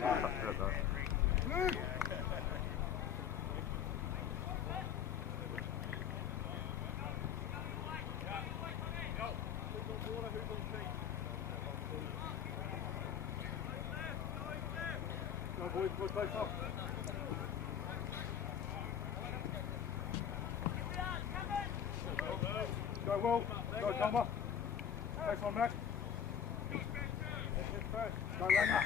Go Will, go Thomas. Next one, Mac. Go Langer.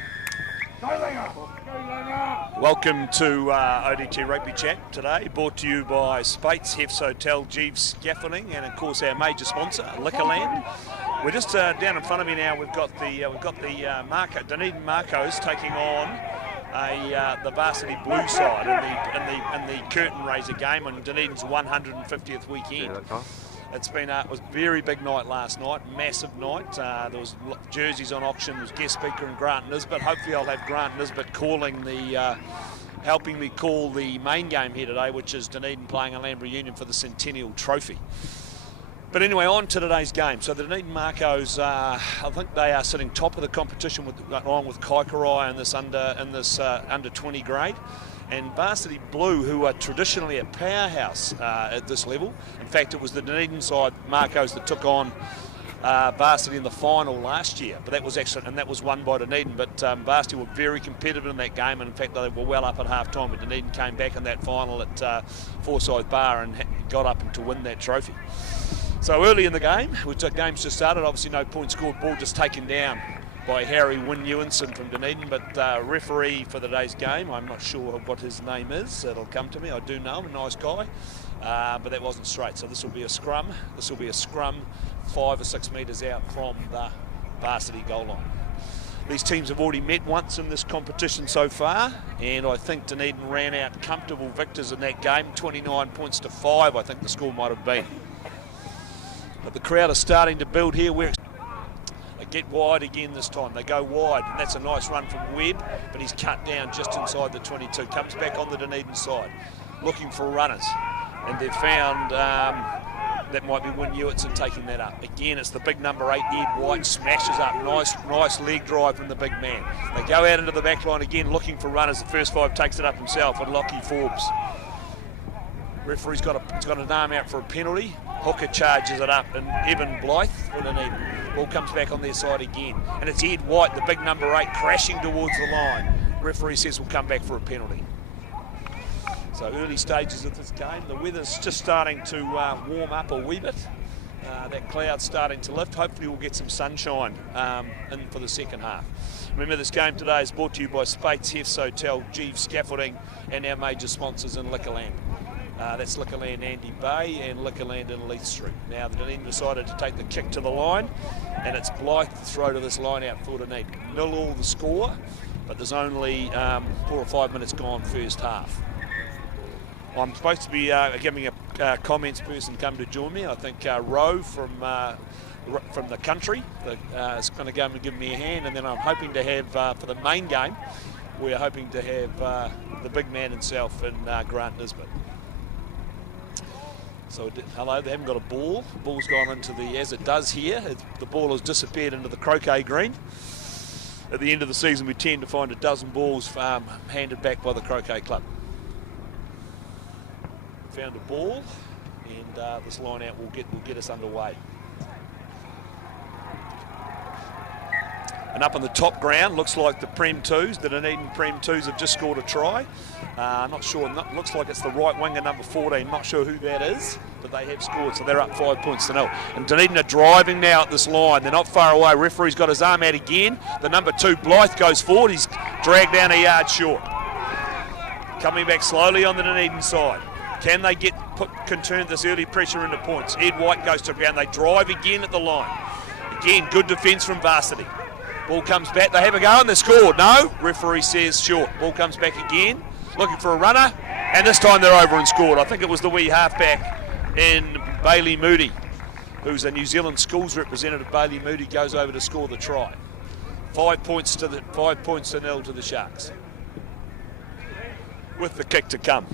Go Langer. Go Langer. Welcome to ODT Rugby Chat today, brought to you by Spates, Hef's Hotel, Jeeves Scaffolding, and of course our major sponsor, Liquorland. We're just down in front of me now. We've got the Mako, Dunedin Makos taking on the varsity blue side in the curtain raiser game on Dunedin's 150th weekend. It was a very big night last night, massive night. There was jerseys on auction. There was guest speaker and Grant Nisbet. Hopefully I'll have Grant Nisbet helping me call the main game here today, which is Dunedin playing Alhambra Union for the Centennial Trophy. But anyway, on to today's game. So the Dunedin Makos, I think they are sitting top of the competition along with Kaikorai in this under 20 grade. And Varsity Blue, who are traditionally a powerhouse at this level. In fact, it was the Dunedin side, Makos, that took on Varsity in the final last year. But that was won by Dunedin. But Varsity were very competitive in that game, and in fact they were well up at half time. But Dunedin came back in that final at Forsyth Bar and got up to win that trophy. So early in the game, which the game's just started, obviously no points scored, ball just taken down by Harry Wynne-Ewenson from Dunedin, but referee for today's game, I'm not sure what his name is. It'll come to me. I do know him, a nice guy, but that wasn't straight. So this will be a scrum. This will be a scrum 5 or 6 metres out from the varsity goal line. These teams have already met once in this competition so far, and I think Dunedin ran out comfortable victors in that game, 29 points to 5, I think the score might have been. But the crowd are starting to build here. They get wide again this time. They go wide, and that's a nice run from Webb, but he's cut down just inside the 22. Comes back on the Dunedin side, looking for runners. And they've found that might be Wynne-Ewenson taking that up. Again, it's the big number 8, Ed White, smashes up. Nice leg drive from the big man. They go out into the back line again, looking for runners. The first 5 takes it up himself, and Lockie Forbes. Referee's got an arm out for a penalty. Hooker charges it up, and Evan Blythe for Dunedin. Ball comes back on their side again. And it's Ed White, the big number 8, crashing towards the line. Referee says we'll come back for a penalty. So early stages of this game. The weather's just starting to warm up a wee bit. That cloud's starting to lift. Hopefully we'll get some sunshine in for the second half. Remember, this game today is brought to you by Spates, Hef's Hotel, Jeeves Scaffolding, and our major sponsors in Liquorland. That's Liquorland Andy Bay and Liquorland in Leith Street. Now the Dunedin decided to take the kick to the line, and it's Blythe to throw to this line out for Dunedin. 0-0 the score, but there's only 4 or 5 minutes gone first half. I'm supposed to be giving a comments person come to join me. I think Roe from the country is going to go and give me a hand, and then I'm hoping to have for the main game, we're hoping to have the big man himself and Grant Nisbet. So hello, they haven't got a ball. The ball's gone into as it does here, the ball has disappeared into the croquet green. At the end of the season, we tend to find a dozen balls handed back by the croquet club. Found a ball, and this line out will get us underway. And up on the top ground, looks like the Prem 2s, the Dunedin Prem 2s have just scored a try. Not sure, looks like it's the right winger, number 14. Not sure who that is, but they have scored, so they're up 5 points to 0. And Dunedin are driving now at this line. They're not far away. Referee's got his arm out again. The number 2, Blythe, goes forward. He's dragged down a yard short. Coming back slowly on the Dunedin side. Can they can turn this early pressure into points? Ed White goes to ground. They drive again at the line. Again, good defence from Varsity. Ball comes back. They have a go and they scored. No, referee says short. Ball comes back again. Looking for a runner, and this time they're over and scored. I think it was the wee halfback in Bailey Moody, who's a New Zealand schools representative. Bailey Moody goes over to score the try. 5 points to 0 to the Sharks, with the kick to come.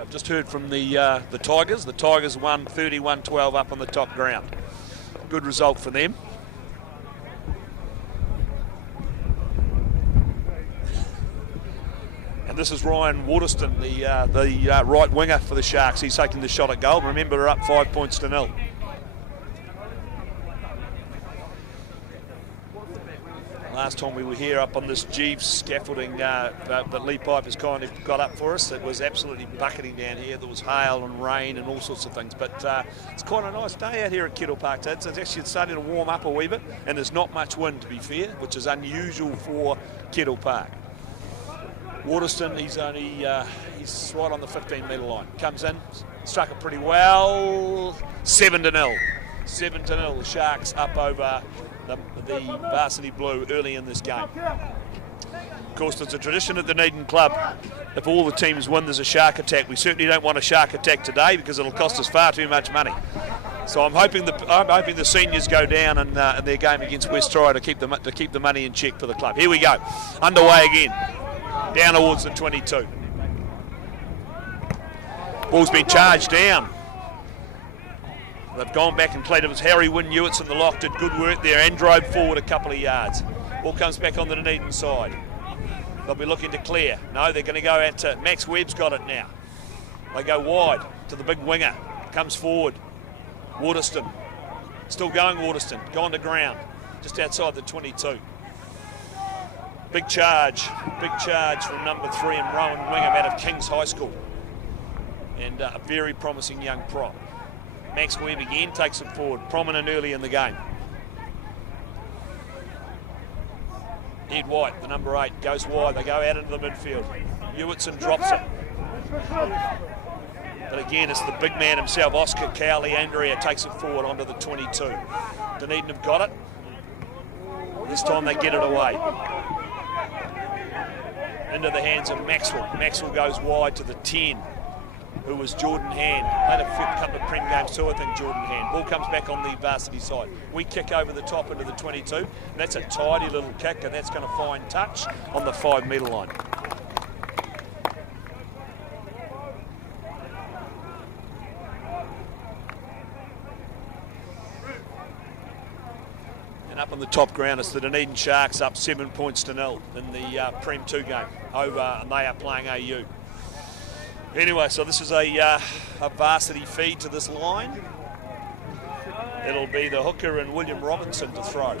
I've just heard from the Tigers. The Tigers won 31-12 up on the top ground. Good result for them. And this is Ryan Waterston, the right winger for the Sharks. He's taking the shot at goal. Remember, they're up 5 points to 0. Last time we were here up on this Jeeves scaffolding that Lee Piper's kind of got up for us, it was absolutely bucketing down here. There was hail and rain and all sorts of things, but it's quite a nice day out here at Kettle Park. It's actually starting to warm up a wee bit, and there's not much wind, to be fair, which is unusual for Kettle Park. Waterston, he's right on the 15-metre line. Comes in, struck it pretty well. 7-0. 7-0. The Sharks up over the Varsity Blue early in this game. Of course, there's a tradition at the Dunedin Club. If all the teams win, there's a shark attack. We certainly don't want a shark attack today because it'll cost us far too much money. So I'm hoping the seniors go down in their game against West Troy to keep the money in check for the club. Here we go, underway again, down towards the 22. Ball's been charged down. They've gone back and played. It was Harry Wynne-Ewitts in the lock, did good work there and drove forward a couple of yards. Ball comes back on the Dunedin side. They'll be looking to clear. No, they're going to go out to Max Webb's got it now. They go wide to the big winger. Comes forward. Waterston. Still going Waterston. Gone to ground. Just outside the 22. Big charge from number 3 and Rowan Wingham out of King's High School. And a very promising young prop. Max Webb again takes it forward, prominent early in the game. Ed White, the number 8, goes wide. They go out into the midfield. Ewitson drops it. But again, it's the big man himself, Oscar Cowley Andrea, takes it forward onto the 22. Dunedin have got it. This time they get it away. Into the hands of Maxwell. Maxwell goes wide to the 10. Who was Jordan Hand. Played a couple of Prem games too, I think, Jordan Hand. Ball comes back on the varsity side. We kick over the top into the 22, and that's a tidy little kick, and that's going to find touch on the 5-metre line. And up on the top ground, it's the Dunedin Sharks up 7 points to 0 in the Prem 2 game over, and they are playing AU. Anyway, so this is a varsity feed to this line. It'll be the hooker and William Robinson to throw.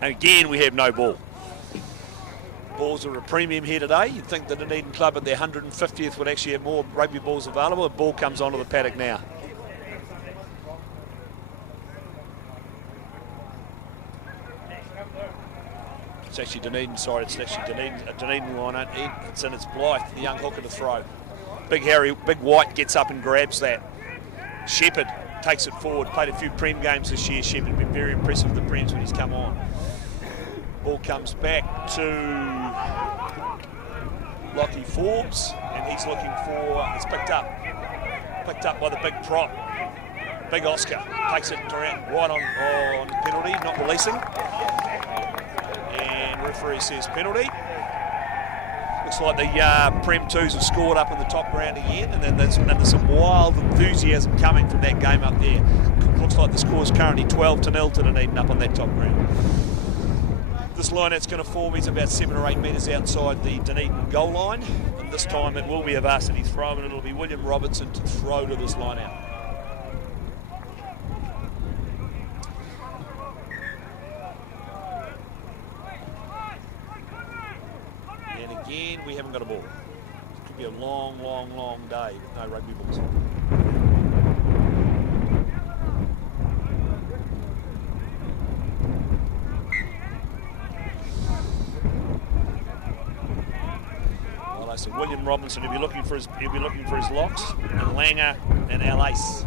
And again, we have no ball. Balls are a premium here today. You'd think the Dunedin Club at their 150th would actually have more rugby balls available. The ball comes onto the paddock now. It's actually Dunedin, sorry, it's actually Dunedin line. It's in its Blythe, the young hooker to throw. Big White gets up and grabs that. Shepherd takes it forward, played a few Prem games this year. Shepherd been very impressive with the Prems when he's come on. Ball comes back to Lockie Forbes, and he's looking for, it's picked up by the big prop. Big Oscar takes it around right on penalty, not releasing. And referee says penalty. Looks like the Prem 2s have scored up in the top ground again, and then there's some wild enthusiasm coming from that game up there. Looks like the score is currently 12-0 to Dunedin up on that top ground. This line that's going to form is about 7 or 8 metres outside the Dunedin goal line, and this time it will be a varsity throw, and it'll be William Robertson to throw to this line out. Again, we haven't got a ball. It could be a long, long, long day with no rugby balls. Well, I said William Robinson. He'll be looking for his locks, and Langer and our Ace.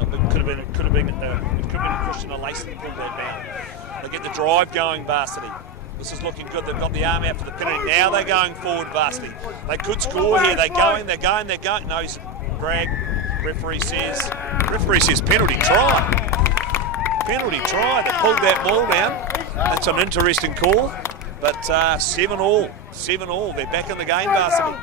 It could have been a Christian Lace that pulled that down. They get the drive going, varsity. This is looking good. They've got the arm out for the penalty. Now they're going forward, varsity. They could score here. They're going. No, he's drag. Referee says penalty try. Penalty try. They pulled that ball down. That's an interesting call. But 7-all. 7-all. They're back in the game, Varsity.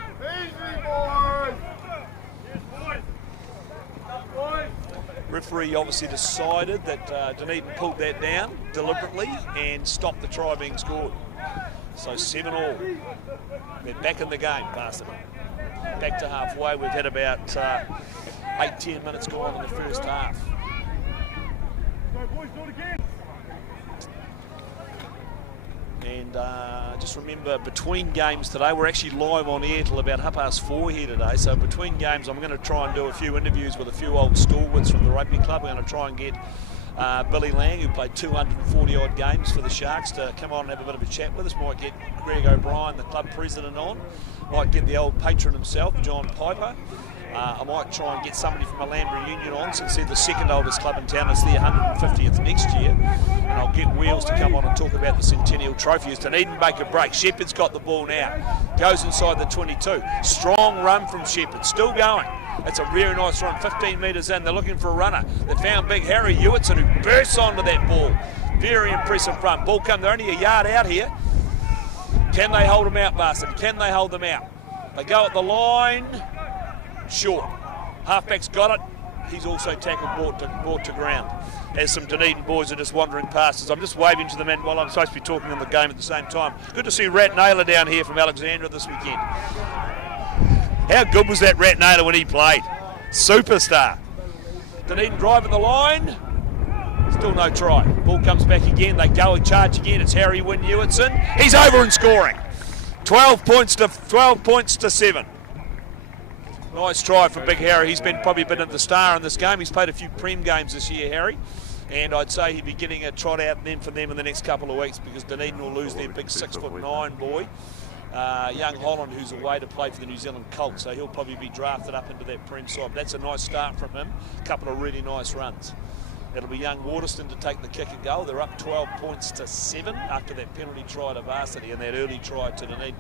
Referee obviously decided that Dunedin pulled that down deliberately and stopped the try being scored. So 7-all. They're back in the game, Varsity. Back to halfway. We've had about 8-10 minutes gone in the first half. And just remember, between games today, we're actually live on air till about 4:30 here today. So between games, I'm going to try and do a few interviews with a few old stalwarts from the rugby club. We're going to try and get Billy Lang, who played 240-odd games for the Sharks, to come on and have a bit of a chat with us. Might get Greg O'Brien, the club president, on. Might get the old patron himself, John Piper. I might try and get somebody from Alhambra Union on, since they're the second oldest club in town. It's their 150th next year. And I'll get Wheels to come on and talk about the Centennial Trophy. As Dunedin make a break. Shepherd's got the ball now. Goes inside the 22. Strong run from Shepherd. Still going. It's a very nice run. 15 metres in. They're looking for a runner. They found big Harry Hewitson, who bursts onto that ball. Very impressive run. Ball come. They're only a yard out here. Can they hold them out, Varsity? Can they hold them out? They go at the line. Short. Halfback's got it. He's also tackled, brought to ground. As some Dunedin boys are just wandering past us. I'm just waving to the men while I'm supposed to be talking on the game at the same time. Good to see Rat Naylor down here from Alexandra this weekend. How good was that Rat Naylor when he played? Superstar. Dunedin drive at the line. Still no try. Ball comes back again. They go and charge again. It's Harry Wynne Hewitson. He's over and scoring. 12 points to 7. Nice try for Big Harry. He's probably been the star in this game. He's played a few Prem games this year, Harry. And I'd say he'd be getting a trot out for them in the next couple of weeks, because Dunedin will lose their big 6'9" boy, young Holland, who's away to play for the New Zealand Colts. So he'll probably be drafted up into that Prem side. That's a nice start from him. A couple of really nice runs. It'll be young Waterston to take the kick and goal. They're up 12 points to 7 after that penalty try to Varsity and that early try to Dunedin.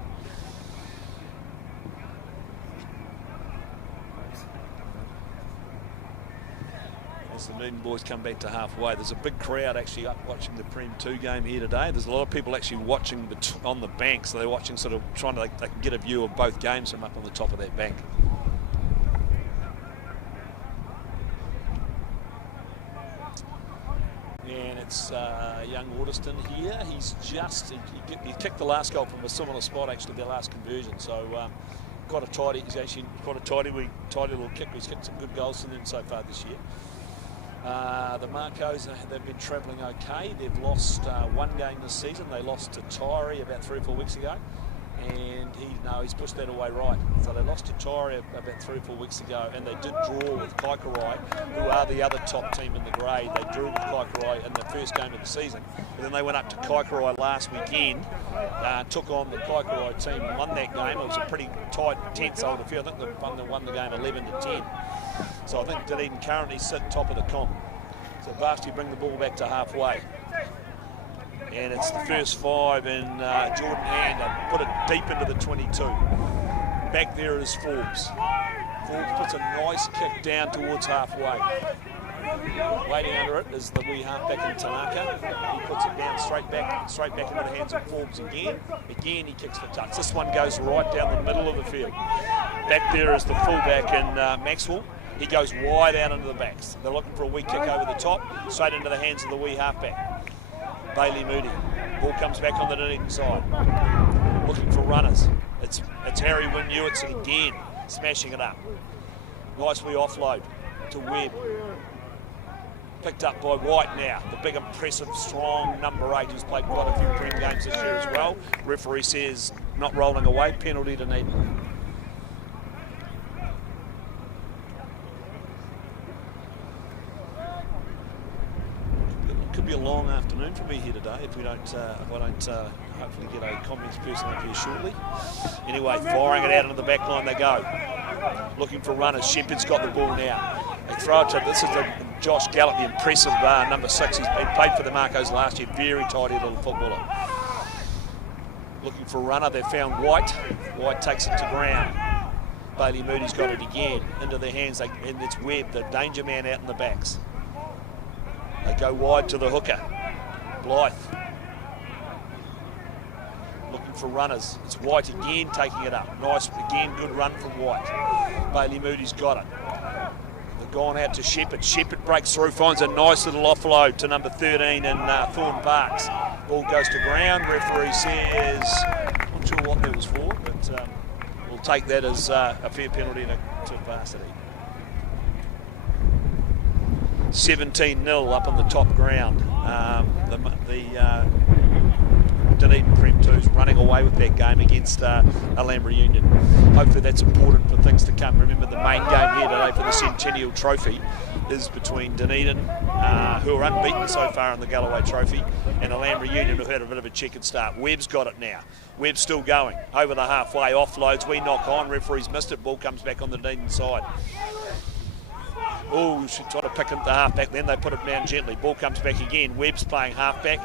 As the Dunedin boys come back to halfway, there's a big crowd actually up watching the Prem 2 game here today. There's a lot of people actually watching on the bank, so they're watching, sort of trying to, they can get a view of both games from up on the top of that bank. And it's young Waterston here. He's just, he kicked the last goal from a similar spot, actually, their last conversion. So quite a tidy, he's actually quite a tidy little kick. He's kicked some good goals from them so far this year. The Makos, they've been travelling okay. They've lost one game this season. They lost to Tyree about 3 or 4 weeks ago. And he's pushed that away right. So they lost to Tyree about 3 or 4 weeks ago, and they did draw with Kaikorai, who are the other top team in the grade. They drew with Kaikorai in the first game of the season. And then they went up to Kaikorai last weekend, took on the Kaikorai team, won that game. It was a pretty tight, tense old affair. I think they won the game 11-10. So I think Dunedin currently sit top of the comp. So Varsity bring the ball back to halfway. And it's the first 5 in Jordan Hand. Put it deep into the 22. Back there is Forbes. Forbes puts a nice kick down towards halfway. Waiting under it is the wee halfback in Tanaka. He puts it down straight back into the hands of Forbes again. Again, he kicks for touch. This one goes right down the middle of the field. Back there is the fullback in Maxwell. He goes wide out into the backs. They're looking for a wee kick over the top, straight into the hands of the wee halfback. Bailey Moody. Ball comes back on the Dunedin side. Looking for runners. It's Harry Wynne Hewitson again, smashing it up. Nice wee offload to Webb. Picked up by White now, the big, impressive, strong number 8 who's played quite a few Prem games this year as well. Referee says not rolling away, penalty to Dunedin. Could be a long afternoon for me here today if I don't hopefully get a comments person up here shortly. Anyway, firing it out into the back line they go. Looking for runners. Shepherd's got the ball now. They throw it to, this is the Josh Gallop, the impressive number 6. He's played for the Makos last year. Very tidy little footballer. Looking for a runner. They found White. White takes it to ground. Bailey Moody's got it again into their hands. And it's Webb, the danger man out in the backs. They go wide to the hooker. Blythe. Looking for runners. It's White again taking it up. Nice, again, good run from White. Bailey Moody's got it. They've gone out to Shepherd. Shepherd breaks through, finds a nice little offload to number 13 in Thorn Parks. Ball goes to ground. Referee says, not sure what that was for, but we'll take that as a fair penalty to varsity. 17-0 up on the top ground. The Dunedin Prem 2's running away with that game against Alhambra Union. Hopefully that's important for things to come. Remember, the main game here today for the Centennial Trophy is between Dunedin, who are unbeaten so far in the Galloway Trophy, and Alhambra Union, who had a bit of a checkered start. Webb's got it now. Webb's still going. Over the halfway, offloads, we knock on, referee's missed it, ball comes back on the Dunedin side. Oh, she tried to pick it the halfback, then they put it down gently. Ball comes back again. Webb's playing halfback,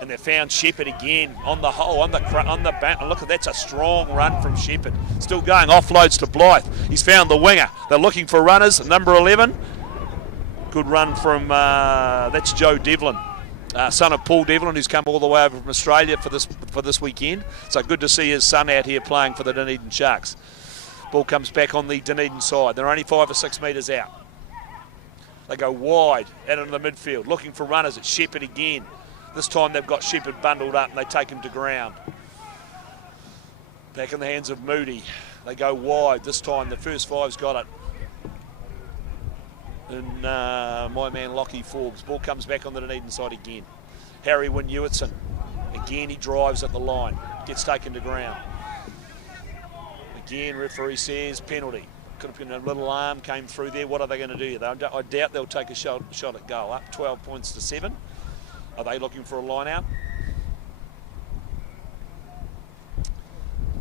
and they found Shepherd again on the hole, on the back. And look, that's a strong run from Shepherd. Still going, offloads to Blythe. He's found the winger. They're looking for runners. Number 11. Good run from that's Joe Devlin, son of Paul Devlin, who's come all the way over from Australia for this weekend. So good to see his son out here playing for the Dunedin Sharks. Ball comes back on the Dunedin side. They're only 5 or 6 metres out. They go wide out into the midfield, looking for runners. It's Shepherd again. This time they've got Shepherd bundled up and they take him to ground. Back in the hands of Moody. They go wide. This time the first 5's got it. And my man Lockie Forbes. Ball comes back on the Dunedin side again. Harry Wynne-Ewitson. Again he drives at the line. Gets taken to ground. Again referee says penalty. Could have been a little arm came through there. What are they going to do? I doubt they'll take a shot at goal. Up 12 points to 7. Are they looking for a line out?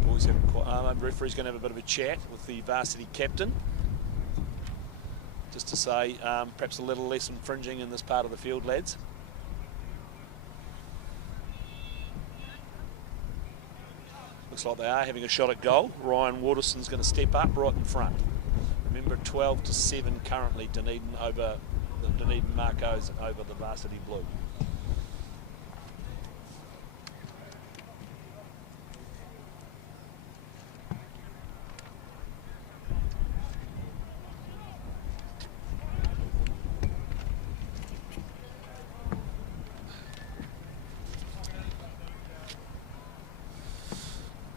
Boys have referee's going to have a bit of a chat with the varsity captain, just to say perhaps a little less infringing in this part of the field, lads. Looks like they are having a shot at goal. Ryan Waterson's going to step up right in front. Remember, 12 to 7 currently. Dunedin over the Dunedin Marcos over the varsity blue.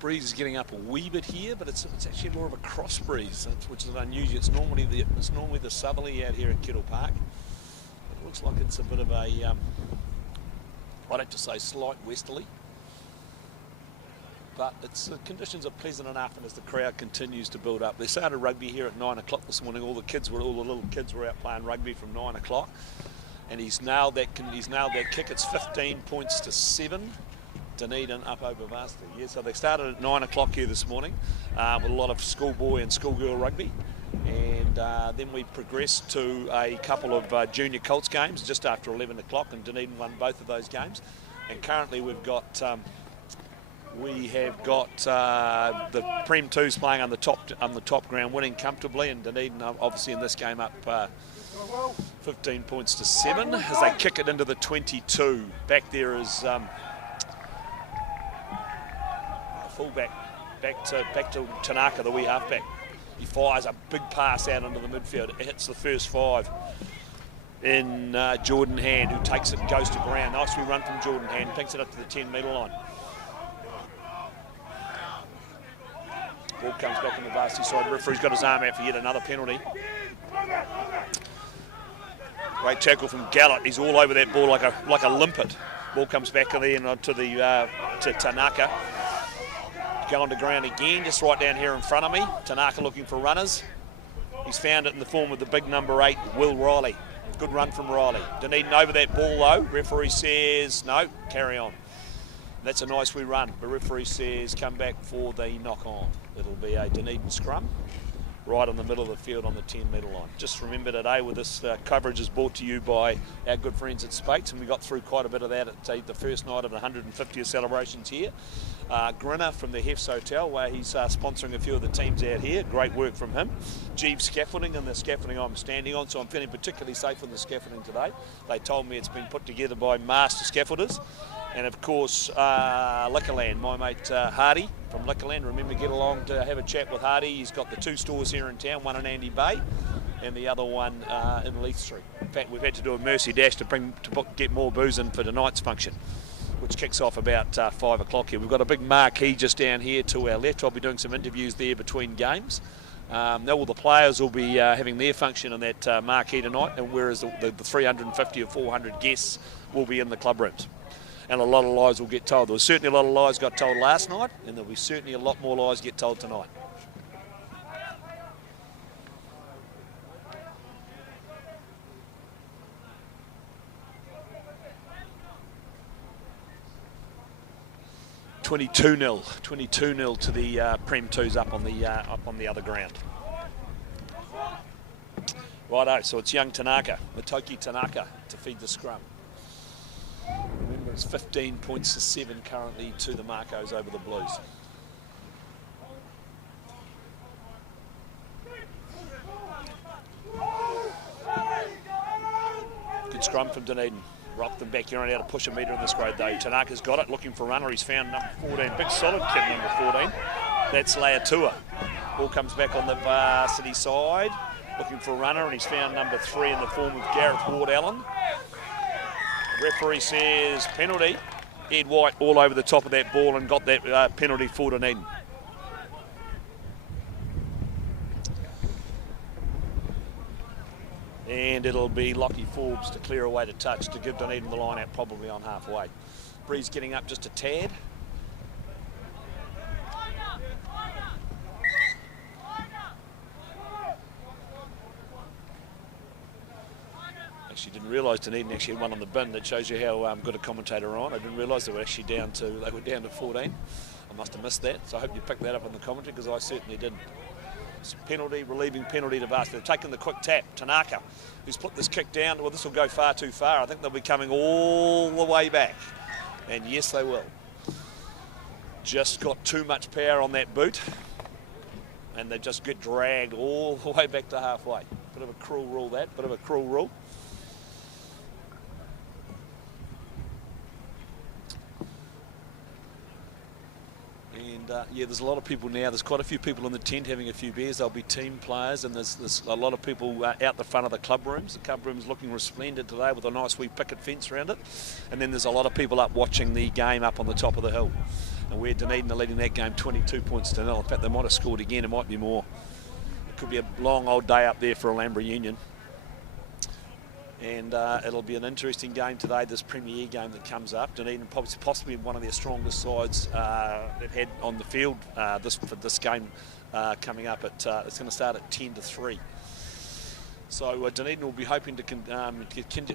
Breeze is getting up a wee bit here, but it's actually more of a cross breeze, which is unusual. It's normally the southerly out here at Kettle Park. It looks like it's a bit of a I'd have to say slight westerly, but the conditions are pleasant enough, and as the crowd continues to build up. They started rugby here at 9 o'clock this morning. All the little kids were out playing rugby from 9 o'clock, and he's nailed that kick. It's 15 points to 7. Dunedin up over varsity. Yeah, so they started at 9 o'clock here this morning with a lot of schoolboy and schoolgirl rugby, and then we progressed to a couple of junior Colts games just after 11 o'clock, and Dunedin won both of those games. And currently we've got the Prem 2s playing on the top ground, winning comfortably, and Dunedin obviously in this game up 15 points to 7 as they kick it into the 22. Back there is fullback, back to Tanaka, the wee halfback. He fires a big pass out into the midfield. It hits the first 5 in Jordan Hand, who takes it and goes to ground. Nice wee run from Jordan Hand, picks it up to the 10-metre line. Ball comes back on the varsity side. The referee's got his arm out for yet another penalty. Great tackle from Gallett. He's all over that ball like a limpet. Ball comes back in to Tanaka. Going to ground again, just right down here in front of me. Tanaka looking for runners. He's found it in the form of the big number 8, Will Riley. Good run from Riley. Dunedin over that ball though. Referee says no, carry on. That's a nice wee run. The referee says come back for the knock on. It'll be a Dunedin scrum. right in the middle of the field on the 10-metre line. Just remember today, with this coverage is brought to you by our good friends at Spates, and we got through quite a bit of that at the first night of the 150th celebrations here. Grinner from the Hefts Hotel, where he's sponsoring a few of the teams out here. Great work from him. Jeeves Scaffolding, and the scaffolding I'm standing on, so I'm feeling particularly safe on the scaffolding today. They told me it's been put together by master scaffolders. And of course, Liquorland, my mate Hardy from Liquorland. Remember, get along to have a chat with Hardy. He's got the 2 stores here in town, one in Andy Bay and the other one in Leith Street. In fact, we've had to do a mercy dash to get more booze in for tonight's function, which kicks off about 5 o'clock here. We've got a big marquee just down here to our left. I'll be doing some interviews there between games. All the players will be having their function in that marquee tonight, and whereas the 350 or 400 guests will be in the club rooms. And a lot of lies will get told. There was certainly a lot of lies got told last night, and there'll be certainly a lot more lies get told tonight. $22-0 to the Prem 2s up on the other ground. Righto, so it's young Tanaka, Matoki Tanaka, to feed the scrum. Remember, it's 15 points to 7 currently to the Makos over the Blues. Good scrum from Dunedin. Rock them back. You're only able to push a metre in this grade though. Tanaka's got it, looking for a runner. He's found number 14. Big solid kid, number 14. That's Leatua. Ball comes back on the varsity side, looking for a runner, and he's found number 3 in the form of Gareth Ward-Allen. Referee says penalty. Ed White all over the top of that ball and got that penalty for Dunedin. And it'll be Lockie Forbes to clear away to touch to give Dunedin the line out probably on halfway. Breeze getting up just a tad. Actually didn't realise Dunedin actually had one on the bin. That shows you how good a commentator on. I didn't realise they were actually down to 14. I must have missed that. So I hope you picked that up on the commentary, because I certainly didn't. It's penalty, relieving penalty to Varsity. They've taken the quick tap. Tanaka, who's put this kick down. Well, this will go far too far. I think they'll be coming all the way back. And yes, they will. Just got too much power on that boot, and they just get dragged all the way back to halfway. Bit of a cruel rule, that. Bit of a cruel rule. And yeah, there's a lot of people now. There's quite a few people in the tent having a few beers. There'll be team players, and there's a lot of people out the front of the club rooms. The club room's looking resplendent today with a nice wee picket fence around it. And then there's a lot of people up watching the game up on the top of the hill. And where Dunedin are leading that game 22 points to 0. In fact, they might have scored again. It might be more. It could be a long old day up there for Alhambra Union. And it'll be an interesting game today, this Premier game that comes up. Dunedin possibly one of their strongest sides they've had on the field for this game coming up. It's going to start at 10-3. So Dunedin will be hoping to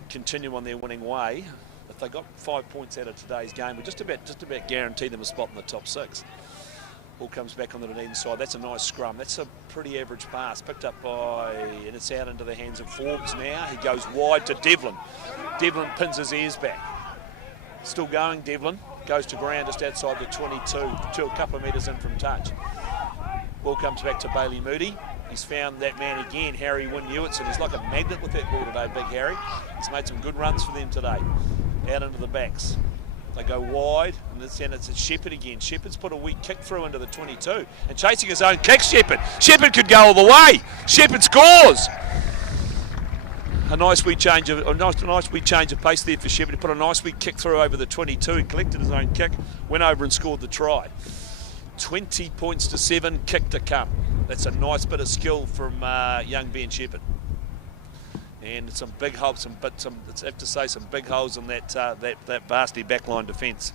continue on their winning way. If they got 5 points out of today's game, we'll just about guarantee them a spot in the top 6. Ball comes back on the Dunedin side. That's a nice scrum. That's a pretty average pass. Picked up and it's out into the hands of Forbes now. He goes wide to Devlin. Devlin pins his ears back. Still going, Devlin. Goes to ground just outside the 22. A couple of metres in from touch. Ball comes back to Bailey Moody. He's found that man again, Harry Wynne-Ewitson. He's like a magnet with that ball today, Big Harry. He's made some good runs for them today. Out into the backs. They go wide, and it's Shepherd again. Shepherd's put a weak kick through into the 22, and chasing his own kick, Shepherd. Shepherd could go all the way. Shepherd scores. A nice wee change of pace there for Shepherd. He put a nice wee kick through over the 22. He collected his own kick, went over and scored the try. 20 points to 7, kick to come. That's a nice bit of skill from young Ben Shepherd. And some big holes, I have to say, some big holes in that Varsity backline defence.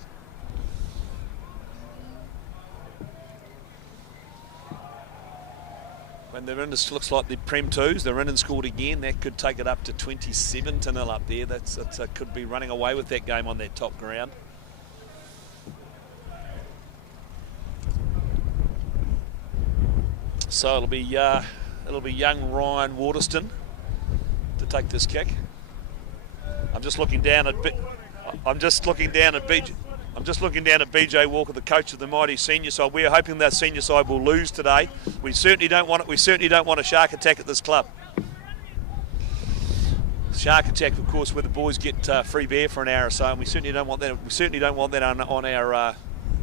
When they're in, this looks like the Prem 2s. They're in and scored again. That could take it up to 27-0 up there. That could be running away with that game on that top ground. So it'll be it'll be young Ryan Waterston to take this kick. I'm just looking down at BJ Walker, the coach of the mighty senior side. We're hoping that senior side will lose today. We certainly don't want it. We certainly don't want a shark attack at this club. Shark attack, of course, where the boys get free beer for an hour or so, and we certainly don't want that. We certainly don't want that on our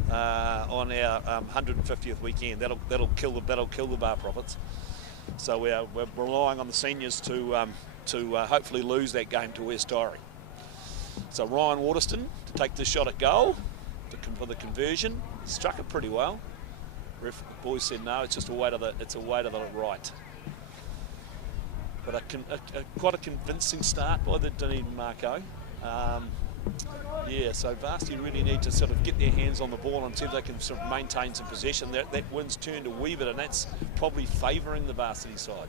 150th weekend. That'll kill the bar profits. So we're relying on the seniors to hopefully lose that game to West Torrey. So Ryan Waterston to take this shot at goal for the conversion. Struck it pretty well. The boys said no, it's just a way to the right. But quite a convincing start by the Dunedin Mako. Yeah, so Varsity really need to sort of get their hands on the ball and see if they can sort of maintain some possession. That wind's turned a wee bit, and that's probably favouring the Varsity side.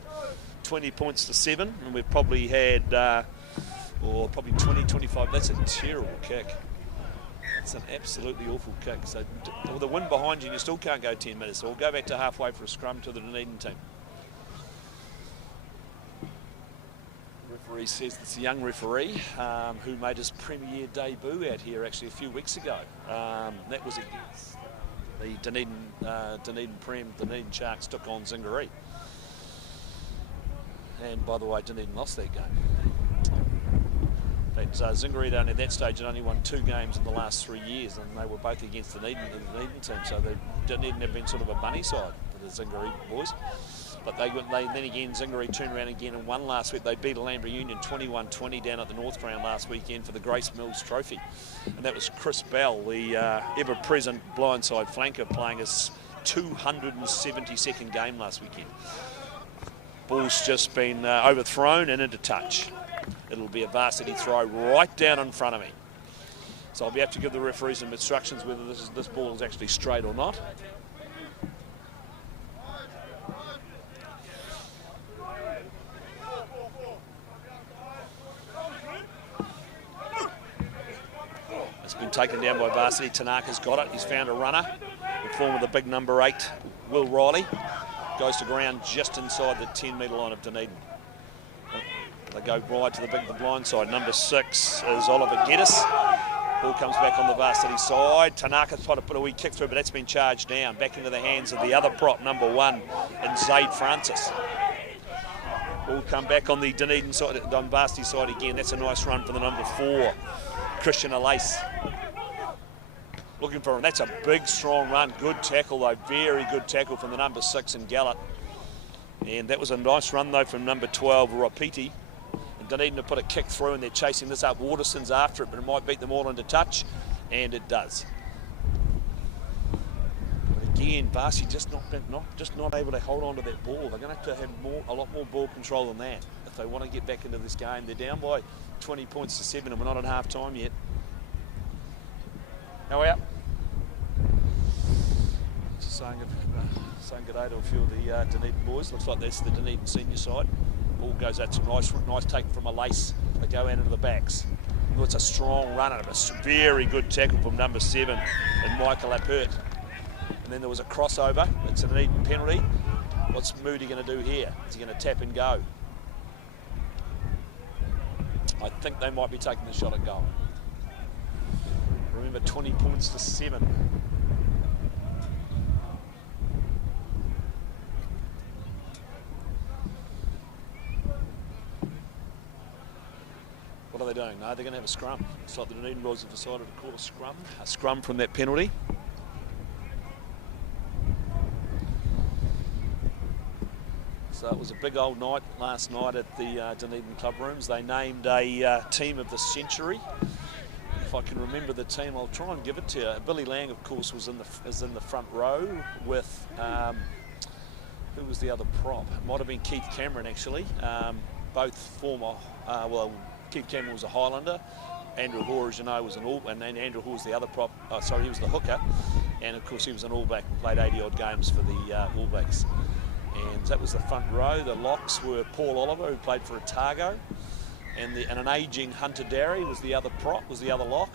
20 points to 7, and we've probably had, probably 20, 25. That's a terrible kick. It's an absolutely awful kick. So with the wind behind you, you still can't go 10 metres. So we'll go back to halfway for a scrum to the Dunedin team. Referee says it's a young referee who made his premier debut out here actually a few weeks ago. That was against the Dunedin Sharks took on Zingaree. And by the way, Dunedin lost that game. In fact, Zingaree at that stage had only won 2 games in the last 3 years, and they were both against the Dunedin team. So Dunedin have been sort of a bunny side for the Zingaree boys. But then again, Zingaree turned around again and won last week. They beat Alhambra Union 21-20 down at the North Ground last weekend for the Grace Mills Trophy. And that was Chris Bell, the ever-present blindside flanker, playing his 272nd game last weekend. Ball's just been overthrown and into touch. It'll be a Varsity throw right down in front of me. So I'll be able to give the referees some instructions whether this ball is actually straight or not. Been taken down by Varsity. Tanaka's got it. He's found a runner. The form of the big number 8, Will Riley, goes to ground just inside the 10-metre line of Dunedin. They go wide to the blind side. Number 6 is Oliver Geddes. Ball comes back on the Varsity side. Tanaka's tried to put a wee kick through, but that's been charged down. Back into the hands of the other prop, number 1, and Zaid Francis. Ball come back on the Dunedin side, on Varsity side again. That's a nice run for the number 4. Christian Alace. Looking for him. That's a big, strong run. Good tackle, though. Very good tackle from the number 6 in Gallup. And that was a nice run, though, from number 12, Rapiti. And Dunedin to put a kick through, and they're chasing this up. Waterston's after it, but it might beat them all into touch. And it does. But again, Varsity just not able to hold on to that ball. They're going to have to have a lot more ball control than that if they want to get back into this game. They're down by 20 points to 7, and we're not at half time yet. How are we up? Saying good day to a few of the Dunedin boys. Looks like that's the Dunedin senior side. Ball goes out. Some nice take from a lace. They go out into the backs. Oh, it's a strong run and a very good tackle from number 7 and Michael Appert. And then there was a crossover. It's a Dunedin penalty. What's Moody going to do here? Is he going to tap and go? I think they might be taking the shot at goal. Remember, 20 points to 7. What are they doing? No, they're going to have a scrum. It's like the Dunedin boys have decided to call a scrum from that penalty. So it was a big old night last night at the Dunedin club rooms. They named a team of the century. If I can remember the team, I'll try and give it to you. Billy Lang, of course, is in the front row with who was the other prop? It might have been Keith Cameron, actually. Both former. Keith Cameron was a Highlander. Andrew Hoare, as you know, was an All, and then Andrew Hoare was the other prop. He was the hooker, and of course he was an All Black. Played 80-odd games for the All Blacks. And that was the front row. The locks were Paul Oliver, who played for Otago, and an ageing Hunter Darry was the other prop, was the other lock.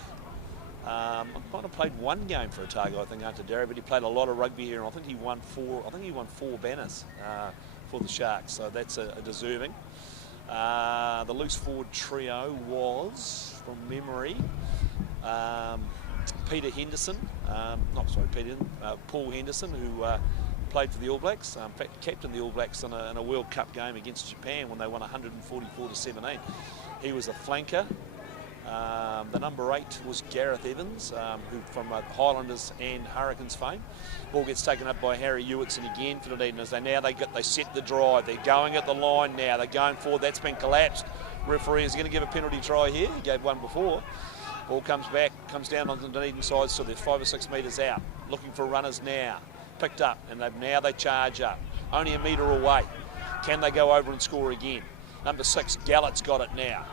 I might have played 1 game for Otago, I think, Hunter Darry, but he played a lot of rugby here, and I think he won 4 banners for the Sharks, so that's a deserving. The loose forward trio was, from memory, Peter Henderson, Paul Henderson, who played for the All Blacks, in fact captained the All Blacks in a World Cup game against Japan when they won 144-17. He was a flanker. The number 8 was Gareth Evans, who from Highlanders and Hurricanes fame. Ball gets taken up by Harry Ewitson again for Dunedin as they set the drive. They're going at the line now. They're going forward. That's been collapsed. Referee is going to give a penalty try here. He gave one before. Ball comes back, comes down on the Dunedin side, so they're 5 or 6 metres out. Looking for runners now. Picked up, and now they charge up. Only a metre away. Can they go over and score again? Number 6, Gallett's got it now.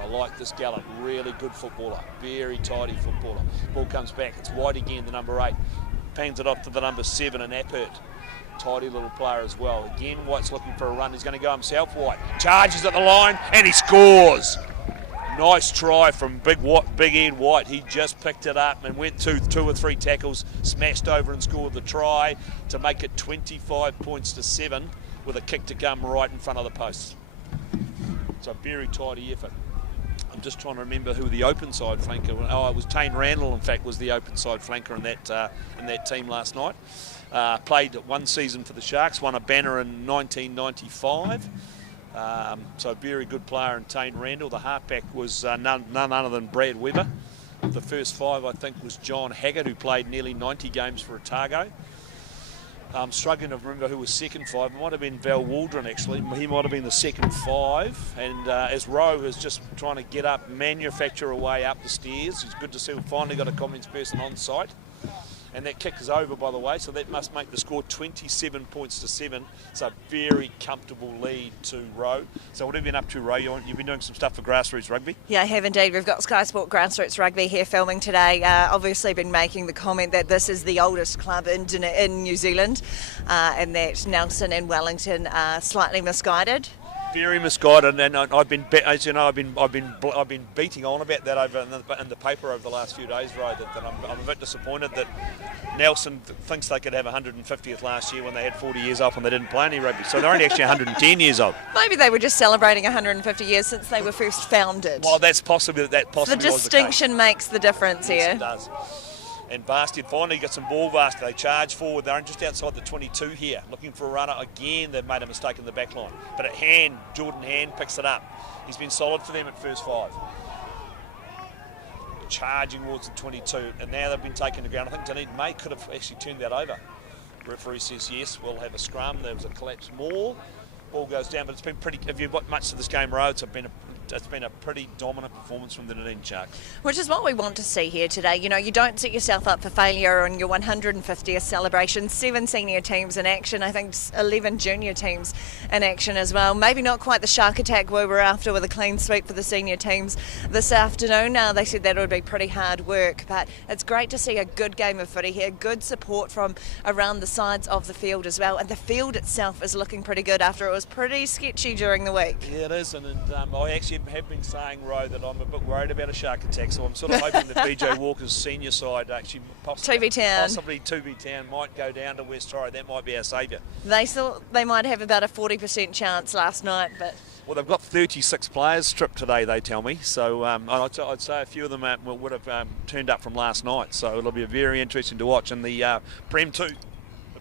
I like this Gallett, really good footballer, very tidy footballer. Ball comes back, it's wide again, the number 8. Pangs it off to the number 7, and Appert. Tidy little player as well. Again, White's looking for a run. He's going to go himself, White. Charges at the line, and he scores. Nice try from Big Ed White. He just picked it up and went to 2 or 3 tackles, smashed over and scored the try to make it 25 points to 7 with a kick to come right in front of the posts. It's a very tidy effort. I'm just trying to remember who the open side flanker was. Oh, it was Tane Randall, in fact, was the open side flanker in that team last night. Played 1 season for the Sharks, won a banner in 1995. So very good player in Tane Randall. The halfback was none other than Brad Weber. The first 5, I think, was John Haggart, who played nearly 90 games for Otago. I'm struggling to remember who was second 5. It might have been Val Waldron, actually. He might have been the second 5. And as Rowe is just trying to get up, manufacture a way up the stairs, it's good to see we've finally got a comments person on site. And that kick is over, by the way, so that must make the score 27 points to 7. It's a very comfortable lead to Rowe. So what have you been up to, Rowe? You've been doing some stuff for Grassroots Rugby? Yeah, I have indeed. We've got Sky Sport Grassroots Rugby here filming today. Obviously been making the comment that this is the oldest club in New Zealand, and that Nelson and Wellington are slightly misguided. Very misguided, and I've been, as you know, I've been beating on about that over in the paper over the last few days, Ray. That I'm a bit disappointed that Nelson thinks they could have 150th last year when they had 40 years off and they didn't play any rugby. So they're only actually 110 years old. Maybe they were just celebrating 150 years since they were first founded. Well, that's possibly the distinction makes the difference here. Yes, it does. And Varsity finally got some ball. Varsity, they charge forward. They're just outside the 22 here, looking for a runner. Again, they've made a mistake in the back line. But at Hand, Jordan Hand picks it up. He's been solid for them at first 5. Charging towards the 22, and now they've been taken to ground. I think Dunedin May could have actually turned that over. Referee says yes, we'll have a scrum. There was a collapse more. Ball goes down, but it's been pretty. If you've watched much of this game, Roads, it's been a pretty dominant performance from the Dunedin Sharks. Which is what we want to see here today. You know, you don't set yourself up for failure on your 150th celebration. 7 senior teams in action. I think 11 junior teams in action as well. Maybe not quite the shark attack we were after with a clean sweep for the senior teams this afternoon. They said that would be pretty hard work, but it's great to see a good game of footy here. Good support from around the sides of the field as well. And the field itself is looking pretty good after it was pretty sketchy during the week. Yeah, it is, and I actually have been saying, Ro, that I'm a bit worried about a shark attack, so I'm sort of hoping that BJ Walker's senior side actually possibly 2B Town might go down to West Torrey. That might be our saviour. They thought they might have about a 40% chance last night, but... Well, they've got 36 players stripped today, they tell me, so I'd say a few of them would have turned up from last night, so it'll be very interesting to watch. And the Prem 2.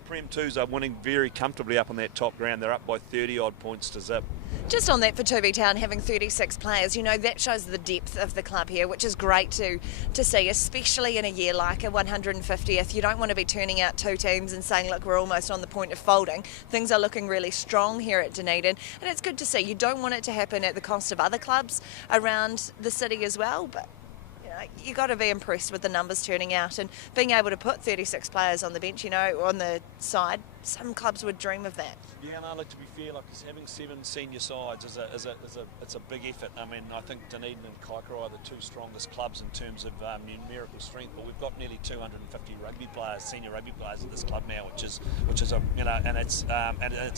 Prem 2s are winning very comfortably up on that top ground. They're up by 30-odd points to zip. Just on that for 2B Town, having 36 players, you know, that shows the depth of the club here, which is great to see, especially in a year like a 150th. You don't want to be turning out 2 teams and saying, look, we're almost on the point of folding. Things are looking really strong here at Dunedin, and it's good to see. You don't want it to happen at the cost of other clubs around the city as well, but you got to be impressed with the numbers turning out and being able to put 36 players on the bench, you know, on the side. Some clubs would dream of that. Yeah, and look, to be fair, like having 7 senior sides it's a big effort. I mean, I think Dunedin and Kaikoura are the 2 strongest clubs in terms of numerical strength, but we've got nearly 250 rugby players, senior rugby players at this club now, which is a and it's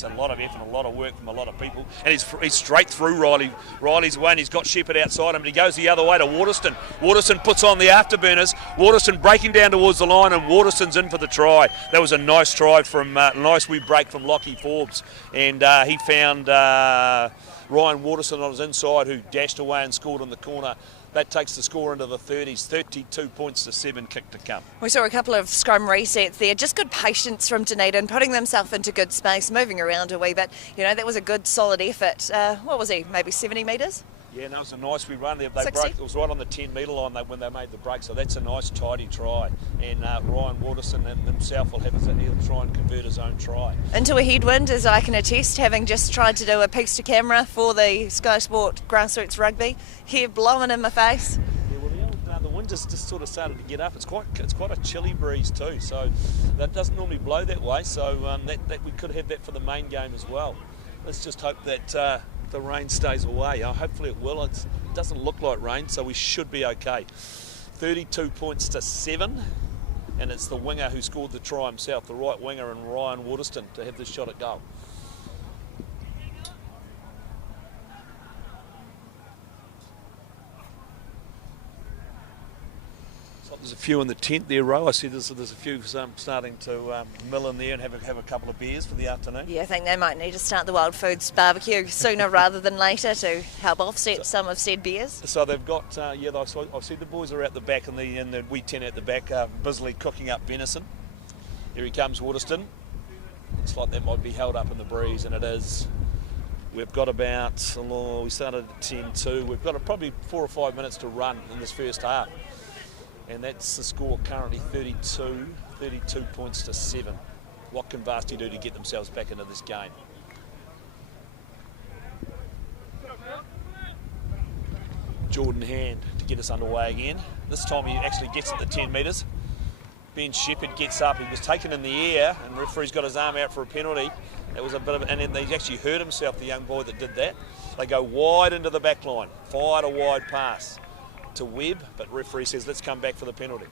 a lot of effort, and a lot of work from a lot of people. And he's straight through Riley. Riley's away, and he's got Shepherd outside him, and he goes the other way to Waterston. Waterston puts on the afterburners. Waterston breaking down towards the line, and Waterston's in for the try. That was a nice try from Nice wee break from Lockie Forbes, and he found Ryan Waterson on his inside, who dashed away and scored in the corner. That takes the score into the 30s, 32 points to 7, kick to come. We saw a couple of scrum resets there. Just good patience from Dunedin, putting themselves into good space, moving around a wee bit. You know, that was a good, solid effort. What was he, maybe 70 metres? Yeah, no, it was a nice wee run there. They 60? broke. It was right on the 10-metre line when they made the break, so that's a nice, tidy try. And Ryan Waterson himself he'll try and convert his own try. Into a headwind, as I can attest, having just tried to do a piece to camera for the Sky Sport Grassroots Rugby. Hair blowing in my face. Yeah, well, the wind just sort of started to get up. It's quite a chilly breeze too, so that doesn't normally blow that way. So that we could have that for the main game as well. Let's just hope that the rain stays away. Hopefully it will. It doesn't look like rain, so we should be okay. 32 points to 7, and it's the winger who scored the try himself, the right winger, and Ryan Waterston to have this shot at goal. There's a few in the tent there, Ro. I see there's a few starting to mill in there and have a couple of beers for the afternoon. Yeah, I think they might need to start the Wild Foods barbecue sooner rather than later to help offset some of said beers. So they've got, I see the boys are out the back in the wee tent at the back, busily cooking up venison. Here he comes, Waterston. Looks like that might be held up in the breeze, and it is. We've got about, we started at 10-2. We've got probably 4 or 5 minutes to run in this first half. And that's the score currently, 32 points to 7. What can Varsity do to get themselves back into this game? Jordan Hand to get us underway again. This time he actually gets at the 10 metres. Ben Shepherd gets up. He was taken in the air, and the referee's got his arm out for a penalty. It was a bit of, and then he actually hurt himself, the young boy that did that. They go wide into the back line, fired a wide pass to Webb, but referee says let's come back for the penalty.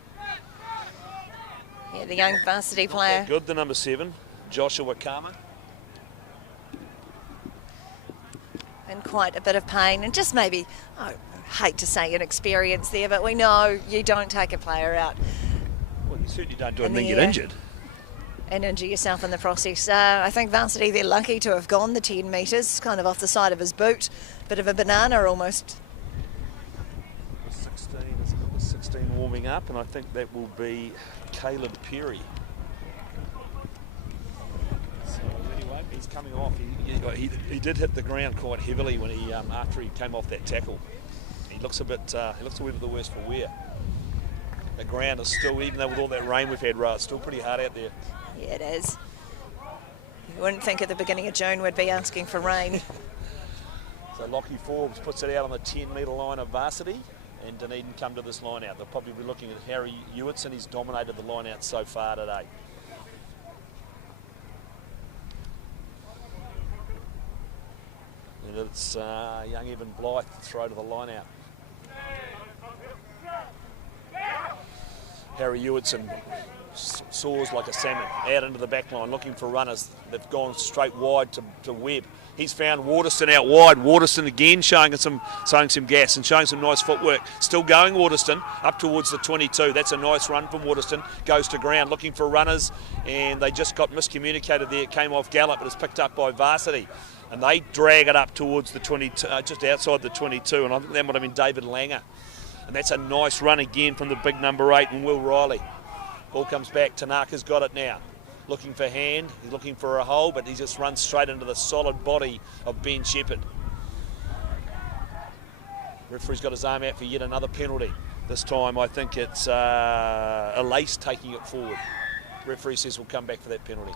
Yeah, the young varsity player. Good, the number 7, Joshua Kama. In quite a bit of pain, and just maybe, I hate to say inexperience there, but we know you don't take a player out. Well, you certainly don't do it and then get injured. And injure yourself in the process. I think varsity, they're lucky to have gone the 10 metres, kind of off the side of his boot. Bit of a banana almost. 16 warming up, and I think that will be Caleb Perry. So anyway, he's coming off. He did hit the ground quite heavily when he after he came off that tackle. He looks a bit the worse for wear. The ground is still, even though with all that rain we've had, it's still pretty hard out there. Yeah, it is. You wouldn't think at the beginning of June we'd be asking for rain. So Lockie Forbes puts it out on the 10-metre line of varsity, and Dunedin come to this line out. They'll probably be looking at Harry Ewitson. He's dominated the line out so far today. And it's young Evan Blythe throw to the line out. Harry Ewitson soars like a salmon out into the back line looking for runners. They've gone straight wide to Webb. He's found Waterston out wide. Waterston again showing some gas and showing some nice footwork. Still going Waterston up towards the 22. That's a nice run from Waterston. Goes to ground looking for runners, and they just got miscommunicated there. It came off gallop, but it's picked up by varsity. And they drag it up towards the 22, just outside the 22, and I think that might have been David Langer. And that's a nice run again from the big number 8 and Will Riley. Ball comes back. Tanaka's got it now. Looking for Hand. He's looking for a hole, but he just runs straight into the solid body of Ben Shepherd. Referee's got his arm out for yet another penalty. This time I think it's Elise taking it forward. Referee says we'll come back for that penalty.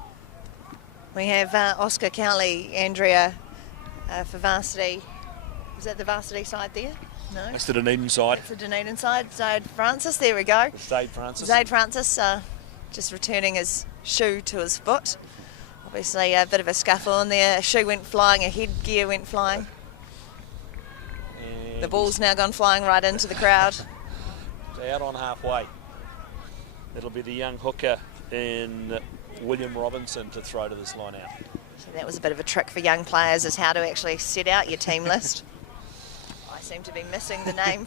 We have Oscar Cowley, Andrea, for varsity. Is that the varsity side there? No. That's the Dunedin side. That's the Dunedin side. Zade Francis, there we go. Zade Francis. Zade Francis just returning his shoe to his foot. Obviously a bit of a scuffle in there. A shoe went flying, a headgear went flying. And the ball's now gone flying right into the crowd. Out on halfway. It'll be the young hooker in William Robinson to throw to this line out. So that was a bit of a trick for young players, is how to actually set out your team list. I seem to be missing the name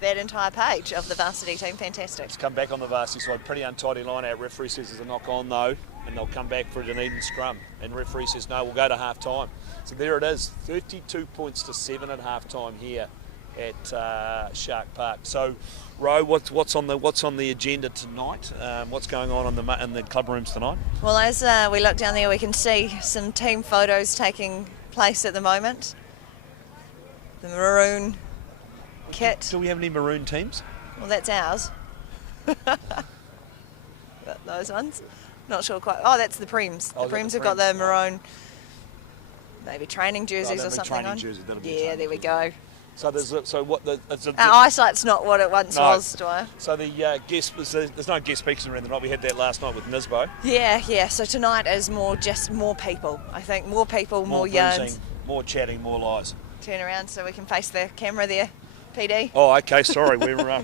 that entire page of the varsity team. Fantastic. It's come back on the varsity side. Pretty untidy line out. Referee says there's a knock on though, and they'll come back for a Dunedin scrum. And referee says no, we'll go to half time. So there it is, 32 points to 7 at half time here at Shark Park. So, Ro, what's on the agenda tonight? What's going on in the club rooms tonight? Well, as we look down there, we can see some team photos taking place at the moment. The maroon kit. Do we have any maroon teams? Well, that's ours. Those ones. Not sure quite. Oh, that's the Prems. The Prems have got the maroon, maybe training jerseys or something on. Yeah, there we go. So there's our eyesight's not what it once was, Dwyer. So the there's no guest speakers around the night. We had that last night with Nisbo. Yeah. So tonight is more people. I think more people, more yarns, more chatting, more lies. Turn around so we can face the camera there, PD. Oh, okay. Sorry, we were.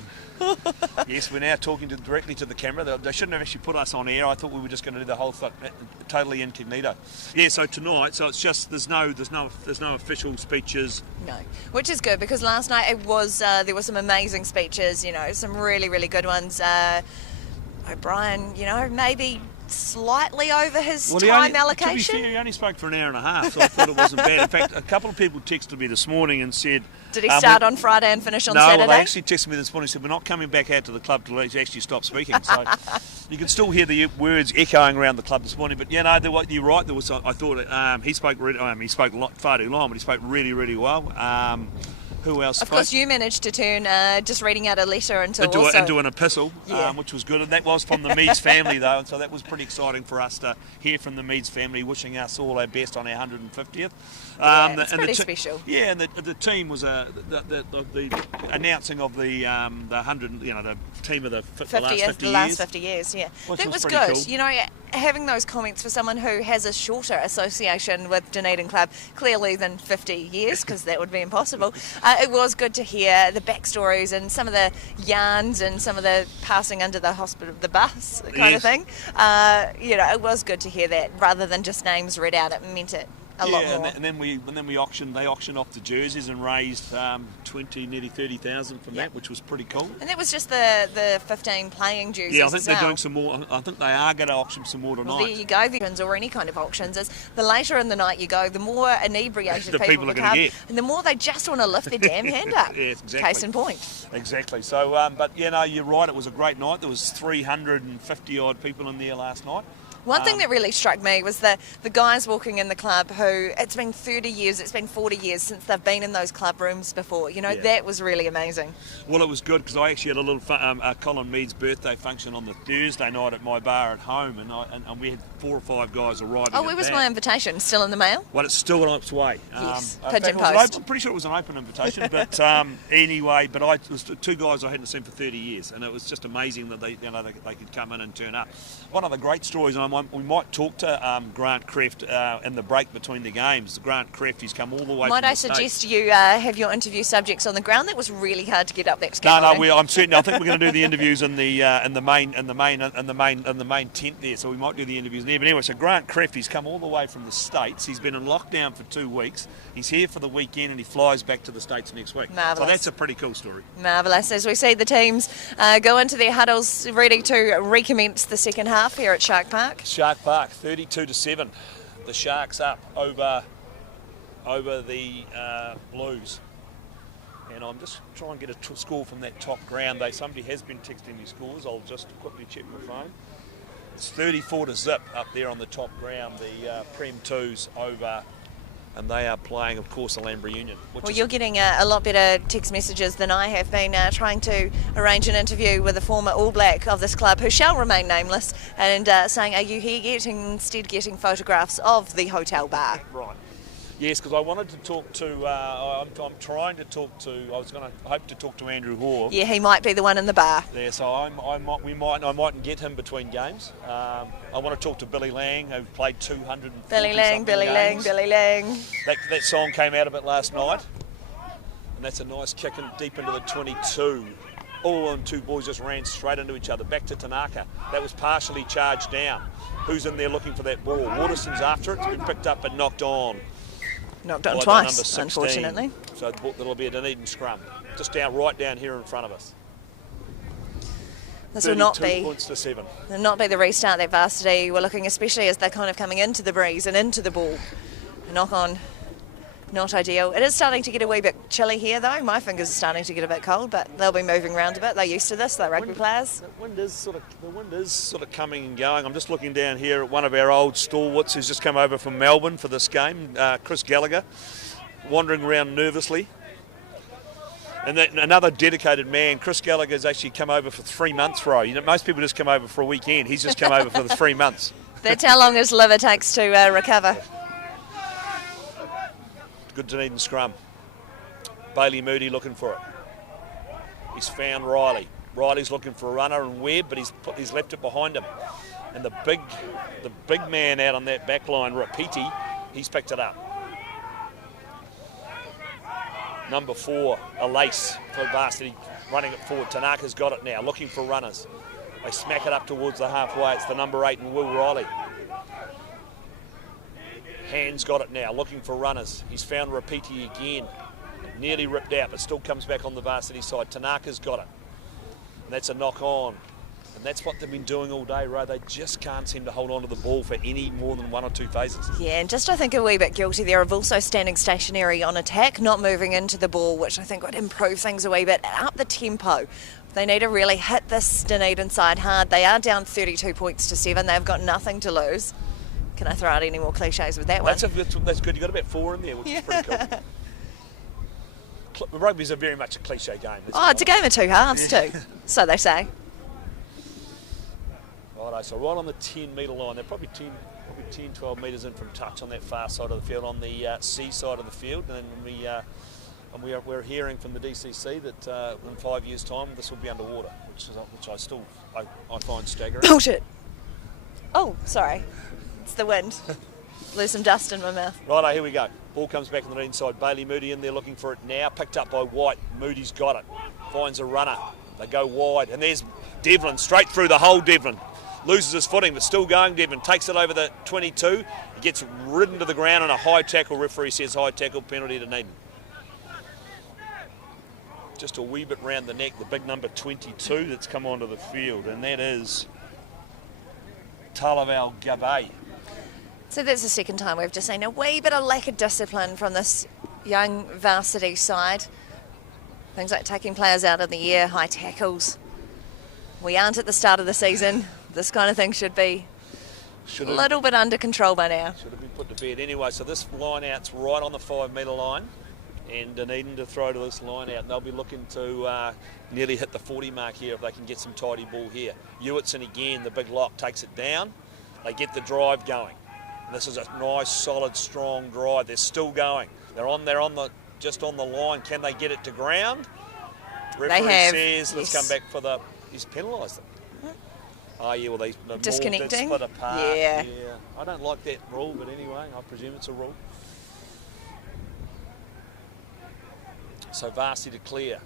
Yes, we're now talking directly to the camera. They shouldn't have actually put us on air. I thought we were just going to do the whole thing totally incognito. Yeah. So tonight, so it's just there's no official speeches. No, which is good because last night it was there were some amazing speeches. You know, some really really good ones. O'Brien, you know, maybe slightly over his time allocation. To be fair, he only spoke for an hour and a half, so I thought it wasn't bad. In fact, a couple of people texted me this morning and said... Did he start on Friday and finish on Saturday? No, well, they actually texted me this morning and said, we're not coming back out to the club till he actually stops speaking. So you can still hear the words echoing around the club this morning. But, you know, you're right. There was, I thought he spoke far too long, but he spoke really, really well. Who else? Of course, you managed to turn just reading out a letter into an epistle, which was good. And that was from the Meads family, though, and so that was pretty exciting for us to hear from the Meads family, wishing us all our best on our 150th. It's pretty special. Yeah, and the team was the announcing of the 100, you know, the team of the last 50 years. Yeah, that was good. Cool. You know, having those comments for someone who has a shorter association with Dunedin Club, clearly than 50 years, because that would be impossible. It was good to hear the backstories and some of the yarns and some of the passing under the bus kind of thing. You know, it was good to hear that rather than just names read out. It meant it a lot more. And then they auctioned off the jerseys and raised nearly 30,000 from that, which was pretty cool. And that was just the 15 playing jerseys. Yeah, I think they're doing some more. I think they are going to auction some more tonight. Well, there you go. The or any kind of auctions is the later in the night you go, the more inebriated people become, and the more they just want to lift their damn hand up. Yeah, exactly. Case in point. Exactly. So, but you know, you're right. It was a great night. There was 350 odd people in there last night. One thing that really struck me was the guys walking in the club who, it's been 30 years, it's been 40 years since they've been in those club rooms before. You know, that was really amazing. Well, it was good because I actually had a little Colin Meads birthday function on the Thursday night at my bar at home, and we had 4 or 5 guys arriving. Oh, where was my invitation? Still in the mail? Well, it's still on its way. Yes, pigeon post. I'm pretty sure it was an open invitation, but anyway, but it was 2 guys I hadn't seen for 30 years, and it was just amazing that they could come in and turn up. One of the great stories, and we might talk to Grant Kreft in the break between the games. Grant Kreft, he's come all the way. Might I suggest you have your interview subjects on the ground? That was really hard to get up that scaffolding. No, I'm certain. I think we're going to do the interviews in the main tent there. So we might do the interviews there. But anyway, so Grant Kreft, he's come all the way from the States. He's been in lockdown for 2 weeks. He's here for the weekend and he flies back to the States next week. Marvellous. So that's a pretty cool story. Marvellous. As we see the teams go into their huddles ready to recommence the second half here at Shark Park. Shark Park, 32-7. The Sharks up over the Blues. And I'm just trying to get a score from that top ground. Somebody has been texting me scores. I'll just quickly check my phone. It's 34-0 up there on the top ground. The Prem 2s over, and they are playing, of course, Alhambra Union. Well, you're getting a lot better text messages than I have been trying to arrange an interview with a former All Black of this club who shall remain nameless, and saying, are you here getting photographs of the hotel bar? Right. Yes, because I wanted to talk to. I'm trying to talk to. I was going to hope to talk to Andrew Hoare. Yeah, he might be the one in the bar. Yeah, so I mightn't get him between games. I want to talk to Billy Lang, who played 200. Billy Lang. That song came out of it last night, and that's a nice kick deep into the 22. All and 2 boys just ran straight into each other. Back to Tanaka. That was partially charged down. Who's in there looking for that ball? Waterson's after it. It's been picked up but knocked on. Knocked on twice, unfortunately. So that'll be a Dunedin scrum. just right down here in front of us. This will not 32 points to 7. will not be the restart that Varsity were looking, especially as they're kind of coming into the breeze and into the ball. Knock on, not ideal. It is starting to get a wee bit chilly here though. My fingers are starting to get a bit cold, but they'll be moving around a bit. They're used to this, they're rugby players. The wind is sort of coming and going. I'm just looking down here at one of our old stalwarts who's just come over from Melbourne for this game, Chris Gallagher, wandering around nervously. And then another dedicated man, Chris Gallagher, has actually come over for 3 months, Ro. You know, most people just come over for a weekend. He's just come over for the 3 months. That's how long his liver takes to recover. Good Dunedin scrum. Bailey Moody looking for it. He's found Riley. Riley's looking for a runner and Webb, but he's left it behind him. And the big man out on that back line, Rapiti, he's picked it up. Number 4, a lace for Varsity, running it forward. Tanaka's got it now, looking for runners. They smack it up towards the halfway. It's the number 8 and Will Riley. Hand's got it now, looking for runners. He's found Rapiti again. Nearly ripped out, but still comes back on the Varsity side. Tanaka's got it. And that's a knock on. And that's what they've been doing all day, Ray. They just can't seem to hold on to the ball for any more than 1 or 2 phases. Yeah, and just I think a wee bit guilty there of also standing stationary on attack, not moving into the ball, which I think would improve things a wee bit. Up the tempo. They need to really hit this Dunedin side hard. They are down 32 points to 7. They've got nothing to lose. Can I throw out any more cliches with that one? That's good. You've got about 4 in there, which is pretty cool. Rugby's very much a cliche game. It's a game of 2 halves too, so they say. Righto, so right on the 10-metre line. They're probably 10, 12 metres in from touch on that far side of the field, on the C side of the field. And we're hearing from the DCC that in 5 years' time this will be underwater, which I find staggering. Bullshit. Oh, sorry. It's the wind. Blew some dust in my mouth. Righto, here we go. Ball comes back on the inside. Bailey Moody in there looking for it now. Picked up by White. Moody's got it. Finds a runner. They go wide. And there's Devlin, straight through the hole, Devlin. Loses his footing, but still going, Devlin. Takes it over the 22. He gets ridden to the ground on a high tackle. Referee says high tackle, penalty to Dunedin. Just a wee bit round the neck, the big number 22 that's come onto the field, and that is Talaval Gabay. So that's the second time we've just seen a wee bit of lack of discipline from this young Varsity side. Things like taking players out of the air, high tackles. We aren't at the start of the season. This kind of thing should be a little bit under control by now. Should have been put to bed anyway. So this line out's right on the 5-metre line, and Dunedin to throw to this line out. And they'll be looking to nearly hit the 40 mark here if they can get some tidy ball here. Hewitson again, the big lock, takes it down. They get the drive going. And this is a nice, solid, strong drive. They're still going. They're just on the line. Can they get it to ground? Referee says, let's come back for the. He's penalised them. Oh yeah, well the disconnecting. Split apart. Yeah. I don't like that rule, but anyway, I presume it's a rule. So Varsity to clear.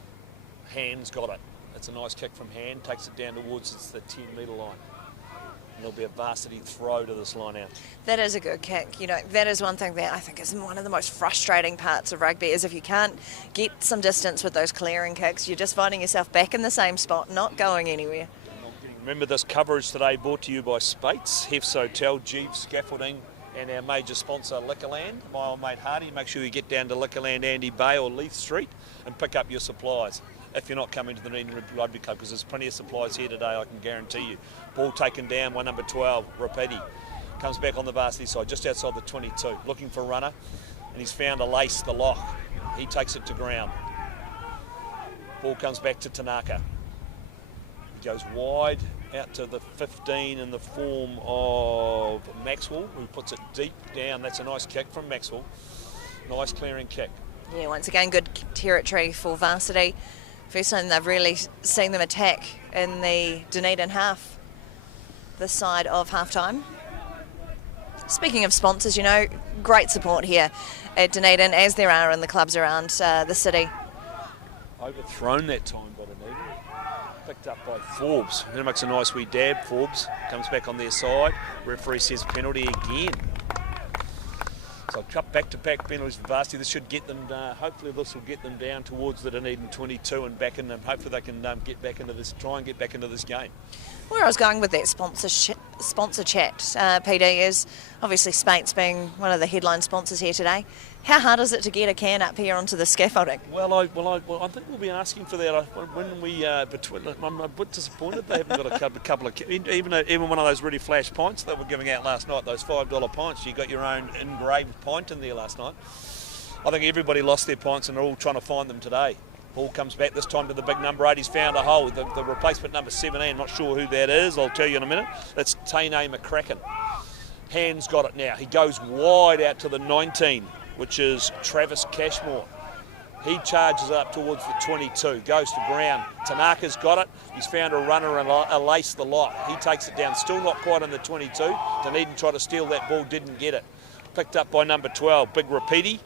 Hand's got it. It's a nice kick from Hand. Takes it down towards the 10-metre line. And there'll be a Varsity throw to this line out. That is a good kick. You know, that is one thing that I think is one of the most frustrating parts of rugby, is if you can't get some distance with those clearing kicks, you're just finding yourself back in the same spot, not going anywhere. Remember this coverage today brought to you by Spates, Hef's Hotel, Jeeves Scaffolding, and our major sponsor Liquorland. My old mate Hardy. Make sure you get down to Liquorland, Andy Bay or Leith Street, and pick up your supplies if you're not coming to the Dunedin Rugby Club, because there's plenty of supplies here today, I can guarantee you. Ball taken down by number 12, Rapidi. Comes back on the Varsity side, just outside the 22, looking for a runner, and he's found a lace, the lock. He takes it to ground. Ball comes back to Tanaka. He goes wide out to the 15 in the form of Maxwell, who puts it deep down. That's a nice kick from Maxwell. Nice clearing kick. Yeah, once again, good territory for Varsity. First time they've really seen them attack in the Dunedin half, this side of half-time. Speaking of sponsors, you know, great support here at Dunedin, as there are in the clubs around the city. Overthrown that time by Dunedin. Picked up by Forbes. He makes a nice wee dab. Forbes comes back on their side. Referee says penalty again. So back-to-back penalties for Varsity. This should get them, hopefully this will get them down towards the Dunedin 22 and back in, and hopefully they can get back into this, try and get back into this game. Where I was going with that sponsor chat, PD, is obviously Spates being one of the headline sponsors here today. How hard is it to get a can up here onto the scaffolding? Well, I think we'll be asking for that. I'm a bit disappointed they haven't got a couple of, even one of those really flash pints that were giving out last night, those $5 pints. You got your own engraved pint in there last night. I think everybody lost their pints and they're all trying to find them today. Ball comes back this time to the big number 8. He's found a hole. The replacement number 17, not sure who that is. I'll tell you in a minute. That's Tane McCracken. Hand's got it now. He goes wide out to the 19, which is Travis Cashmore. He charges up towards the 22, goes to ground. Tanaka's got it. He's found a runner and a lace the lot. He takes it down. Still not quite in the 22. Dunedin tried to steal that ball, didn't get it. Picked up by number 12, Big Repeaty.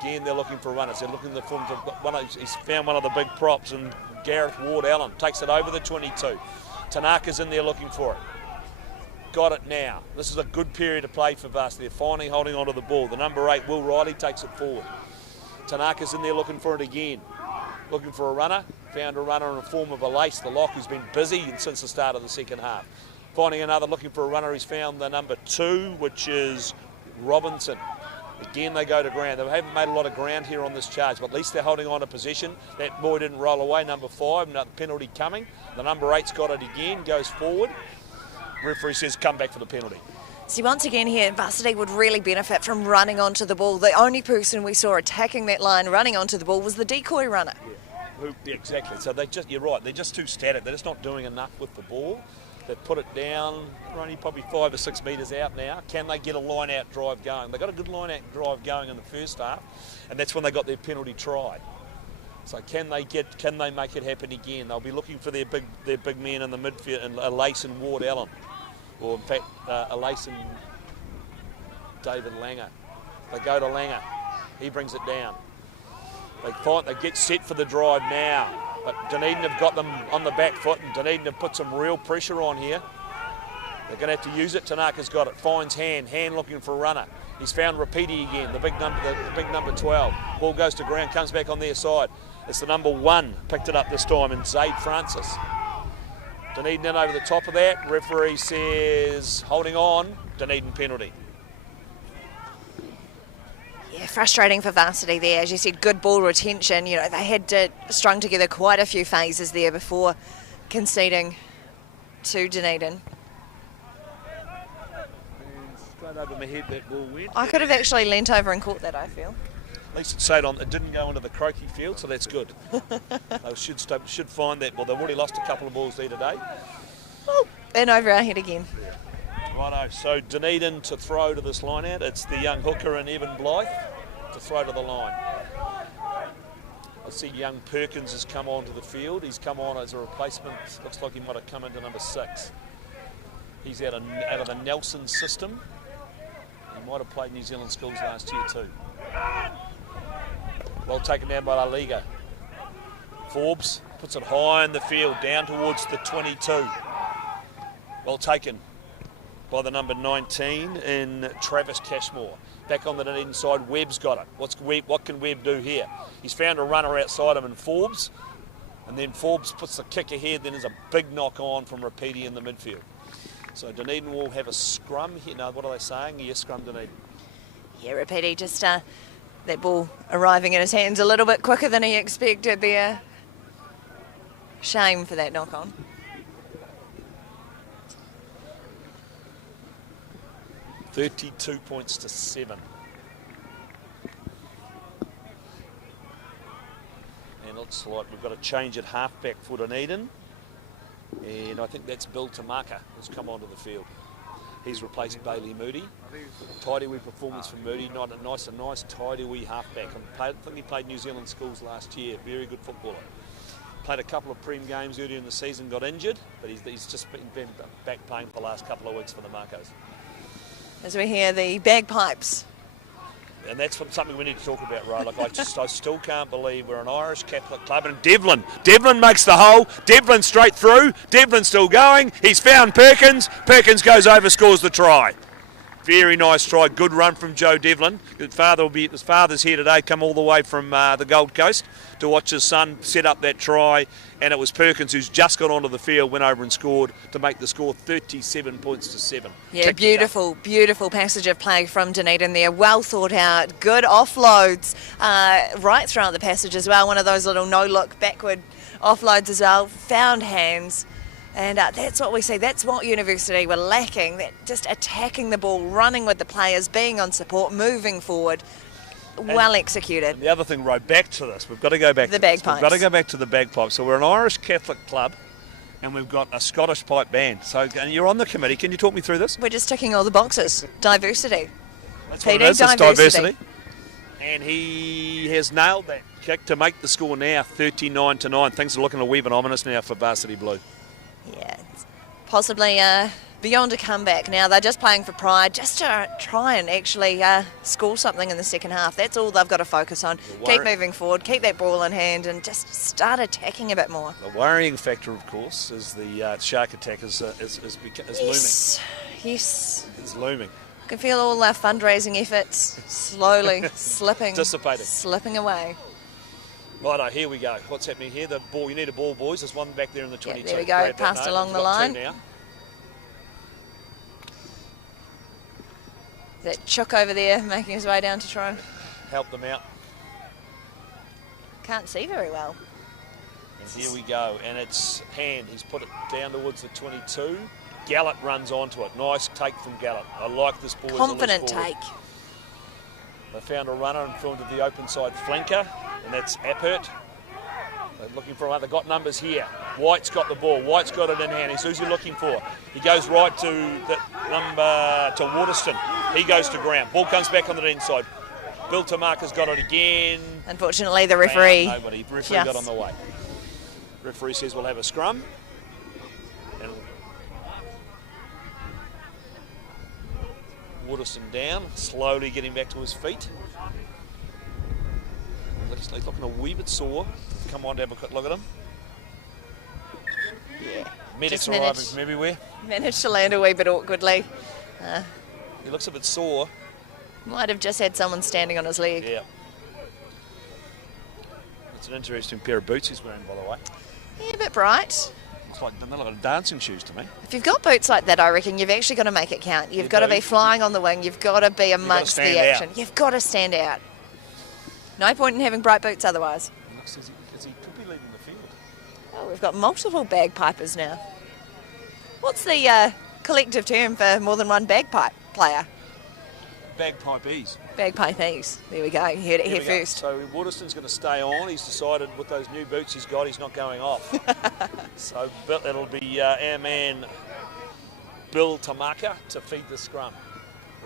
Again, they're looking for runners. They're looking for he's found one of the big props, and Gareth Ward-Allen takes it over the 22. Tanaka's in there looking for it. Got it now. This is a good period to play for Varsity. They're finally holding onto the ball. The number 8, Will Riley, takes it forward. Tanaka's in there looking for it again. Looking for a runner. Found a runner in the form of a lace, the lock, who's been busy since the start of the second half. Finding another, looking for a runner. He's found the number 2, which is Robinson. Again, they go to ground. They haven't made a lot of ground here on this charge, but at least they're holding on to possession. That boy didn't roll away, number 5, another penalty coming. The number 8's got it again, goes forward. Referee says come back for the penalty. See, once again here, Varsity would really benefit from running onto the ball. The only person we saw attacking that line, running onto the ball, was the decoy runner. Yeah, exactly. So you're right, they're just too static. They're just not doing enough with the ball. They've put it down, they're only probably 5 or 6 metres out now. Can they get a line-out drive going? They got a good line-out drive going in the first half, and that's when they got their penalty try. So can they make it happen again? They'll be looking for their big men in the midfield, and Lace and Ward-Allen, or in fact, Lace and David Langer. They go to Langer. He brings it down. They get set for the drive now. But Dunedin have got them on the back foot, and Dunedin have put some real pressure on here. They're going to have to use it. Tanaka's got it. Finds Hand looking for a runner. He's found Repeaty again, the big number 12. Ball goes to ground, comes back on their side. It's the number 1, picked it up this time, and Zaid Francis. Dunedin in over the top of that. Referee says holding on, Dunedin penalty. Yeah, frustrating for Varsity there. As you said, good ball retention. You know, they had strung together quite a few phases there before conceding to Dunedin. And straight over my head that ball went. I could have actually leant over and caught that, I feel. At least it stayed on. It didn't go into the croaky field, so that's good. They should find that ball. They've already lost a couple of balls there today. Oh, and over our head again. Righto, so Dunedin to throw to this line out. It's the young hooker and Evan Blythe to throw to the line. I see young Perkins has come onto the field. He's come on as a replacement. Looks like he might have come into number 6. He's out of the Nelson system. He might have played New Zealand schools last year too. Well taken down by La Liga. Forbes puts it high in the field, down towards the 22. Well taken by the number 19 in Travis Cashmore. Back on the Dunedin side, Webb's got it. What can Webb do here? He's found a runner outside him in Forbes, and then Forbes puts the kick ahead, then there's a big knock on from Repeaty in the midfield. So Dunedin will have a scrum here. No, what are they saying? Yes, scrum Dunedin. Yeah, Repeaty just that ball arriving in his hands a little bit quicker than he expected there. Shame for that knock on. $32 points to 7. And it looks like we've got a change at halfback for Dunedin. And I think that's Bill Tamaka who's come onto the field. He's replaced Bailey Moody. Tidy-wee performance for Moody. Not a nice tidy-wee halfback. I think he played New Zealand schools last year. Very good footballer. Played a couple of Prem games earlier in the season, got injured, but he's just been back playing for the last couple of weeks for the Makos. As we hear the bagpipes. And that's something we need to talk about, right? Like I still can't believe we're an Irish Catholic club. And Devlin makes the hole. Devlin straight through. Devlin still going. He's found Perkins. Perkins goes over, scores the try. Very nice try. Good run from Joe Devlin. His father's here today, come all the way from the Gold Coast to watch his son set up that try. And it was Perkins, who's just got onto the field, went over and scored to make the score 37 points to 7. Yeah, beautiful passage of play from Dunedin there. Well thought out. Good offloads right throughout the passage as well. One of those little no-look backward offloads as well. Found hands. And that's what we see. That's what University were lacking. That just attacking the ball, running with the players, being on support, moving forward. Well executed. And the other thing, right, back to this. We've got to go back to the bagpipes. We've got to go back to the bagpipes. So we're an Irish Catholic club, and we've got a Scottish pipe band. So and you're on the committee. Can you talk me through this? We're just ticking all the boxes. Diversity. That's what it is. It's diversity. And he has nailed that kick to make the score now 39-9. Things are looking a wee bit ominous now for Varsity Blue. Yeah, it's possibly beyond a comeback now. They're just playing for pride, just to try and actually score something in the second half. That's all they've got to focus on. Keep moving forward, keep that ball in hand, and just start attacking a bit more. The worrying factor, of course, is the shark attack is yes. looming. Yes. It's looming. I can feel all our fundraising efforts slowly slipping away. Righto, here we go. What's happening here? The ball. You need a ball, boys. There's one back there in the 22. Yeah, there we go. Passed along the line. Now. That Chook over there making his way down to try and help them out. Can't see very well. And here we go. And it's Hand. He's put it down towards the 22. Gallop runs onto it. Nice take from Gallop. I like this ball. Confident take. They found a runner in front of the open side flanker, and that's Appert. They're looking for another. They've got numbers here. White's got the ball. White's got it in hand. Who's he looking for? He goes right to the number to Waterston. He goes to ground. Ball comes back on the inside. Bill Tamaka's got it again. Unfortunately, the referee. Nobody. The referee got on the way. Referee says we'll have a scrum. And Waterston down, slowly getting back to his feet. He's looking a wee bit sore. Come on to have a quick look at him. Yeah. Medics arriving from everywhere. Managed to land a wee bit awkwardly. He looks a bit sore. Might have just had someone standing on his leg. Yeah. It's an interesting pair of boots he's wearing, by the way. Yeah, a bit bright. Looks like they look like dancing shoes to me. If you've got boots like that, I reckon you've actually got to make it count. You've got to be flying on the wing. You've got to be amongst the action. You've got to stand out. No point in having bright boots otherwise. He looks as he could be leading the field. Oh, we've got multiple bagpipers now. What's the collective term for more than one bagpipe player? Bagpipees. Bagpipees. There we go. You heard it here first. So Waterston's going to stay on. He's decided with those new boots he's got, he's not going off. So it'll be our man Bill Tamaka to feed the scrum.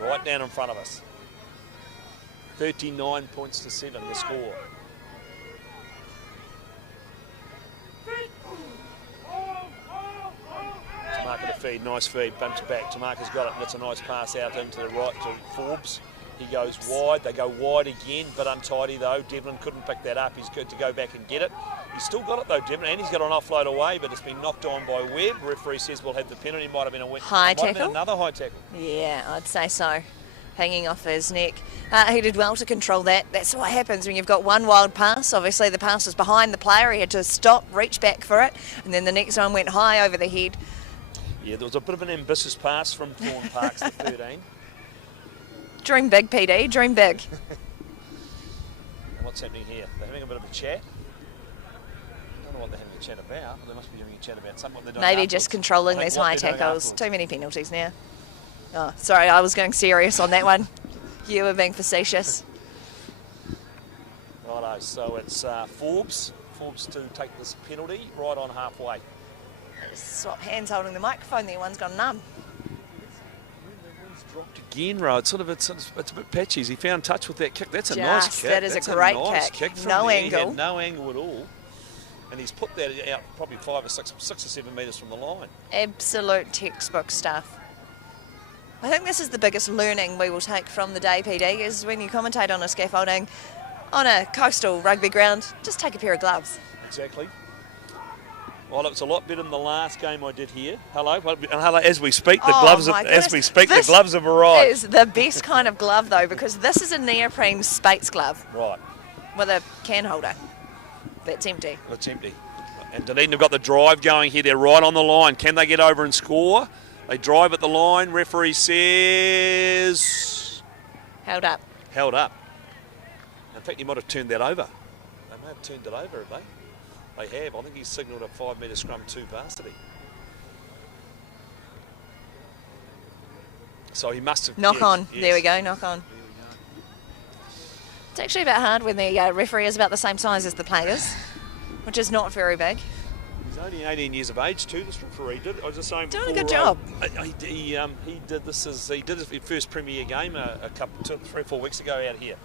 Right down in front of us. 39 points to 7, the score. Tamaka to feed, nice feed, bumps back. Tamaka's got it, and it's a nice pass out into the right to Forbes. He goes wide, they go wide again, but untidy though. Devlin couldn't pick that up, he's good to go back and get it. He's still got it though, Devlin, and he's got an offload away, but it's been knocked on by Webb. Referee says we'll have the penalty, might have been a high tackle. Another high tackle. Yeah, I'd say so. Hanging off his neck. He did well to control that. That's what happens when you've got one wild pass. Obviously the pass was behind the player, he had to stop, reach back for it, and then the next one went high over the head. Yeah, there was a bit of an ambitious pass from Thorn Parks, the 13. Dream big, PD, dream big. What's happening here? They're having a bit of a chat. I don't know what they're having a chat about. They must be having a chat about something. They're doing maybe afterwards. Just controlling these high tackles. Too many penalties now. Oh, sorry, I was going serious on that one. You were being facetious. Righto, so it's Forbes. Forbes to take this penalty right on halfway. Swap hands holding the microphone there. One's gone numb. One's dropped again, Ro. It's a bit patchy. He found touch with that kick. That's a nice kick. That is a great kick. No angle. He had no angle at all. And he's put that out probably 5 or 6 or 7 metres from the line. Absolute textbook stuff. I think this is the biggest learning we will take from the day, PD, is when you commentate on a scaffolding on a coastal rugby ground, just take a pair of gloves. Exactly. Well, it's a lot better than the last game I did here. Hello, as we speak, the Oh, gloves my the gloves have arrived. This is the best kind of glove, though, because this is a neoprene Spates glove. Right. With a can holder. That's empty. It's empty. And Dunedin have got the drive going here. They're right on the line. Can they get over and score? They drive at the line. Referee says... Held up. Held up. In fact, he might have turned that over. They may have turned it over, have they? They have. I think he's signalled a 5-metre scrum to varsity. So he must have... Knock on. Yes. There we go, knock on. It's actually a bit hard when the referee is about the same size as the players, which is not very big. He's only 18 years of age too, this referee. I was just saying doing before, a good job. He did his first Premier game a couple, 3 or 4 weeks ago out here.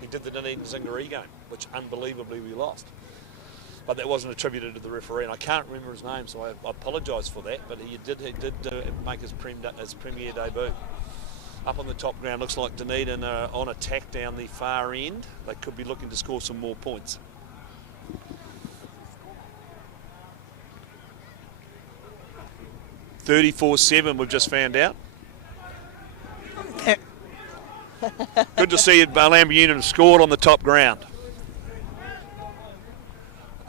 He did the Dunedin Zingaree game, which unbelievably we lost. But that wasn't attributed to the referee, and I can't remember his name, so I apologise for that. But he did make his Premier debut. Up on the top ground, looks like Dunedin are on attack down the far end. They could be looking to score some more points. (34-7) we've just found out. Good to see Alhambra Union scored on the top ground.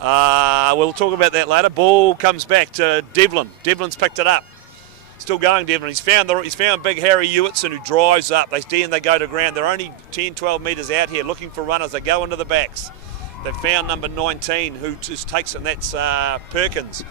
We'll talk about that later. Ball comes back to Devlin. Devlin's picked it up. Still going, Devlin. He's found big Harry Hewitson, who drives up. They go to ground. They're only 10, 12 metres out here looking for runners. They go into the backs. They've found number 19, who just takes it, and that's Perkins.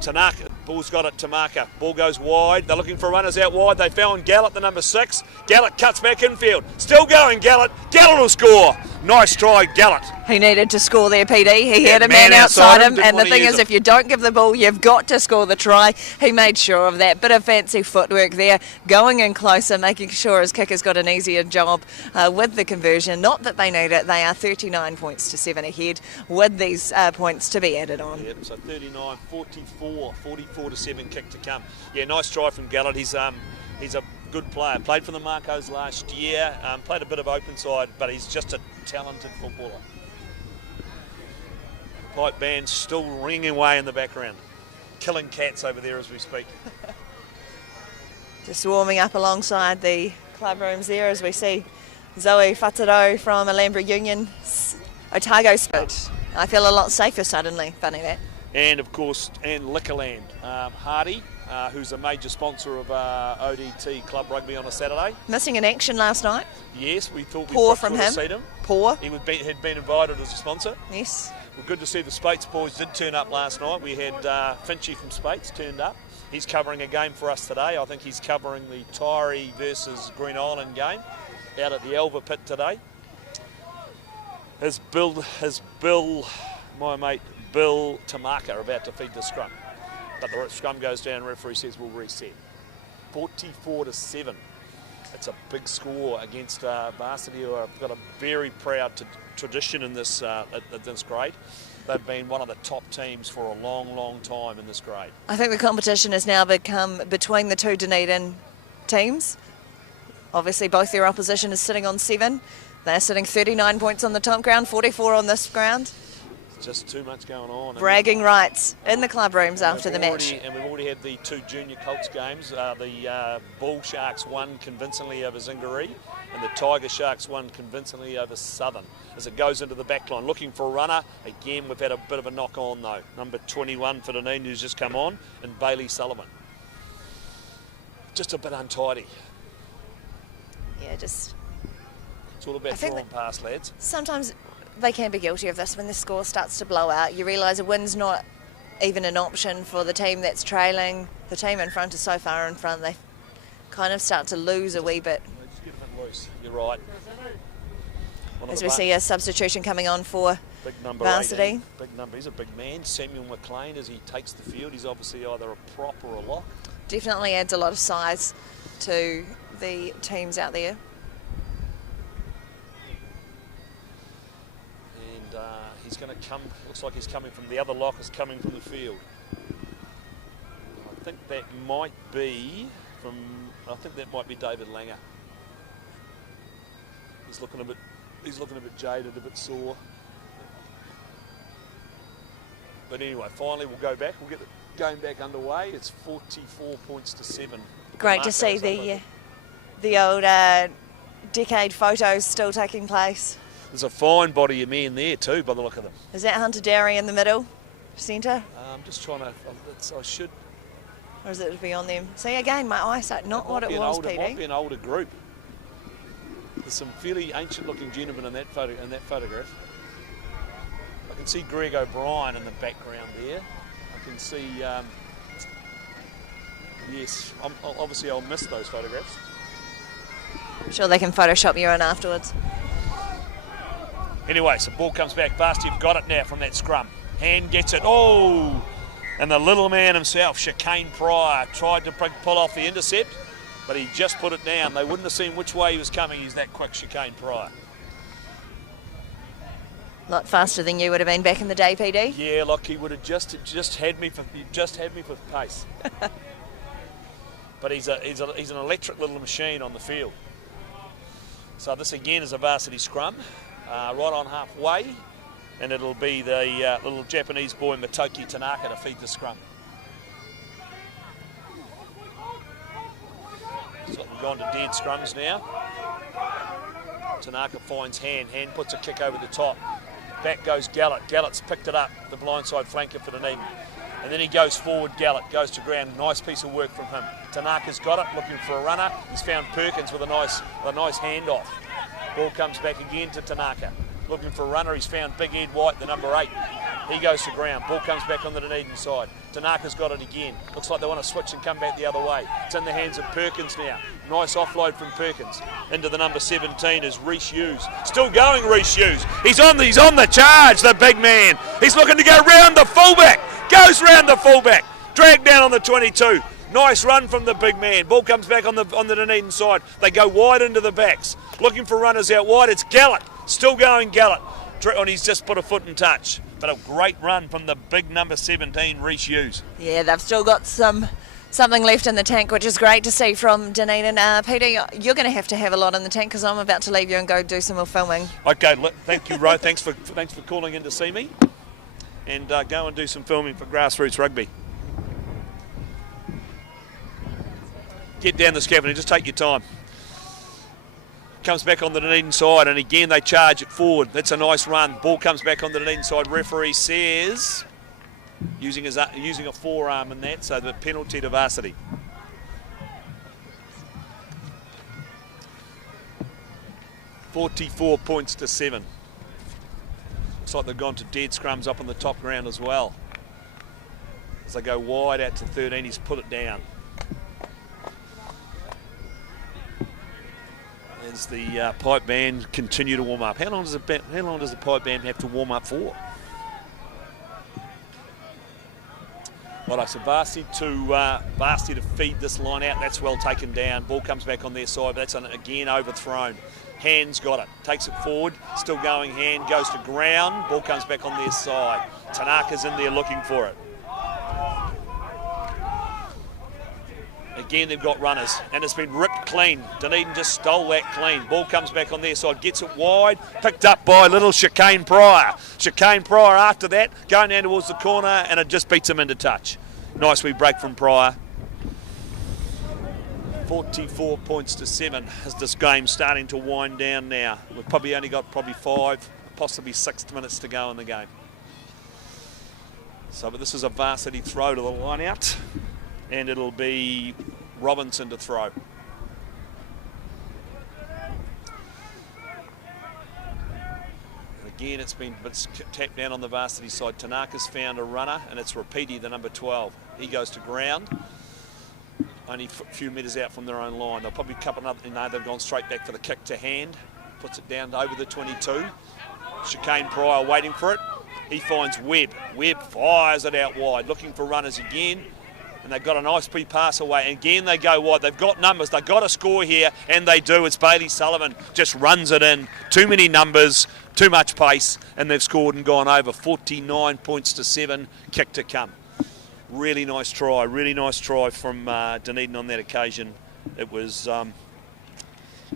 Tanaka, ball's got it to Mako. Ball goes wide. They're looking for runners out wide. They found Gallett, the number 6. Gallett cuts back infield. Still going, Gallett. Gallett will score. Nice try, Gallett. He needed to score there, PD. He had a man outside him, and the thing is, if you don't give the ball, you've got to score the try. He made sure of that. Bit of fancy footwork there, going in closer, making sure his kicker's got an easier job with the conversion. Not that they need it. They are 39 points to 7 ahead with these points to be added on. Yep, so 39, 44, 44 to 7 kick to come. Yeah, nice try from Gallett. He's a good player. Played for the Makos last year. Played a bit of open side, but he's just a talented footballer. Pipe band still ringing away in the background. Killing cats over there as we speak. Just warming up alongside the club rooms there as we see Zoe Whataro from Alhambra Union. Otago Spirit. I feel a lot safer suddenly. Funny that. And of course, and Liquorland. Hardy, who's a major sponsor of ODT Club Rugby on a Saturday. Missing in action last night. Yes, we thought we'd Poor from him. seen him. Poor. He had been invited as a sponsor. Yes. Well, good to see the Spates boys did turn up last night. We had Finchy from Spates turned up. He's covering a game for us today. I think he's covering the Tyree versus Green Island game out at the Elva pit today. His Bill, my mate Bill Tamaka, are about to feed the scrum. But the scrum goes down, referee says we'll reset. 44 to 7. It's a big score against Varsity, who have got a very proud tradition in this grade. They've been one of the top teams for a long, long time in this grade. I think the competition has now become between the two Dunedin teams. Obviously, both their opposition is sitting on 7. They're sitting 39 points on the top ground, 44 on this ground. Just too much going on. Bragging rights in the club rooms after the match. And we've already had the 2 junior Colts games. The Bull Sharks won convincingly over Zingaree, and the Tiger Sharks won convincingly over Southern. As it goes into the back line, looking for a runner. Again, we've had a bit of a knock on though. Number 21 for Dunedin, who's just come on, and Bailey Sullivan. Just a bit untidy. Yeah, just... It's all about drawing past, lads. Sometimes they can be guilty of this when the score starts to blow out. You realise a win's not even an option for the team that's trailing. The team in front is so far in front, they kind of start to lose a wee bit. Just get a bit loose. You're right. As we see a substitution coming on for big number Varsity. 18. Big number. He's a big man. Samuel Mclean, as he takes the field, he's obviously either a prop or a lock. Definitely adds a lot of size to the teams out there. And he's going to come, looks like he's coming from the other lock, is coming from the field. I think that might be David Langer. He's looking a bit jaded, a bit sore. But anyway, finally we'll go back. We'll get the game back underway. It's 44 points to 7. Great to see the old decade photos still taking place. There's a fine body of men there too, by the look of them. Is that Hunter Dowry in the middle, centre? I'm just trying to. I should. Or is it beyond them? See, again, my eyesight, not what it was, It might PD. be an older group. There's some fairly ancient-looking gentlemen in that photograph. I can see Greg O'Brien in the background there. I can see. Yes, obviously I'll miss those photographs. I'm sure they can Photoshop you in afterwards. Anyway, so ball comes back. Basti have got it now from that scrum. Hand gets it. Oh! And the little man himself, Chicane Pryor, tried to pull off the intercept, but he just put it down. They wouldn't have seen which way he was coming. He's that quick, Chicane Pryor. A lot faster than you would have been back in the day, PD. Yeah, look, he would have just had me for pace. But he's an electric little machine on the field. So this again is a varsity scrum, right on halfway, and it'll be the little Japanese boy Matoki Tanaka to feed the scrum. So we've gone to dead scrums now. Tanaka finds Hand. Hand puts a kick over the top. Back goes Gallett. Gallett's picked it up, the blindside flanker for Dunedin. And then he goes forward, Gallett goes to ground. Nice piece of work from him. Tanaka's got it, looking for a runner. He's found Perkins with a nice handoff. Ball comes back again to Tanaka. Looking for a runner, he's found Big Ed White, the number 8. He goes to ground. Ball comes back on the Dunedin side. Tanaka's got it again. Looks like they want to switch and come back the other way. It's in the hands of Perkins now. Nice offload from Perkins. Into the number 17 is Rhys Hughes. Still going, Rhys Hughes. He's on the charge, the big man. He's looking to go round the fullback. Goes round the fullback. Dragged down on the 22. Nice run from the big man. Ball comes back on the Dunedin side. They go wide into the backs. Looking for runners out wide. It's Gallett. Still going Gallett. And he's just put a foot in touch. But a great run from the big number 17, Rhys Hughes. Yeah, they've still got something left in the tank, which is great to see from Dunedin. Peter, you're going to have a lot in the tank because I'm about to leave you and go do some more filming. Okay, thank you, Ro. Thanks for calling in to see me. And go and do some filming for Grassroots Rugby. Get down the scaffolding, just take your time. Comes back on the Dunedin side, and again they charge it forward. That's a nice run. Ball comes back on the Dunedin side. Referee says using a forearm in that, so the penalty to varsity. $44 points to 7. Looks like they've gone to dead scrums up on the top ground as well. As they go wide out to 13, he's put it down. As the pipe band continue to warm up. How long does the pipe band have to warm up for? Right, so Varsity to feed this line out. That's well taken down. Ball comes back on their side, but that's again overthrown. Hand's got it, takes it forward, still going. Hand goes to ground. Ball comes back on their side. Tanaka's in there looking for it. Again, they've got runners, and it's been ripped clean. Dunedin just stole that clean. Ball comes back on their side, gets it wide, picked up by little Chicane Pryor. Chicane Pryor after that, going down towards the corner, and it just beats him into touch. Nice wee break from Pryor. 44 points to 7 as this game's starting to wind down now. We've probably only got 5, possibly 6 minutes to go in the game. So, but this is a varsity throw to the line out. And it'll be Robinson to throw. And again, it's tapped down on the varsity side. Tanaka's found a runner, and it's Rapidi, the number 12. He goes to ground, only a few metres out from their own line. They'll probably cup another. No, they've gone straight back for the kick to Hand. Puts it down over the 22. Chicane Pryor waiting for it. He finds Webb. Webb fires it out wide, looking for runners again. And they've got a nice pass away. And again, they go wide. They've got numbers. They've got a score here, and they do. It's Bailey Sullivan just runs it in. Too many numbers, too much pace, and they've scored and gone over. 49 points to 7. Kick to come. Really nice try from Dunedin on that occasion. It was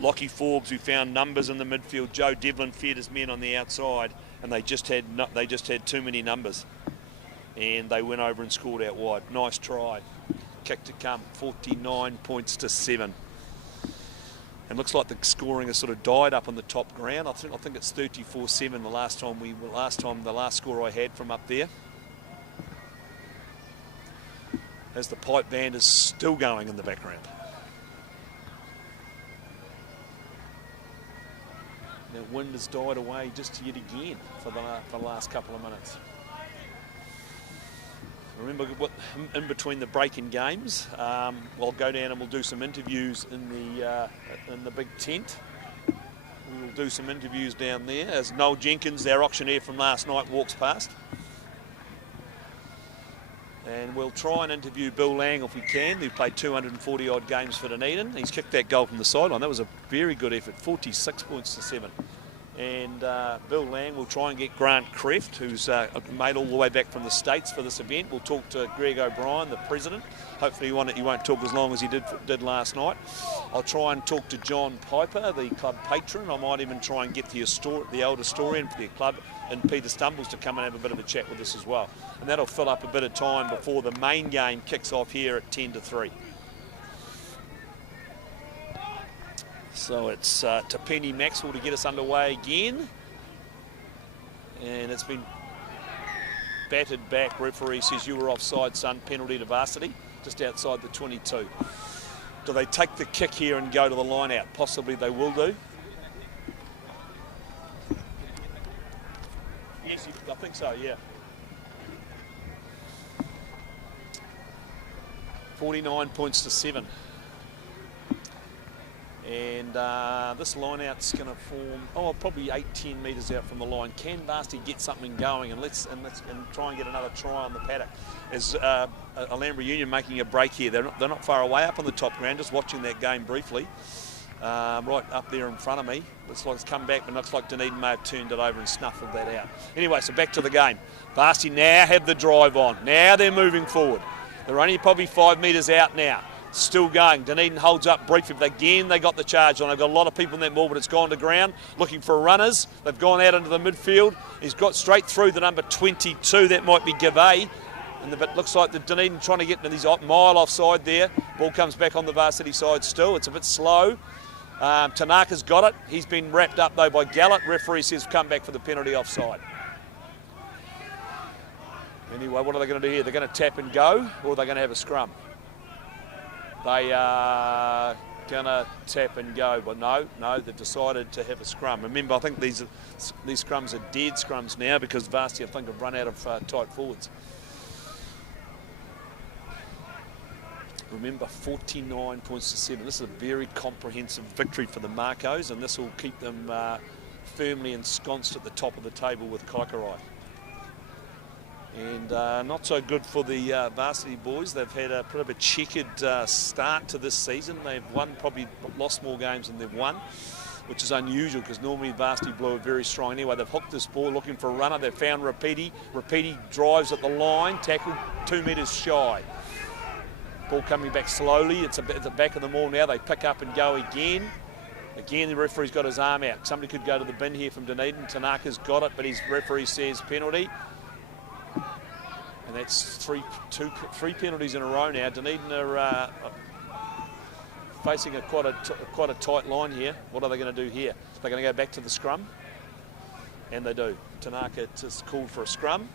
Lockie Forbes who found numbers in the midfield. Joe Devlin fed his men on the outside, and they just had too many numbers. and they went over and scored out wide. Nice try. Kick to come, 49 points to 7. And looks like the scoring has sort of died up on the top ground. I think it's 34-7 the last score I had from up there. As the pipe band is still going in the background. The wind has died away just yet again for the last couple of minutes. Remember, in between the break in games, we'll go down and we'll do some interviews in the big tent. We'll do some interviews down there as Noel Jenkins, our auctioneer from last night, walks past. And we'll try and interview Bill Lang if we can, who played 240 odd games for Dunedin. He's kicked that goal from the sideline. That was a very good effort, 46 points to 7. And Bill Lang will try and get Grant Kreft, who's made all the way back from the States for this event. We'll talk to Greg O'Brien, the president. Hopefully he won't talk as long as he did last night. I'll try and talk to John Piper, the club patron. I might even try and get the old historian for the club, and Peter Stumbles, to come and have a bit of a chat with us as well. And that'll fill up a bit of time before the main game kicks off here at 10-3. So it's to Penny Maxwell to get us underway again. And it's been batted back. Referee says you were offside, son. Penalty to Varsity, just outside the 22. Do they take the kick here and go to the line out? Possibly they will do. Yes, I think so, yeah. 49 points to 7. And this line out's going to form, probably 8-10 metres out from the line. Can Varsity get something going and let's try and get another try on the paddock? As Alhambra Union making a break here. They're not far away up on the top ground, just watching that game briefly. Right up there in front of me. Looks like it's come back, but looks like Dunedin may have turned it over and snuffled that out. Anyway, so back to the game. Varsity now have the drive on. Now they're moving forward. They're only probably 5 metres out now. Still going. Dunedin holds up briefly. Again, they got the charge on. They've got a lot of people in that ball, but it's gone to ground. Looking for runners. They've gone out into the midfield. He's got straight through the number 22. That might be Gavay. And it looks like the Dunedin trying to get into these mile offside there. Ball comes back on the Varsity side still. It's a bit slow. Tanaka's got it. He's been wrapped up though by Gallup. Referee says come back for the penalty offside. Anyway, what are they going to do here? They're going to tap and go, or are they going to have a scrum? They are going to tap and go, but no, they've decided to have a scrum. Remember, I think these scrums are dead scrums now because Varsity, I think, have run out of tight forwards. Remember, 49 points to 7. This is a very comprehensive victory for the Makos, and this will keep them firmly ensconced at the top of the table with Kaikarai. And not so good for the Varsity boys. They've had a bit of a checkered start to this season. They've probably lost more games than they've won, which is unusual because normally Varsity Blue are very strong. Anyway, they've hooked this ball looking for a runner. They've found Rapidi. Rapidi drives at the line, tackled 2 metres shy. Ball coming back slowly. It's at the back of the maul now. They pick up and go again. Again, the referee's got his arm out. Somebody could go to the bin here from Dunedin. Tanaka's got it, but his referee says penalty. And that's three penalties in a row now. Dunedin are facing quite a tight line here. What are they going to do here? They're going to go back to the scrum, and they do. Tanaka just called for a scrum.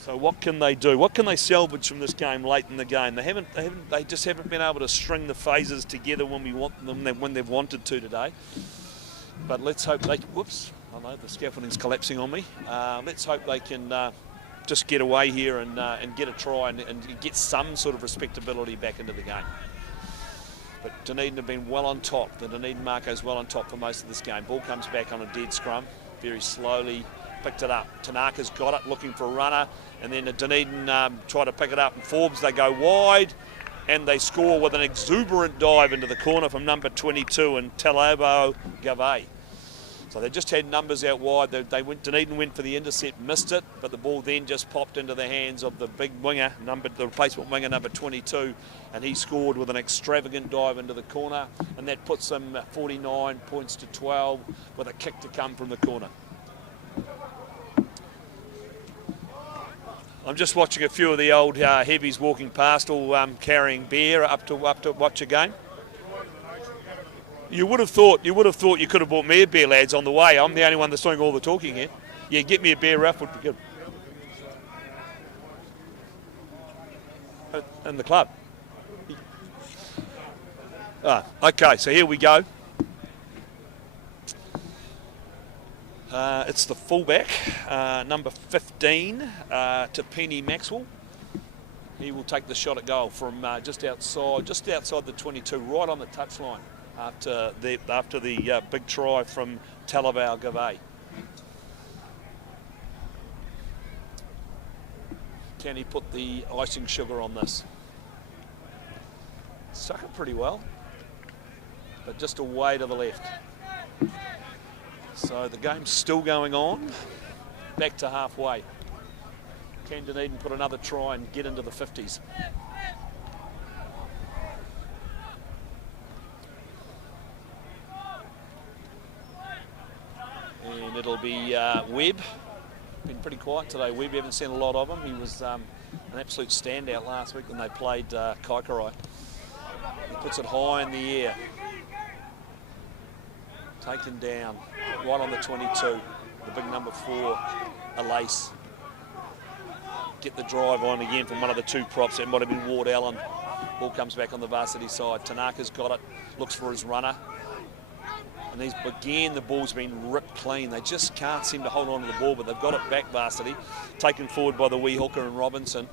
So what can they do? What can they salvage from this game late in the game? They just haven't been able to string the phases together when we want them, when they've wanted to today. But let's hope they. Whoops. I know the scaffolding's collapsing on me. Let's hope they can just get away here and get a try and get some sort of respectability back into the game. But Dunedin have been well on top. The Dunedin Mako's well on top for most of this game. Ball comes back on a dead scrum, very slowly picked it up. Tanaka's got it, looking for a runner, and then the Dunedin try to pick it up. And Forbes, they go wide, and they score with an exuberant dive into the corner from number 22 and Talabo Gavay. So they just had numbers out wide. Dunedin went for the intercept, missed it, but the ball then just popped into the hands of the big winger, the replacement winger, number 22, and he scored with an extravagant dive into the corner, and that puts them 49 points to 12 with a kick to come from the corner. I'm just watching a few of the old heavies walking past, all carrying beer up to watch a game. You would have thought you could have bought me a beer, lads, on the way. I'm the only one that's doing all the talking here. Yeah, get me a beer, Ralph, would be good. In the club. Okay, so here we go. It's the fullback, number 15, to Penny Maxwell. He will take the shot at goal from just outside the 22, right on the touchline after the big try from Talavao Gavay. Can he put the icing sugar on this? Stuck it pretty well, but just away to the left. So the game's still going on, back to halfway. Can Dunedin put another try and get into the 50s? And it'll be Webb. Been pretty quiet today, Webb. We haven't seen a lot of him. He was an absolute standout last week when they played Kaikorai. He puts it high in the air. Taken down, right on the 22. The big number 4, Alace. Get the drive on again from one of the two props. It might have been Ward Allen. Ball comes back on the varsity side. Tanaka's got it, looks for his runner. And again, the ball's been ripped clean. They just can't seem to hold on to the ball, but they've got it back, varsity. Taken forward by the wee hooker and Robinson.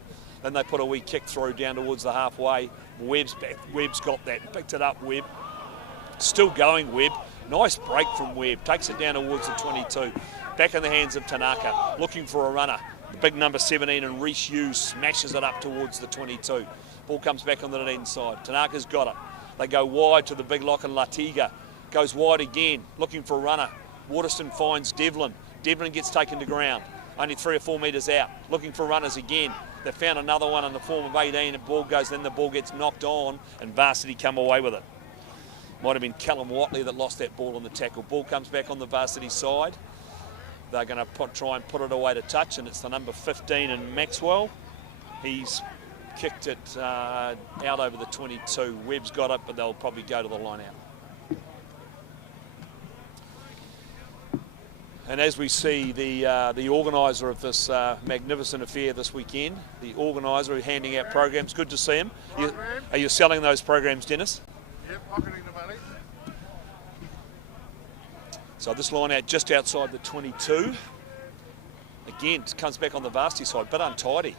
Then they put a wee kick through down towards the halfway. Webb's back. Webb's got that. Picked it up, Webb. Still going, Webb. Nice break from Webb. Takes it down towards the 22. Back in the hands of Tanaka. Looking for a runner. The big number 17 and Reece Hughes smashes it up towards the 22. Ball comes back on the Dunedin side. Tanaka's got it. They go wide to the big lock and Latiga. Goes wide again. Looking for a runner. Waterston finds Devlin. Devlin gets taken to ground. Only 3 or 4 metres out. Looking for runners again. They found another one in the form of 18. The ball goes, then the ball gets knocked on and varsity come away with it. Might have been Callum Watley that lost that ball on the tackle. Ball comes back on the varsity side. They're going to try and put it away to touch, and it's the number 15 in Maxwell. He's kicked it out over the 22. Webb's got it, but they'll probably go to the line out. And as we see the organiser of this magnificent affair this weekend, the organiser handing out programs, good to see him. Are you selling those programs, Dennis? Yep, pocketing the money. So this line out just outside the 22. Again, it comes back on the varsity side, but untidy.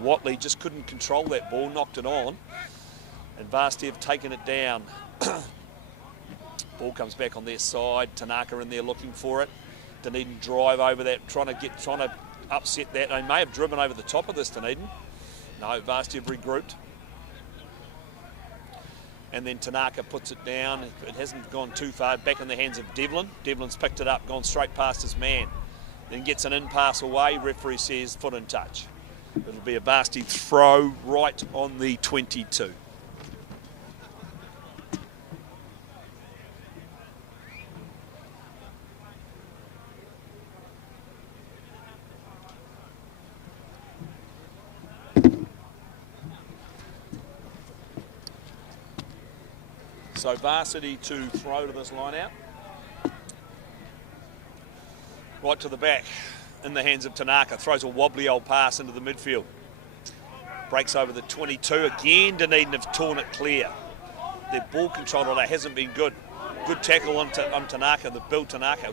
Watley just couldn't control that ball, knocked it on, and varsity have taken it down. Ball comes back on their side. Tanaka in there looking for it. Dunedin drive over that, trying to upset that. They may have driven over the top of this, Dunedin. No, varsity have regrouped. And then Tanaka puts it down. It hasn't gone too far. Back in the hands of Devlin. Devlin's picked it up, gone straight past his man. Then gets an in-pass away. Referee says foot in touch. It'll be a varsity throw right on the 22. So varsity to throw to this line out. Right to the back in the hands of Tanaka. Throws a wobbly old pass into the midfield. Breaks over the 22. Again, Dunedin have torn it clear. Their ball control today hasn't been good. Good tackle on Tanaka, the Bill Tanaka,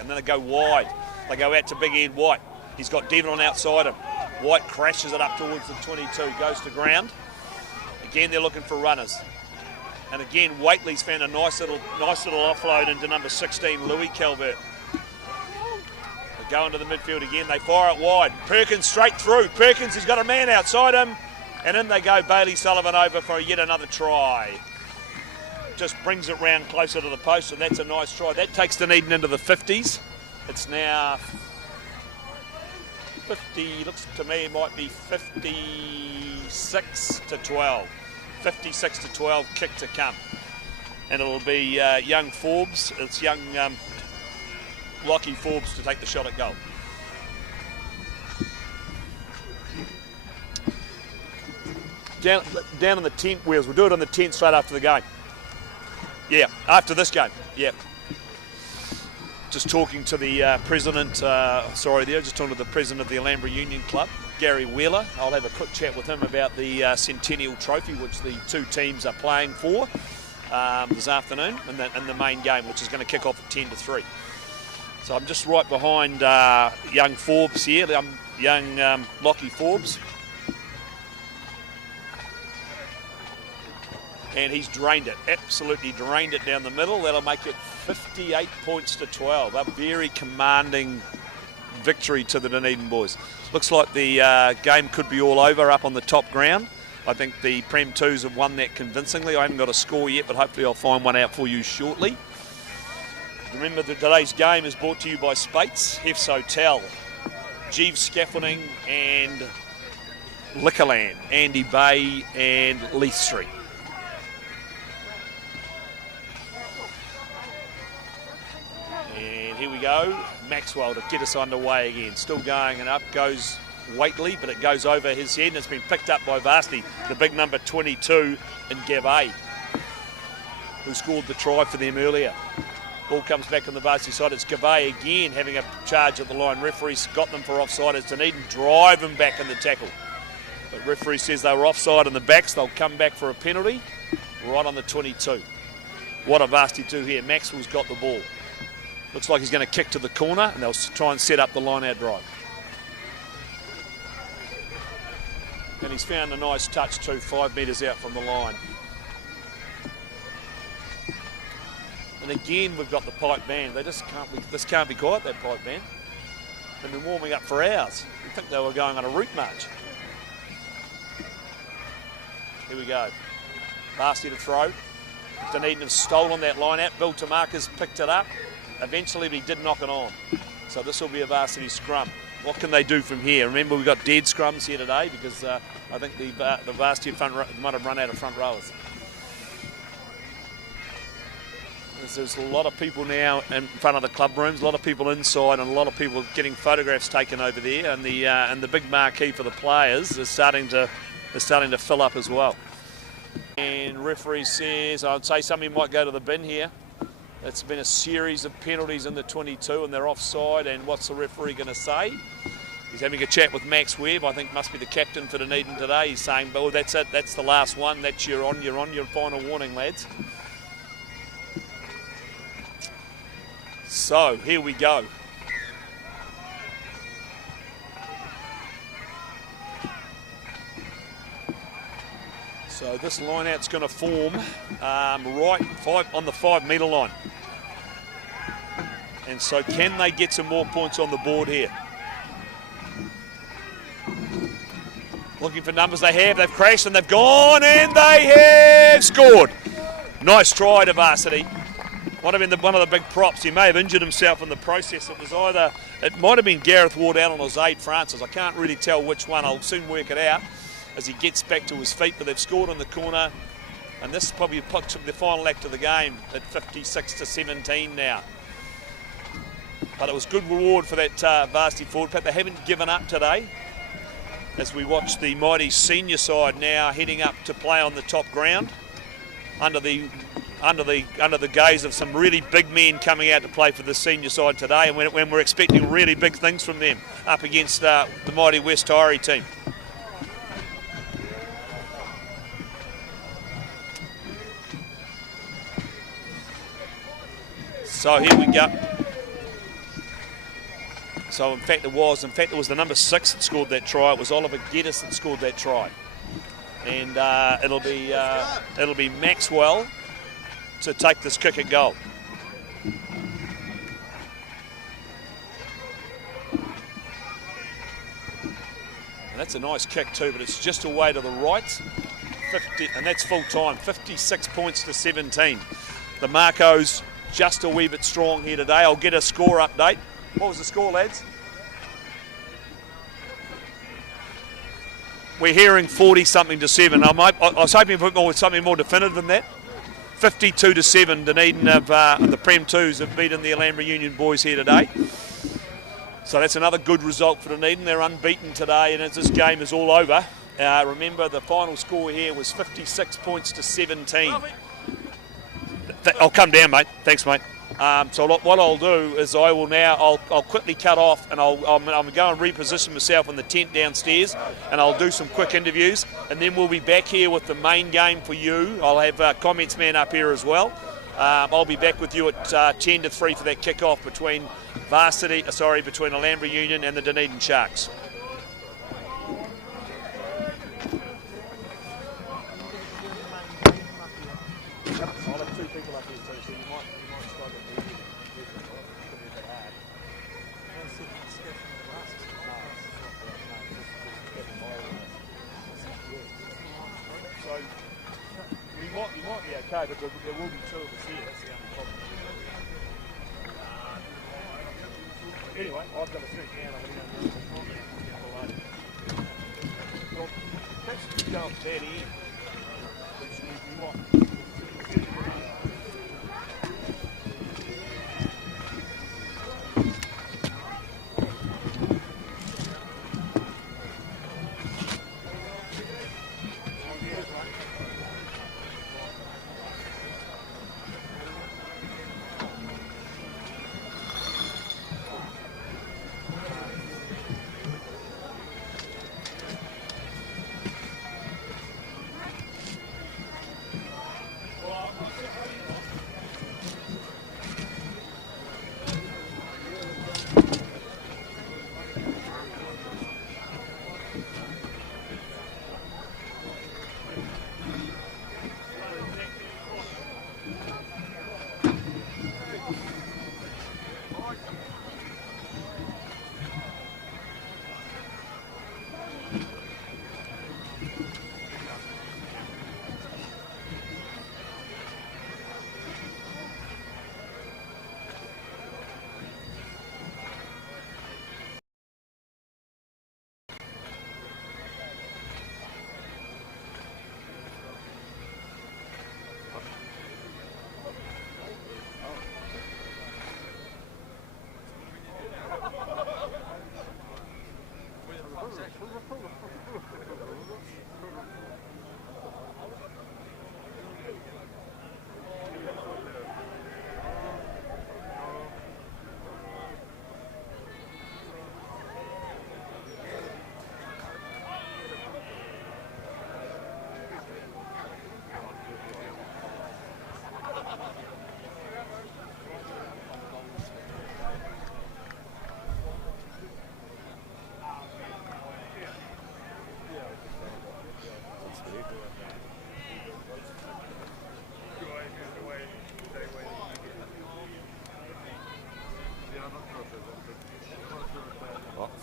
and then they go wide. They go out to Big Ed White. He's got Devlin outside him. White crashes it up towards the 22, goes to ground. Again, they're looking for runners. And again, Waitley's found a nice little offload into number 16, Louis Calvert. They go into the midfield again. They fire it wide. Perkins straight through. Perkins has got a man outside him. And in they go. Bailey Sullivan over for yet another try. Just brings it round closer to the post, and that's a nice try. That takes Dunedin into the 50s. It's now 50, looks to me it might be 56 to 12. 56 to 12, kick to come. And it'll be young Forbes, it's young Lockie Forbes to take the shot at goal. down on the tent wheels. We'll do it on the tent straight after the game. Yeah, after this game. Yeah. Just talking to the president, just talking to the president of the Alhambra Union Club, Gary Wheeler. I'll have a quick chat with him about the Centennial Trophy, which the two teams are playing for this afternoon, and the main game, which is going to kick off at 10 to 3. So I'm just right behind young Forbes here, young Lockie Forbes. And he's drained it, absolutely drained it down the middle. That'll make it 58 points to 12. A very commanding victory to the Dunedin boys. Looks like the game could be all over up on the top ground. I think the Prem 2s have won that convincingly. I haven't got a score yet, but hopefully I'll find one out for you shortly. Remember that today's game is brought to you by Spates, Hef's Hotel, Jeeves Scaffolding and Liquorland, Andy Bay and Leith Street. And here we go, Maxwell to get us underway again. Still going, and up goes Waitley, but it goes over his head and it's been picked up by Varsity, the big number 22 in Gavay, who scored the try for them earlier. Ball comes back on the Varsity side. It's Gavay again having a charge at the line. Referee's got them for offside as Dunedin drive him back in the tackle. But referee says they were offside in the backs. They'll come back for a penalty right on the 22. What a Varsity do here. Maxwell's got the ball. Looks like he's going to kick to the corner and they'll try and set up the line-out drive. And he's found a nice touch too, 5 metres out from the line. And again, we've got the pipe band. This can't be quiet, that pipe band. They've been warming up for hours. I think they were going on a route march. Here we go. Varsity to throw. Dunedin have stolen that line out. Bill Tamaka's picked it up. Eventually, he did knock it on. So this will be a Varsity scrum. What can they do from here? Remember, we've got dead scrums here today because I think the Varsity front might have run out of front rowers. There's a lot of people now in front of the club rooms, a lot of people inside, and a lot of people getting photographs taken over there. And the big marquee for the players is starting to fill up as well. And referee says, I'd say somebody might go to the bin here. It's been a series of penalties in the 22, and they're offside. And what's the referee going to say? He's having a chat with Max Webb. I think must be the captain for Dunedin today. He's saying, "Well, that's it. That's the last one. That's you're on your final warning, lads." So here we go. So this line out's going to form on the 5 metre line. And so can they get some more points on the board here? Looking for numbers. They've crashed and they've gone and they have scored. Nice try to Varsity. Might have been one of the big props. He may have injured himself in the process. It might have been Gareth Ward out on his aid, Francis. I can't really tell which one. I'll soon work it out as he gets back to his feet. But they've scored in the corner, and this is probably the final act of the game at 56-17 now. But it was good reward for that Varsity forward pack. They haven't given up today, as we watch the mighty senior side now heading up to play on the top ground under the gaze of some really big men coming out to play for the senior side today, and when we're expecting really big things from them up against the mighty West Tyree team. So here we go. So in fact it was the number 6 that scored that try. It was Oliver Geddes that scored that try, and it'll be Maxwell to take this kick at goal. And that's a nice kick too, but it's just away to the right. And that's full time, 56 points to 17. The Mako's just a wee bit strong here today. I'll get a score update. What was the score, lads? We're hearing 40-something to 7. I was hoping for something more definitive than that. 52-7, Dunedin the Prem 2s have beaten the Alhambra Union boys here today. So that's another good result for Dunedin. They're unbeaten today, and as this game is all over, Remember, the final score here was 56 points to 17. I'll come down, mate. Thanks, mate. So what I'll do is I'll quickly cut off, and I'm going to reposition myself in the tent downstairs, and I'll do some quick interviews, and then we'll be back here with the main game for you. I'll have comments man up here as well. I'll be back with you at 10 to 3 for that kick-off between between Alhambra Union and the Dunedin Sharks. I'll have two people up here too, so you might struggle to hear them. It could be a bit hard. So you might be okay, but there will be two of us here. That's the only problem. Anyway, I've got to sit down. I'm going to well, let's go up that end. You might.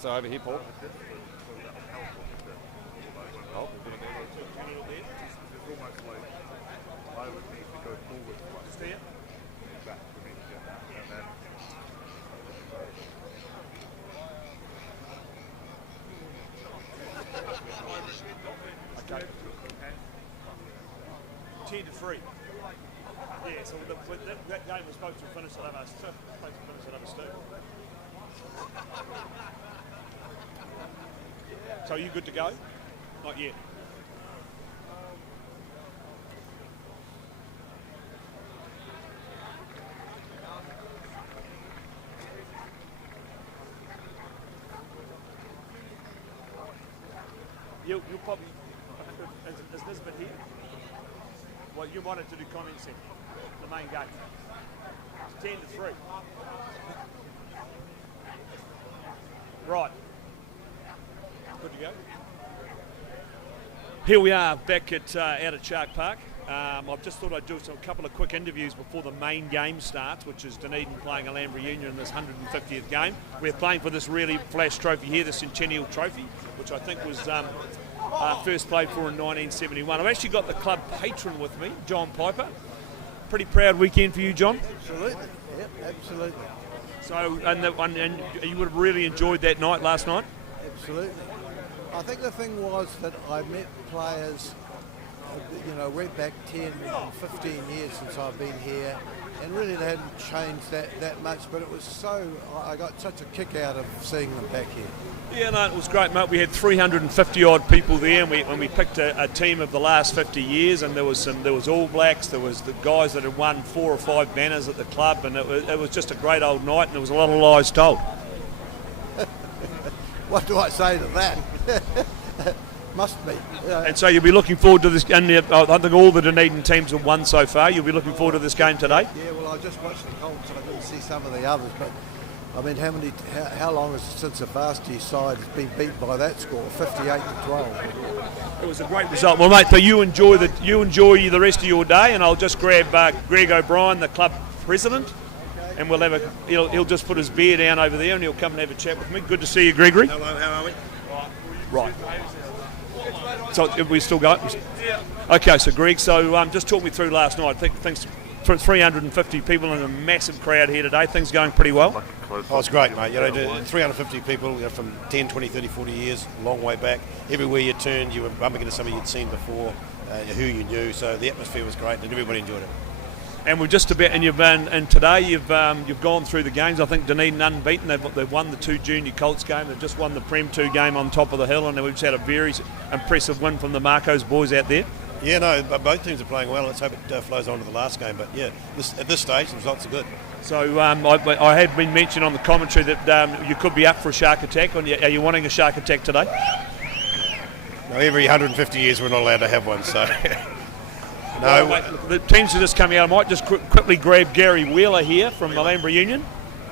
So over here, Paul. Oh. I would need to go forward to steer back to me, and then Okay. 10 to 3. Yeah, so that game was supposed to finish at us 2. So are you good to go? Not yet. You'll probably, is this bit here? Well, you wanted to do comments in the main game. It's 10 to 3. Right. Good to go. Here we are back at out at Shark Park. I've just thought I'd do a couple of quick interviews before the main game starts, which is Dunedin playing Alhambra Union in this 150th game. We're playing for this really flash trophy here, the Centennial Trophy, which I think was first played for in 1971. I've actually got the club patron with me, John Piper. Pretty proud weekend for you, John. Absolutely. Yep, absolutely. So, and you would have really enjoyed that night last night? Absolutely. I think the thing was that I met players went back 10 and 15 years since I've been here, and really they hadn't changed that much, but it was I got such a kick out of seeing them back here. Yeah, no, it was great, mate. We had 350 odd people there, and we picked a team of the last 50 years, and there was All Blacks, there was the guys that had won 4 or 5 banners at the club, and it was just a great old night, and there was a lot of lies told. What do I say to that? Must be. And so you'll be looking forward to this, and I think all the Dunedin teams have won so far. You'll be looking forward to this game today? Yeah, well, I just watched the Colts, and I didn't see some of the others, but I mean, how long is it since the varsity side has been beat by that score, 58-12? It was a great result. Well, mate, so you enjoy the rest of your day, and I'll just grab Greg O'Brien, the club president, and we'll have he'll just put his beer down over there, and he'll come and have a chat with me. Good to see you, Gregory. Hello, how are we? Right. So have we still going? Okay, so Greg, just talk me through last night. I think things. 350 people in a massive crowd here today. Things going pretty well. Oh, it's great, mate. 350 people from 10, 20, 30, 40 years, a long way back. Everywhere you turned, you were bumping into somebody you'd seen before, who you knew. So the atmosphere was great, and everybody enjoyed it. And we're just about, and today you've gone through the games. I think Dunedin unbeaten. They've won the 2 junior Colts game. They've just won the Prem 2 game on top of the hill, and we've just had a very impressive win from the Mako's boys out there. Yeah, no, both teams are playing well. Let's hope it flows on to the last game. But yeah, at this stage, the results are good. So I had been mentioned on the commentary that you could be up for a shark attack. Are you wanting a shark attack today? No, every 150 years we're not allowed to have one. So no. Well, mate, the teams are just coming out. I might just quickly grab Gary Wheeler here from Alhambra Union,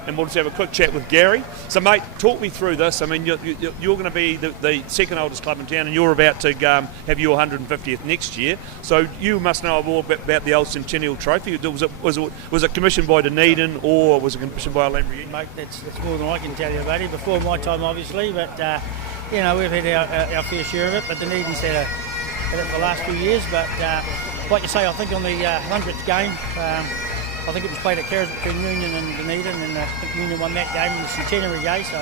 and we'll just have a quick chat with Gary. So, mate, talk me through this. I mean, you're going to be the second oldest club in town, and you're about to have your 150th next year. So you must know all about the old Centennial Trophy. Was it commissioned by Dunedin, or was it commissioned by Alhambra Union? Mate, that's more than I can tell you about it. Before my time, obviously, but we've had our fair share of it. But Dunedin's had it for the last few years. But like you say, I think on the 100th game. I think it was played at Carers between Union and Dunedin, and I think Union won that game in the centenary day, so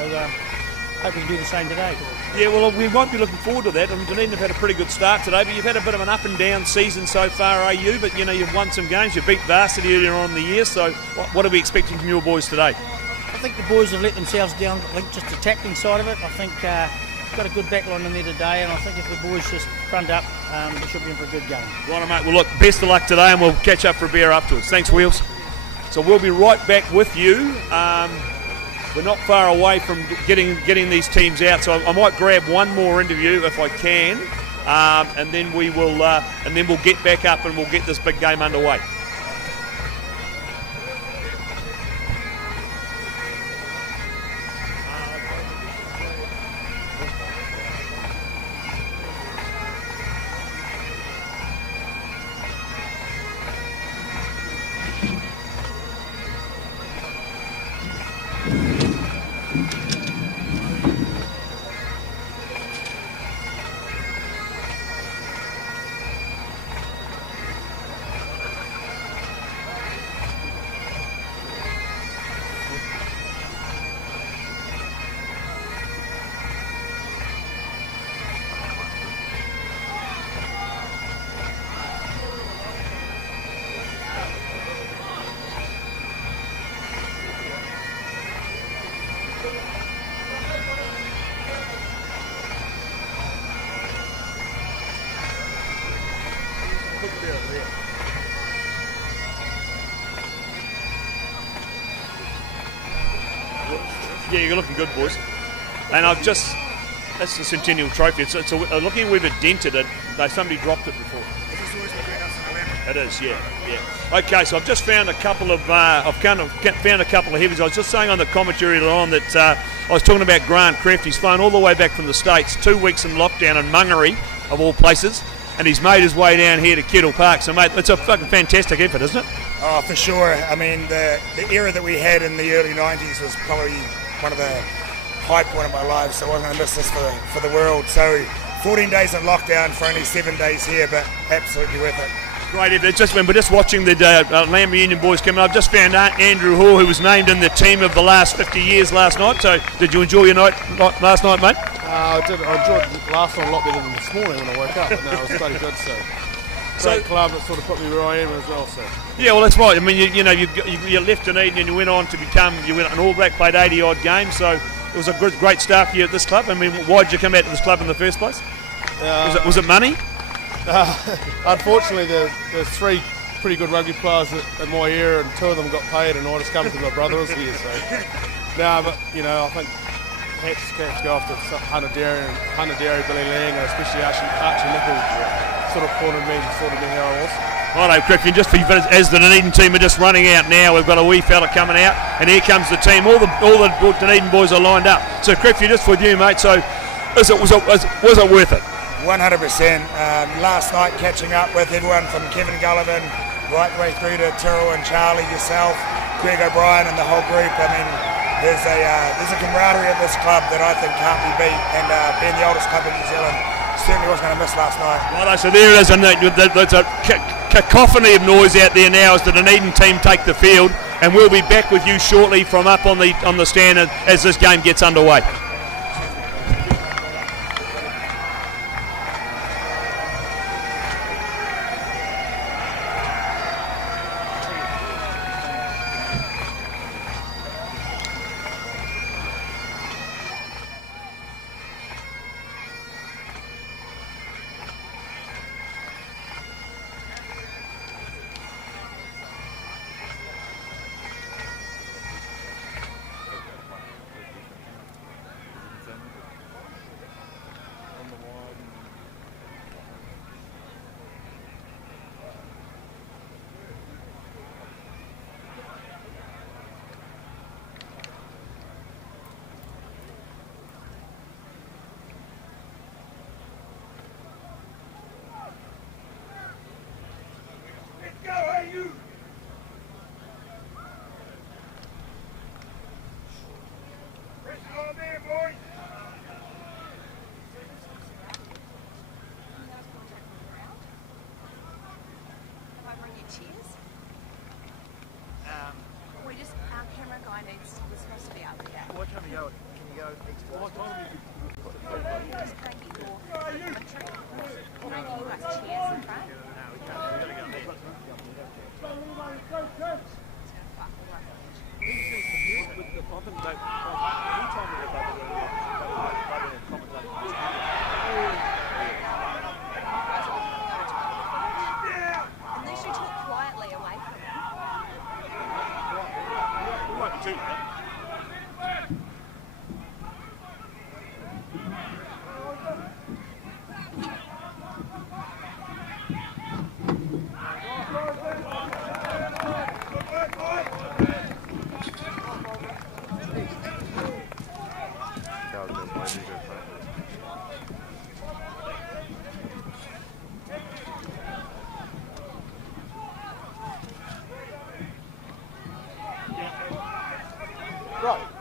hope we can do the same today. Yeah, well, we might be looking forward to that. I mean, Dunedin have had a pretty good start today, but you've had a bit of an up and down season so far, AU, but you've won some games. You beat varsity earlier on in the year, so what are we expecting from your boys today? I think the boys have let themselves down, just the tackling side of it. I think got a good backline in there today, and I think if the boys just front up, they should be in for a good game. Right, mate. Well, look, best of luck today, and we'll catch up for a beer afterwards. Thanks, Wheels. So we'll be right back with you. We're not far away from getting these teams out, so I might grab one more interview if I can, and then we'll get back up and we'll get this big game underway. Yeah, you're looking good, boys. And that's the Centennial Trophy. Looking, we've dented it. Somebody dropped it before. It is, yeah. Okay, so I've just found a couple of found a couple of heavies. I was just saying on the commentary earlier on that I was talking about Grant Creft. He's flown all the way back from the States, 2 weeks in lockdown in Mangere, of all places, and he's made his way down here to Kettle Park. So, mate, it's a fucking fantastic effort, isn't it? Oh, for sure. I mean, the era that we had in the early 90s was probably one of the high point of my life, so I wasn't going to miss this for the world. So 14 days in lockdown for only 7 days here, but absolutely worth it. Great effort. We're just watching the Alhambra Union boys coming. I've just found Andrew Hall, who was named in the team of the last 50 years last night. So did you enjoy your night last night, mate? I did. I enjoyed last night a lot better than this morning when I woke up. But no, it was bloody good. So great club that sort of put me where I am as well. So. Yeah, well, that's right. I mean, you left Dunedin and you went on to you went an All Black, played 80-odd games, so it was a great start for you at this club. I mean, why did you come out to this club in the first place? Was it money? Unfortunately, there's 3 pretty good rugby players in my era, and 2 of them got paid, and I just come because my brother was here. So, but I think hats go off to Hunter Dairy, Billy Lang, and especially Archie Nichols sort of pointed me and sorted me how I was. Righto, Criffy, and just for you, as the Dunedin team are just running out now, we've got a wee fella coming out, and here comes the team. All the Dunedin boys are lined up. So, Criffy, just with you, mate. So, was it worth it? 100%. Last night, catching up with everyone from Kevin Gullivan right the way through to Tyrrell and Charlie, yourself, Greg O'Brien, and the whole group. I mean, there's a camaraderie at this club that I think can't be beat, and being the oldest club in New Zealand, certainly wasn't going to miss last night. Righto, so there it is, and there's a cacophony of noise out there now as the Dunedin team take the field, and we'll be back with you shortly from up on the stand as this game gets underway.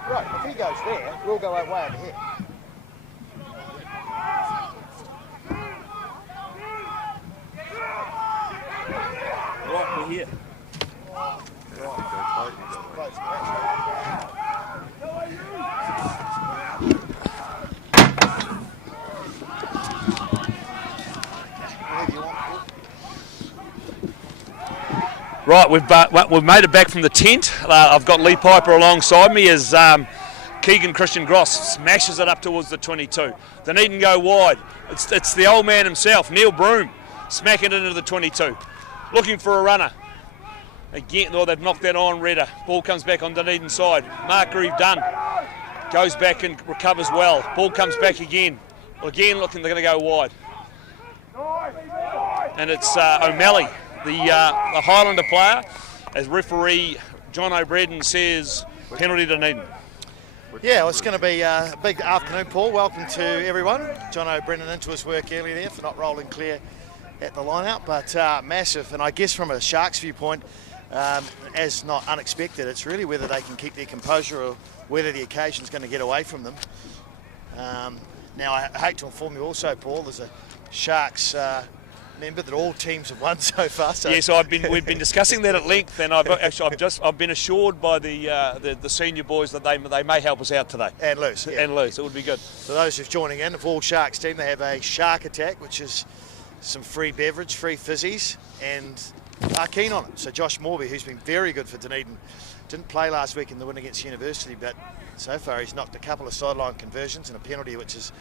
Right. If he goes there, we'll go way over here. Right, we're here. Right, we've made it back from the tent. I've got Lee Piper alongside me as Keegan Christian Gross smashes it up towards the 22. They needn't go wide. It's the old man himself, Neil Broom, smacking it into the 22. Looking for a runner. Again, they've knocked that on Redder. Ball comes back on Dunedin side. Mark Reeve Dunn goes back and recovers well. Ball comes back again. Again, looking, they're going to go wide. And it's O'Malley, the Highlander player, as referee John O'Brien says, penalty to Dunedin. Yeah, well, it's going to be a big afternoon, Paul. Welcome to everyone. John O'Brien into his work earlier there for not rolling clear at the line-out, but massive. And I guess from a Sharks viewpoint, as not unexpected, it's really whether they can keep their composure or whether the occasion's going to get away from them. Now, I hate to inform you also, Paul, there's a Sharks member that all teams have won so far. So. Yes, we've been discussing that at length, and I've been assured by the senior boys that they may help us out today. And lose, yeah. And lose, it would be good. For those who's joining in, of all Sharks team, they have a Shark attack, which is some free beverage, free fizzies, and are keen on it. So Josh Morby, who's been very good for Dunedin, didn't play last week in the win against University, but so far he's knocked a couple of sideline conversions and a penalty, which has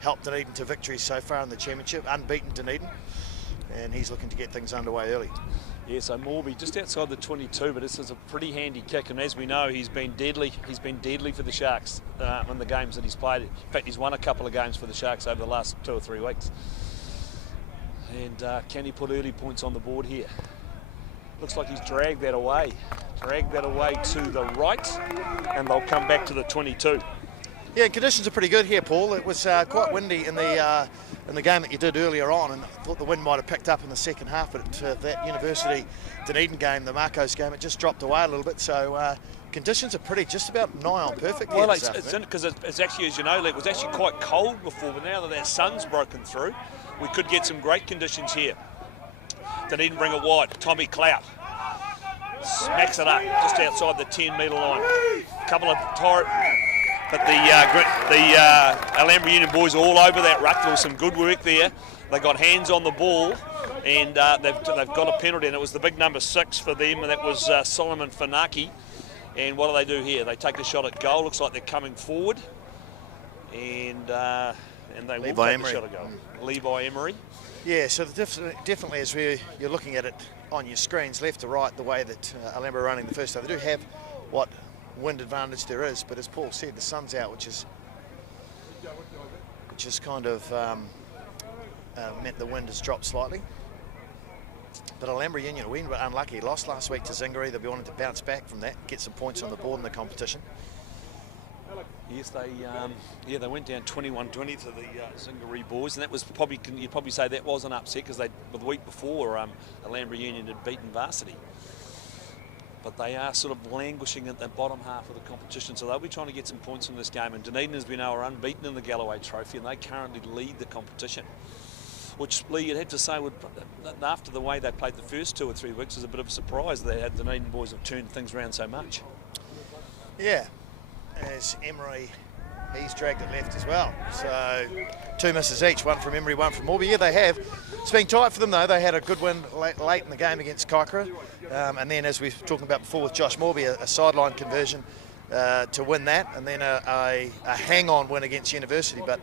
helped Dunedin to victory so far in the championship, unbeaten Dunedin, and he's looking to get things underway early. Yeah, so Morby just outside the 22, but this is a pretty handy kick, and as we know, he's been deadly. He's been deadly for the Sharks in the games that he's played. In fact, he's won a couple of games for the Sharks over the last 2 or 3 weeks. And can he put early points on the board here? Looks like he's dragged that away to the right, and they'll come back to the 22. Yeah, conditions are pretty good here, Paul. It was quite windy in the game that you did earlier on, and I thought the wind might have picked up in the second half, but that University Dunedin game, the Mako's game, it just dropped away a little bit. So conditions are pretty just about nigh on perfect. Well, it's because it's actually, as you know, it was actually quite cold before, but now that sun's broken through, we could get some great conditions here. Dunedin bring it wide. Tommy Clout smacks it up just outside the 10-metre line. A couple of but the Alhambra Union boys are all over that ruck. There was some good work there. They got hands on the ball, and they've got a penalty, and it was the big number 6 for them, and that was Solomon Fanaki. And what do they do here? They take a shot at goal. Looks like they're coming forward, and they will take a shot at goal. Levi Emery. Yeah, so definitely as you're looking at it on your screens, left to right, the way that Alhambra are running the first half, they do have what wind advantage there is, but as Paul said, the sun's out, which is kind of meant the wind has dropped slightly. But Alhambra Union are but unlucky. Lost last week to Zingari. They'll be wanting to bounce back from that, get some points on the board in the competition. Yes, they went down 21-20 to the Zingari boys, and that was you'd probably say that was an upset because the week before Alhambra Union had beaten Varsity. But they are sort of languishing at the bottom half of the competition, so they'll be trying to get some points from this game. And Dunedin, as we know, are unbeaten in the Galloway Trophy, and they currently lead the competition. Which, Lee, you'd have to say, after the way they played the first 2 or 3 weeks, is a bit of a surprise that the Dunedin boys have turned things around so much. Yeah, as Emery, he's dragged it left as well. So 2 misses each, one from Emery, one from Morby. Yeah, they have. It's been tight for them, though. They had a good win late in the game against Kaikoura. And then, as we were talking about before with Josh Morby, a sideline conversion to win that, and then a hang-on win against University. But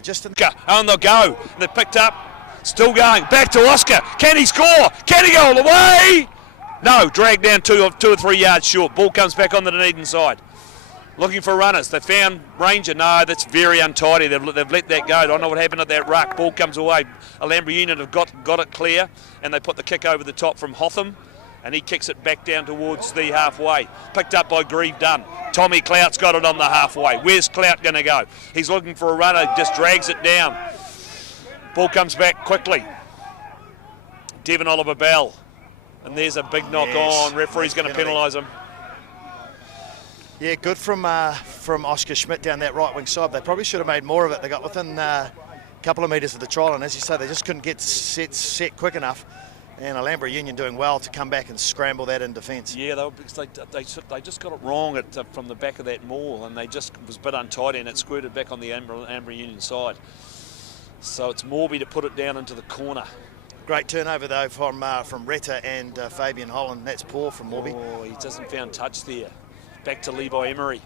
just on the go. They're picked up, still going. Back to Oscar. Can he score? Can he go all the way? No, dragged down 2 or 3 yards short. Ball comes back on the Dunedin side. Looking for runners. They found Ranger. No, that's very untidy. They've let that go. I don't know what happened at that ruck. Ball comes away. Alhambra Union have got it clear, and they put the kick over the top from Hotham, and he kicks it back down towards the halfway. Picked up by Grieve Dunn. Tommy Clout's got it on the halfway. Where's Clout going to go? He's looking for a runner. Just drags it down. Ball comes back quickly. Devon Oliver Bell. And there's a big knock on. Referee's going to penalise him. Yeah, good from Oscar Schmidt down that right wing side. They probably should have made more of it. They got within a couple of metres of the try, and as you say, they just couldn't get set quick enough. And Alhambra Union doing well to come back and scramble that in defence. Yeah, they just got it wrong from the back of that maul, and they just was a bit untidy, and it squirted back on the Alhambra Union side. So it's Morby to put it down into the corner. Great turnover though from Retta and Fabian Holland. That's poor from Morby. Oh, he doesn't found touch there. Back to Levi Emery,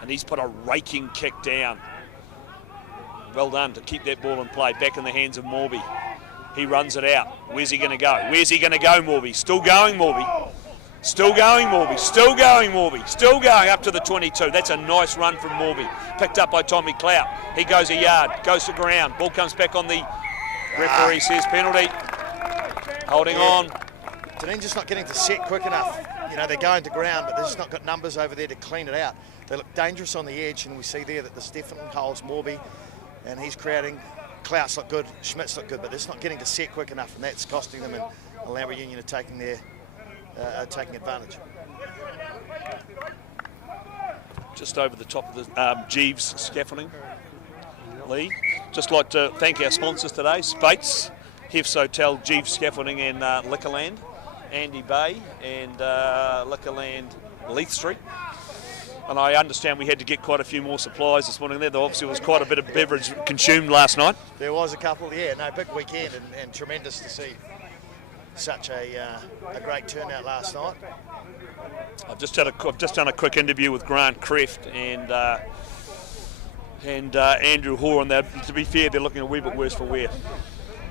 and he's put a raking kick down. Well done to keep that ball in play. Back in the hands of Morby. He runs it out. Where's he going to go? Where's he going to go, Morby? Still going, Morby. Still going, Morby. Still going, Morby. Still going up to the 22. That's a nice run from Morby. Picked up by Tommy Clout. He goes a yard, goes to ground. Ball comes back on the referee says penalty. Holding on. Dunedin just not getting to set quick enough. You know, they're going to ground, but they've just not got numbers over there to clean it out. They look dangerous on the edge, and we see there that there's definitely holes Morby, and he's creating. Clouts look good, Schmidt's look good, but they're just not getting to set quick enough, and that's costing them, and Alhambra Union are taking advantage. Just over the top of the Jeeves scaffolding, Lee. Just like to thank our sponsors today, Spates, Hef's Hotel, Jeeves Scaffolding, and Liquorland, Andy Bay, and Liquorland, Leith Street. And I understand we had to get quite a few more supplies this morning there. There obviously was quite a bit of beverage consumed last night. There was a couple, big weekend and tremendous to see such a great turnout last night. I've just done a quick interview with Grant Kreft and Andrew Hoare, and to be fair, they're looking a wee bit worse for wear.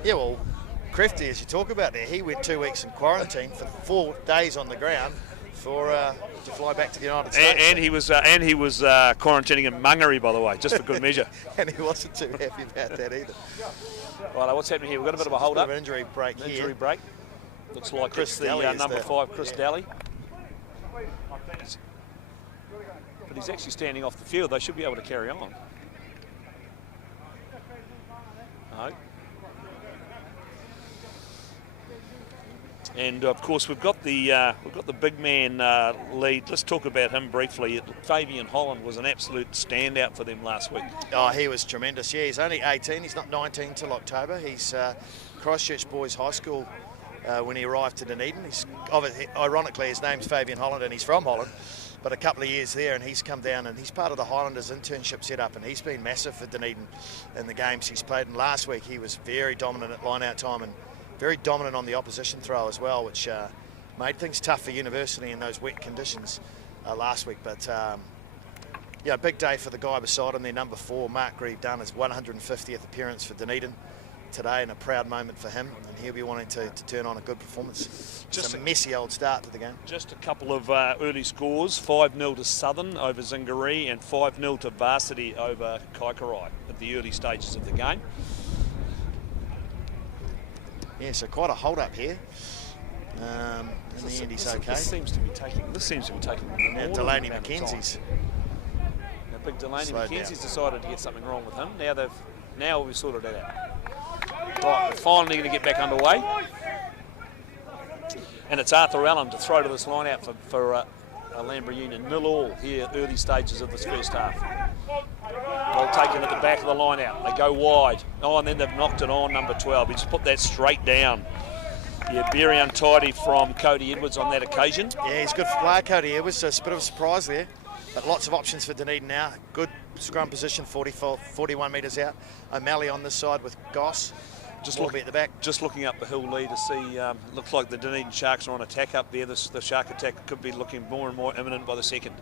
Yeah, well, Crefty, as you talk about there, he went 2 weeks in quarantine for 4 days on the ground to fly back to the United States. And he was quarantining in Mangere, by the way, just for good measure. And he wasn't too happy about that either. Right, what's happening here? We've got a bit of a hold up. An injury break here. Injury break. Looks like Chris it's the number 5, Chris yeah. Daly. But he's actually standing off the field. They should be able to carry on. No. And of course we've got the big man lead. Let's talk about him briefly. Fabian Holland was an absolute standout for them last week. Oh, he was tremendous. Yeah, he's only 18. He's not 19 till October. He's Christchurch Boys High School when he arrived to Dunedin. Ironically, his name's Fabian Holland and he's from Holland, but a couple of years there, and he's come down and he's part of the Highlanders internship setup, and he's been massive for Dunedin in the games he's played. And last week he was very dominant at line-out time and very dominant on the opposition throw as well, which made things tough for University in those wet conditions last week. But yeah, big day for the guy beside him, their number 4, Mark Grieve, done his 150th appearance for Dunedin today, and a proud moment for him, and he'll be wanting to turn on a good performance. Just a messy old start to the game. Just a couple of early scores: 5-0 to Southern over Zingaree and 5-0 to Varsity over Kaikorai at the early stages of the game. Yeah, so quite a hold up here. In the end, he's okay. This seems to be taking. Now Delaney McKenzie's. Now big Delaney McKenzie's decided to get something wrong with him. Now we've sorted it out. Right, we're finally going to get back underway. And it's Arthur Allen to throw to this line out for Alhambra Union. 0-0 here, early stages of this first half. Well taken at the back of the line out. They go wide. Oh, and then they've knocked it on, number 12. He just put that straight down. Yeah, very untidy from Cody Edwards on that occasion. Yeah, he's good for player, Cody Edwards, so it's a bit of a surprise there. But lots of options for Dunedin now. Good scrum position, 41 metres out. O'Malley on this side with Goss. Just looking at the back. Just looking up the hill, Lee, to see, looks like the Dunedin Sharks are on attack up there. The Shark attack could be looking more and more imminent by the second.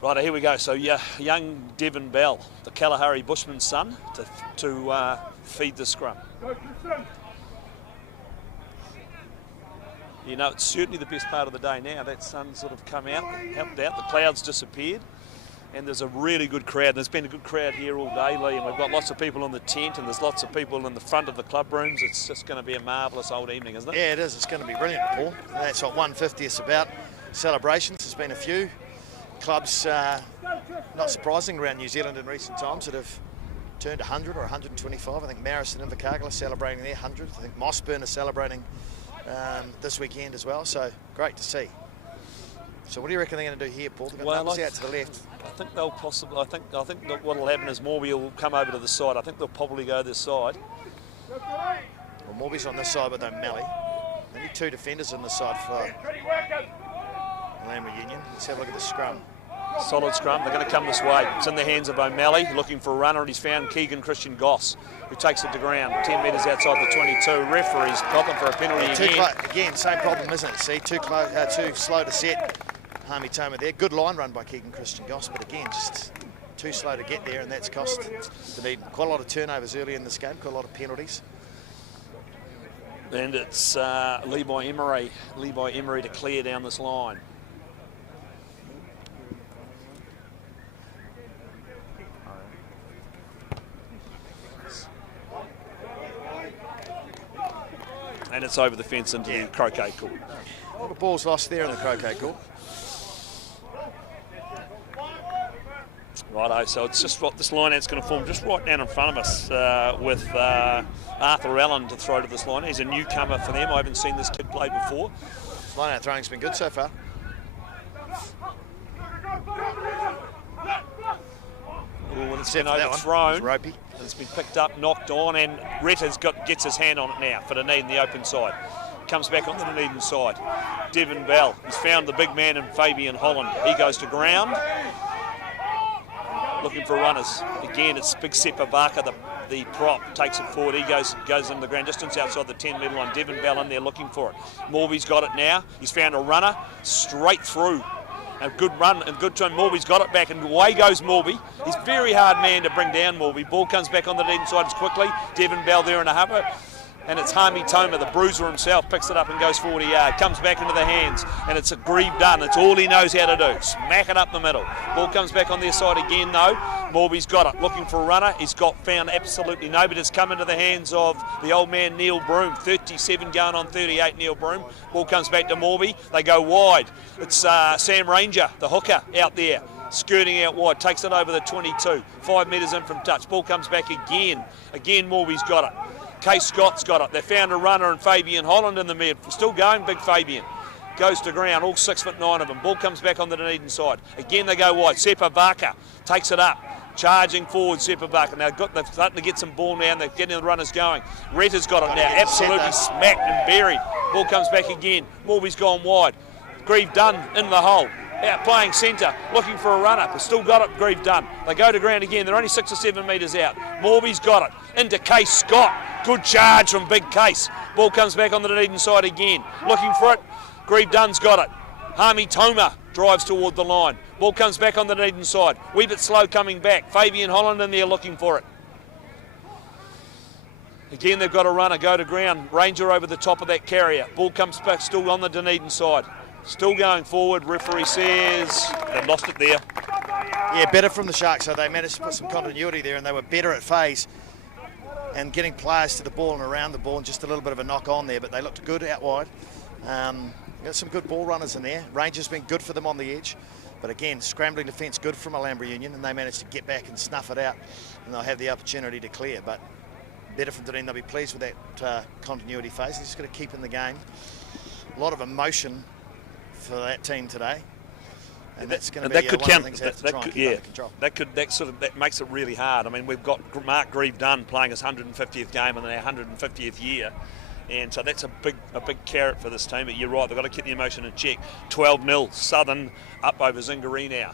Right, here we go. So yeah, young Devon Bell, the Kalahari Bushman's son, to feed the scrum. You know, it's certainly the best part of the day now. That sun's sort of come out, helped out. The clouds disappeared, and there's a really good crowd. There's been a good crowd here all day, Lee, and we've got lots of people in the tent, and there's lots of people in the front of the club rooms. It's just going to be a marvellous old evening, isn't it? Yeah, it is. It's going to be brilliant, Paul. That's what 150 is about. Celebrations. There's been a few clubs, not surprising, around New Zealand in recent times that have turned 100 or 125. I think Marist and Invercargill are celebrating their 100th. I think Mossburn is celebrating this weekend as well. So great to see. So what do you reckon they're going to do here, Paul? They've got numbers out to the left. I think they'll possibly. I think that what will happen is Morby will come over to the side. I think they'll probably go this side. Well, Morby's on this side with O'Malley. Only 2 defenders on this side for Alhambra Union. Let's have a look at the scrum. Solid scrum. They're going to come this way. It's in the hands of O'Malley, looking for a runner, and he's found Keegan Christian Goss, who takes it to ground 10 metres outside the 22. Referee's got them for a penalty again, same problem, isn't it? See, too slow to set. Harmy Toma there. Good line run by Keegan Christian Goss, but again, just too slow to get there, and that's cost Dunedin. Quite a lot of turnovers early in this game, quite a lot of penalties. And it's Levi Emery to clear down this line. And it's over the fence into the croquet court. A lot of balls lost there in the croquet court. Righto, so it's just what this line-out's going to form just right down in front of us with Arthur Allen to throw to this line. He's a newcomer for them. I haven't seen this kid play before. Line-out throwing's been good so far. When it's been overthrown, ropey. And it's been picked up, knocked on, and Retta's gets his hand on it now for Dunedin, the open side. Comes back on the Dunedin side. Devon Bell, he's found the big man in Fabian Holland. He goes to ground, looking for runners. Again, it's big Sepa Barker, the prop, takes it forward. He goes in the ground, just outside the 10-metre line. Devon Bell in there looking for it. Morby's got it now. He's found a runner straight through. A good run and good turn. Morby's got it back, and away goes Morby. He's a very hard man to bring down, Morby. Ball comes back on the Dunedin side as quickly. Devon Bell there in a hubber. And it's Harmy Toma, the bruiser himself, picks it up and goes 40 yard. Comes back into the hands, and it's a Grieve done. It's all he knows how to do. Smack it up the middle. Ball comes back on their side again, though. Morby's got it, looking for a runner. He's found absolutely nobody. It's come into the hands of the old man Neil Broom. 37 going on 38, Neil Broom. Ball comes back to Morby. They go wide. It's Sam Ranger, the hooker, out there. Skirting out wide, takes it over the 22. 5 metres in from touch. Ball comes back again. Again, Morby's got it. Case Scott's got it. They found a runner and Fabian Holland in the mid. Still going, big Fabian. Goes to ground, all 6'9" of them. Ball comes back on the Dunedin side. Again, they go wide. Sepa Barker takes it up. Charging forward, Sepa Barker. Now they're starting to get some ball now, and they're getting the runners going. Retta's got it now, absolutely smacked and buried. Ball comes back again. Morby's gone wide. Grieve done in the hole. Out playing centre, looking for a runner, but still got it, Grieve done. They go to ground again, they're only 6 or 7 metres out. Morby's got it, into Case Scott. Good charge from big Case. Ball comes back on the Dunedin side again. Looking for it, Grieve Dunn's got it. Harmy Toma drives toward the line. Ball comes back on the Dunedin side. Wee bit slow coming back. Fabian Holland in there looking for it. Again, they've got a runner, go to ground. Ranger over the top of that carrier. Ball comes back still on the Dunedin side. Still going forward, referee says they've lost it there. Yeah, better from the Sharks, so they managed to put some continuity there, and they were better at phase and getting players to the ball and around the ball, and just a little bit of a knock on there, but they looked good out wide. Got some good ball runners in there. Ranger's been good for them on the edge, but again, scrambling defence good from Alhambra Union, and they managed to get back and snuff it out, and they'll have the opportunity to clear, but better from Dunedin. They'll be pleased with that continuity phase. They're just going to keep in the game. A lot of emotion for that team today, and that's going to be one of the things they have to try and keep under control. That makes it really hard. I mean, we've got Mark Grieve Dunn playing his 150th game in their 150th year, and so that's a big carrot for this team. But you're right, they've got to keep the emotion in check. 12-0 Southern up over Zingaree now.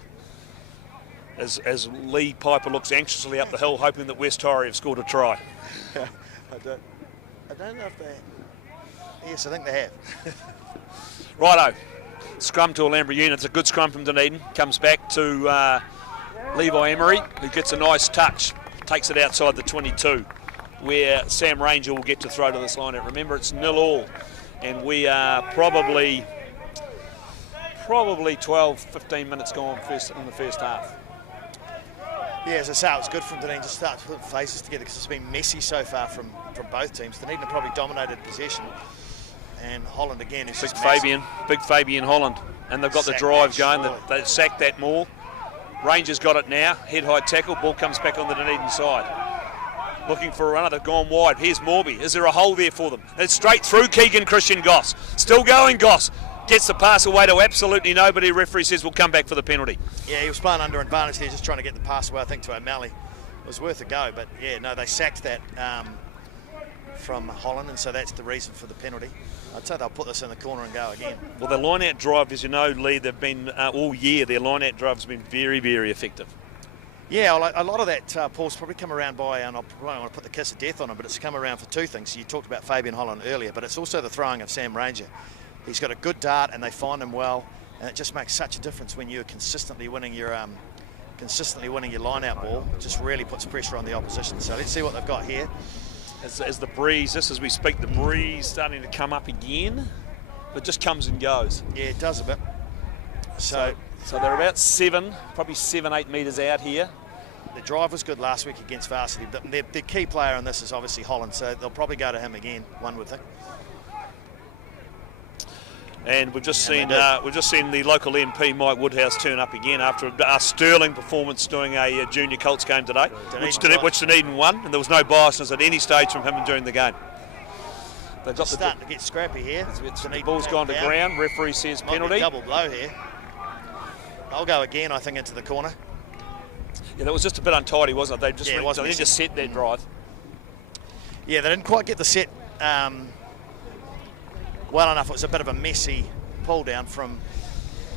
As Lee Piper looks anxiously up the hill, hoping that West Torrey have scored a try. I don't know if they have. Yes, I think they have. Righto. Scrum to Alhambra Union. It's a good scrum from Dunedin. Comes back to Levi Emery, who gets a nice touch. Takes it outside the 22, where Sam Ranger will get to throw to this line out. Remember, it's 0-0, and we are probably 12-15 minutes gone in the first half. Yeah, as I say, it's good from Dunedin to start to put faces together, because it's been messy so far from both teams. Dunedin have probably dominated possession. And Holland again is big Fabian Holland, and they've got the drive going. They sacked that maul. Rangers got it now. Head high tackle. Ball comes back on the Dunedin side. Looking for a runner. They've gone wide. Here's Morby. Is there a hole there for them? It's straight through Keegan Christian Goss. Still going Goss. Gets the pass away to absolutely nobody. Referee says we'll come back for the penalty. Yeah, he was playing under advantage there, just trying to get the pass away, I think, to O'Malley. It was worth a go, but yeah, no, they sacked that from Holland, and so that's the reason for the penalty. I'd say they'll put this in the corner and go again. Well, their line-out drive, as you know, Lee, they've been all year, their line-out drive has been very, very effective. Yeah, well, a lot of that, Paul's probably come around by, and I don't want to put the kiss of death on him, but it's come around for two things. So you talked about Fabian Holland earlier, but it's also the throwing of Sam Ranger. He's got a good dart, and they find him well, and it just makes such a difference when you're consistently winning your line-out ball. It just really puts pressure on the opposition. So let's see what they've got here. As the breeze, as we speak, the breeze starting to come up again. It just comes and goes. Yeah, it does a bit. So they're about 7-8 metres out here. The drive was good last week against Varsity, but the key player in this is obviously Holland, so they'll probably go to him again, one would think. And we've just seen the local MP Mike Woodhouse turn up again after a sterling performance doing a junior Colts game today, which Dunedin won, and there was no biasness at any stage from him during the game. They've got starting to get scrappy here. The ball's gone to ground. Referee says penalty. Double blow here. I'll go again, I think, into the corner. Yeah, that was just a bit untidy, wasn't it? They just, Yeah, they just set their drive. Yeah, they didn't quite get the set well enough. It was a bit of a messy pull down from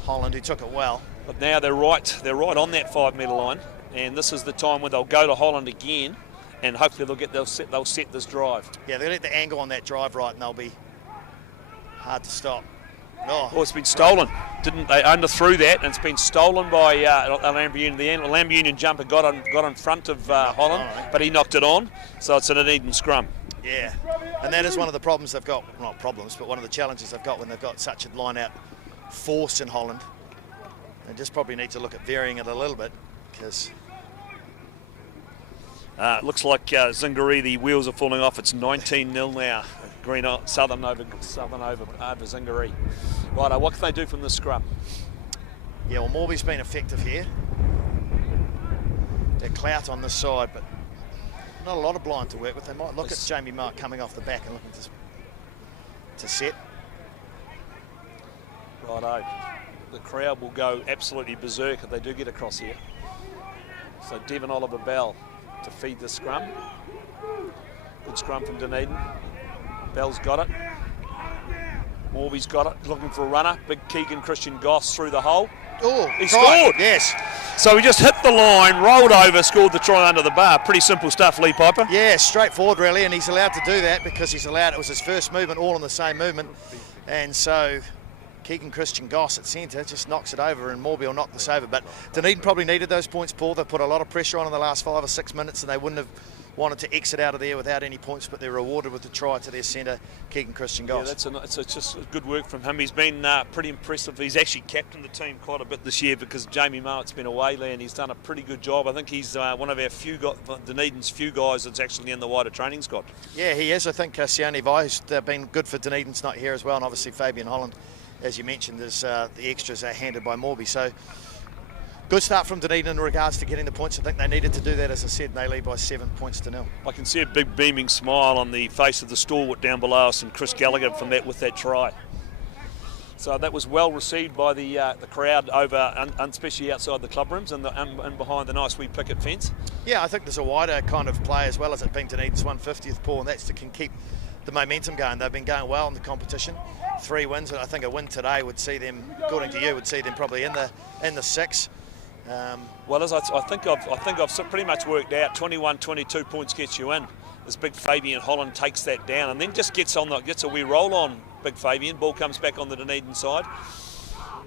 Holland, who took it well. But now they're right on that 5 metre line, and this is the time where they'll go to Holland again, and hopefully they'll set this drive. Yeah, they'll get the angle on that drive right, and they'll be hard to stop. Oh. Well, it's been stolen. Didn't they underthrew that, and it's been stolen by Alhambra Union. The Alhambra Union jumper got in front of Holland, but he knocked it on, so it's an Dunedin scrum. Yeah, and that is one of the problems they've got. Well, not problems, but one of the challenges they've got when they've got such a line-out force in Holland. They just probably need to look at varying it a little bit, because... It looks like Zingari, the wheels are falling off. It's 19-0 now. Southern over Zingari. Right, what can they do from the scrum? Yeah, well, Morby's been effective here. They're clout on this side, but not a lot of blind to work with. They might look at Jamie Mark coming off the back and looking to set. Righto. The crowd will go absolutely berserk if they do get across here. So Devon Oliver Bell to feed the scrum. Good scrum from Dunedin. Bell's got it. Morby's got it, looking for a runner. Big Keegan Christian Goss through the hole. Oh, he scored! Yes. So he just hit the line, rolled over, scored the try under the bar. Pretty simple stuff, Lee Piper. Yeah, straightforward really, and he's allowed to do that because it was his first movement, all in the same movement. And so Keegan Christian Goss at centre just knocks it over, and Morby will knock this over. But Dunedin probably needed those points, Paul. They put a lot of pressure on in the last 5 or 6 minutes, and they wouldn't have wanted to exit out of there without any points, but they're rewarded with the try to their centre, Keegan Christian Goss. Yeah, it's just good work from him. He's been pretty impressive. He's actually captained the team quite a bit this year because Jamie Mart's been away there, and he's done a pretty good job. I think he's one of our Dunedin's few guys that's actually in the wider training squad. Yeah, he is. I think Sione Vai, who's been good for Dunedin's not here as well, and obviously Fabian Holland, as you mentioned, is the extras are handed by Morby. So good start from Dunedin in regards to getting the points. I think they needed to do that, as I said, and they lead by 7 points to 0. I can see a big beaming smile on the face of the stalwart down below us and Chris Gallagher with that try. So that was well received by the crowd over, especially outside the club rooms and behind the nice wee picket fence. Yeah, I think there's a wider kind of play as well as it being Dunedin's 150th, Paul, and that's can keep the momentum going. They've been going well in the competition. 3 wins, and I think a win today would see them, according to you, would see them probably in the 6. Well, as I think I've pretty much worked out, 21, 22 points gets you in. This big Fabian Holland takes that down and then just gets a wee roll on big Fabian. Ball comes back on the Dunedin side.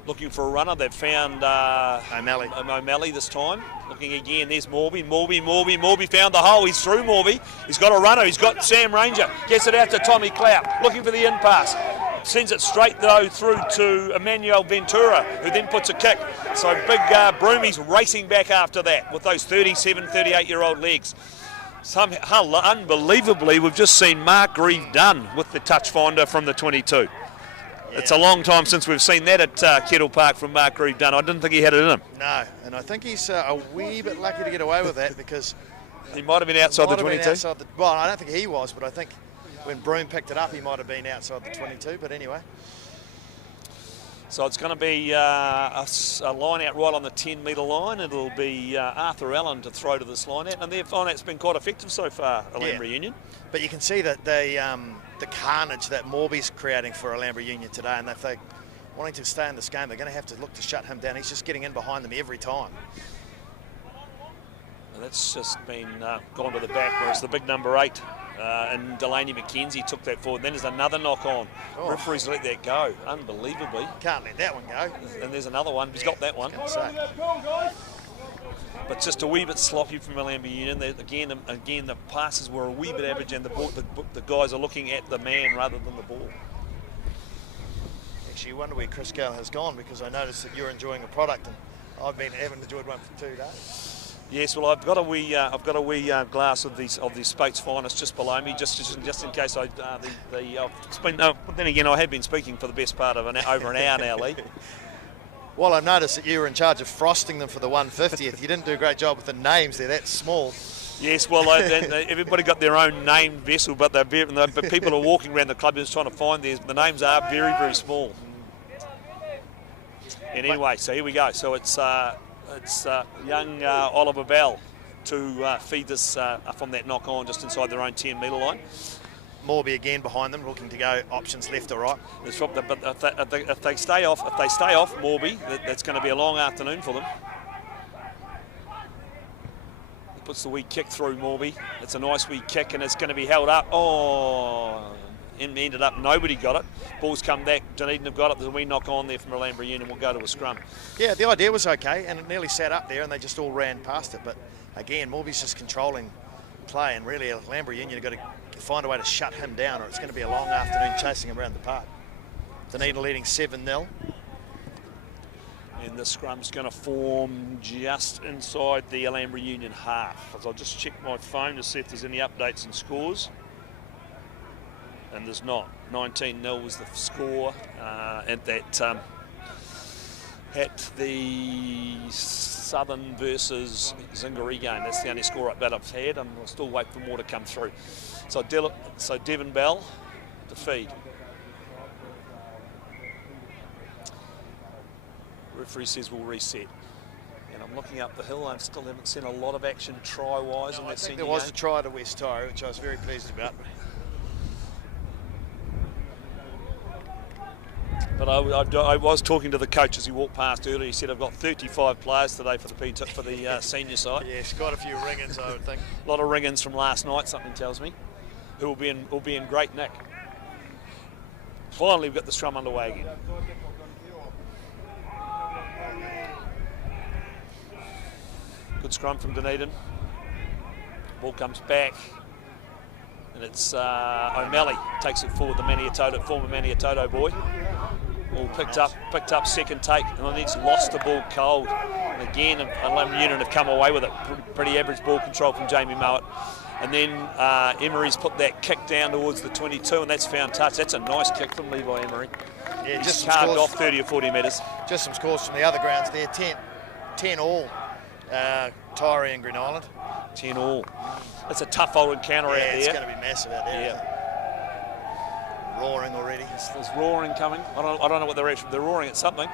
Looking for a runner. They've found O'Malley this time. Looking again, there's Morby. Morby found the hole. He's through Morby. He's got a runner. He's got Sam Ranger. Gets it out to Tommy Clout. Looking for the in pass. Sends it straight though through to Emmanuel Ventura, who then puts a kick. So big Broomies racing back after that with those 37, 38-year-old legs. Somehow, unbelievably, we've just seen Mark Grieve done with the touch finder from the 22. Yeah. It's a long time since we've seen that at Kettle Park from Mark Grieve done. I didn't think he had it in him. No, and I think he's a wee bit lucky to get away with that because he might have been outside the 22. Well, I don't think he was, but I think when Broom picked it up, he might have been outside the 22, but anyway. So it's going to be a line out right on the 10-metre line. It'll be Arthur Allen to throw to this line out, and their line out's been quite effective so far, Alhambra Union. But you can see that the carnage that Morby's creating for Alhambra Union today, and if they're wanting to stay in this game, they're going to have to look to shut him down. He's just getting in behind them every time. And that's just been gone to the back, whereas the big number 8 and Delaney McKenzie took that forward. Then there's another knock on. Oh. Referees let that go, unbelievably. Can't let that one go. And there's another one. He's got that one. But just a wee bit sloppy from Alhambra Union. Again, the passes were a wee bit average, and the guys are looking at the man rather than the ball. Actually, you wonder where Chris Gale has gone, because I noticed that you're enjoying a product, and haven't enjoyed one for 2 days. Yes, well, I've got a wee glass of these Spates Finest just below me, just in case then again, I have been speaking for the best part of over an hour now, Lee. Well, I noticed that you were in charge of frosting them for the 150th. You didn't do a great job with the names; they're that small. Yes, well, everybody got their own named vessel, but people are walking around the club just trying to find theirs. The names are very, very small. And anyway, so here we go. So it's it's young Oliver Bell to feed this from that knock on just inside their own 10-metre line. Morby again behind them, looking to go options left or right. But if they stay off Morby, that's going to be a long afternoon for them. He puts the wee kick through Morby. It's a nice wee kick, and it's going to be held up. Oh, and ended up nobody got it. Ball's come back. Dunedin have got it. There's a wee knock on there from Alhambra Union. We'll go to a scrum. Yeah, the idea was okay, and it nearly sat up there, and they just all ran past it. But again, Morby's just controlling play, and really Alhambra Union have got to find a way to shut him down, or it's going to be a long afternoon chasing him around the park. Dunedin leading 7-0. And the scrum's going to form just inside the Alhambra Union half. I'll just check my phone to see if there's any updates and scores. And there's not. 19-0 was the score at the Southern versus Zingaree game. That's the only score update I've had, and I'll still wait for more to come through. So Devon Bell to feed. Referee says we'll reset. And I'm looking up the hill. I still haven't seen a lot of action try-wise in that senior game. There was a try to West Tyre, which I was very pleased about. But I was talking to the coach as he walked past earlier. He said, I've got 35 players today for the senior side. Yes, quite a few ring-ins, I would think. A lot of ring-ins from last night, something tells me, who will be in great nick. Finally, we've got the scrum underway again. Good scrum from Dunedin. Ball comes back. And it's O'Malley takes it forward, the former Maniatoto boy. All picked up second take, and then he's lost the ball cold. And again, Alhambra Union have come away with it. Pretty average ball control from Jamie Mowat. And then Emery's put that kick down towards the 22, and that's found touch. That's a nice kick from Levi Emery. Yeah, he's just carved off 30 or 40 metres. Just some scores from the other grounds there. 10 all, Tyree and Green Island. 10 all. That's a tough old encounter out there. It's going to be massive out there. Yeah. Roaring already. There's roaring coming. I don't know what they're roaring at something.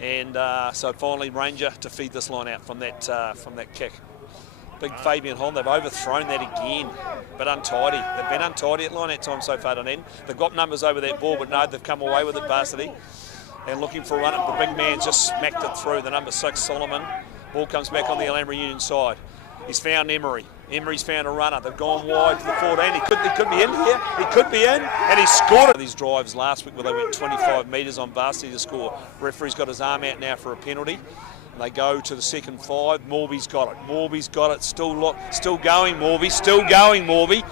And so finally Ranger to feed this line out from that kick. Big Fabian Holland, they've overthrown that again, but untidy. They've been untidy at line out time so far, Dunedin. They've got numbers over that ball, but no, they've come away with it, varsity. And looking for a run. The big man just smacked it through. The number 6, Solomon. Ball comes back on the Alhambra Union side. He's found Emery. Emery's found a runner. They've gone wide to the 14. He could be in here. He could be in, and he scored it. These drives last week where they went 25 metres on varsity to score. Referee's got his arm out now for a penalty. They go to the second 5. Morby's got it. Morby's got it. Still going, Morby. Still going, Morby.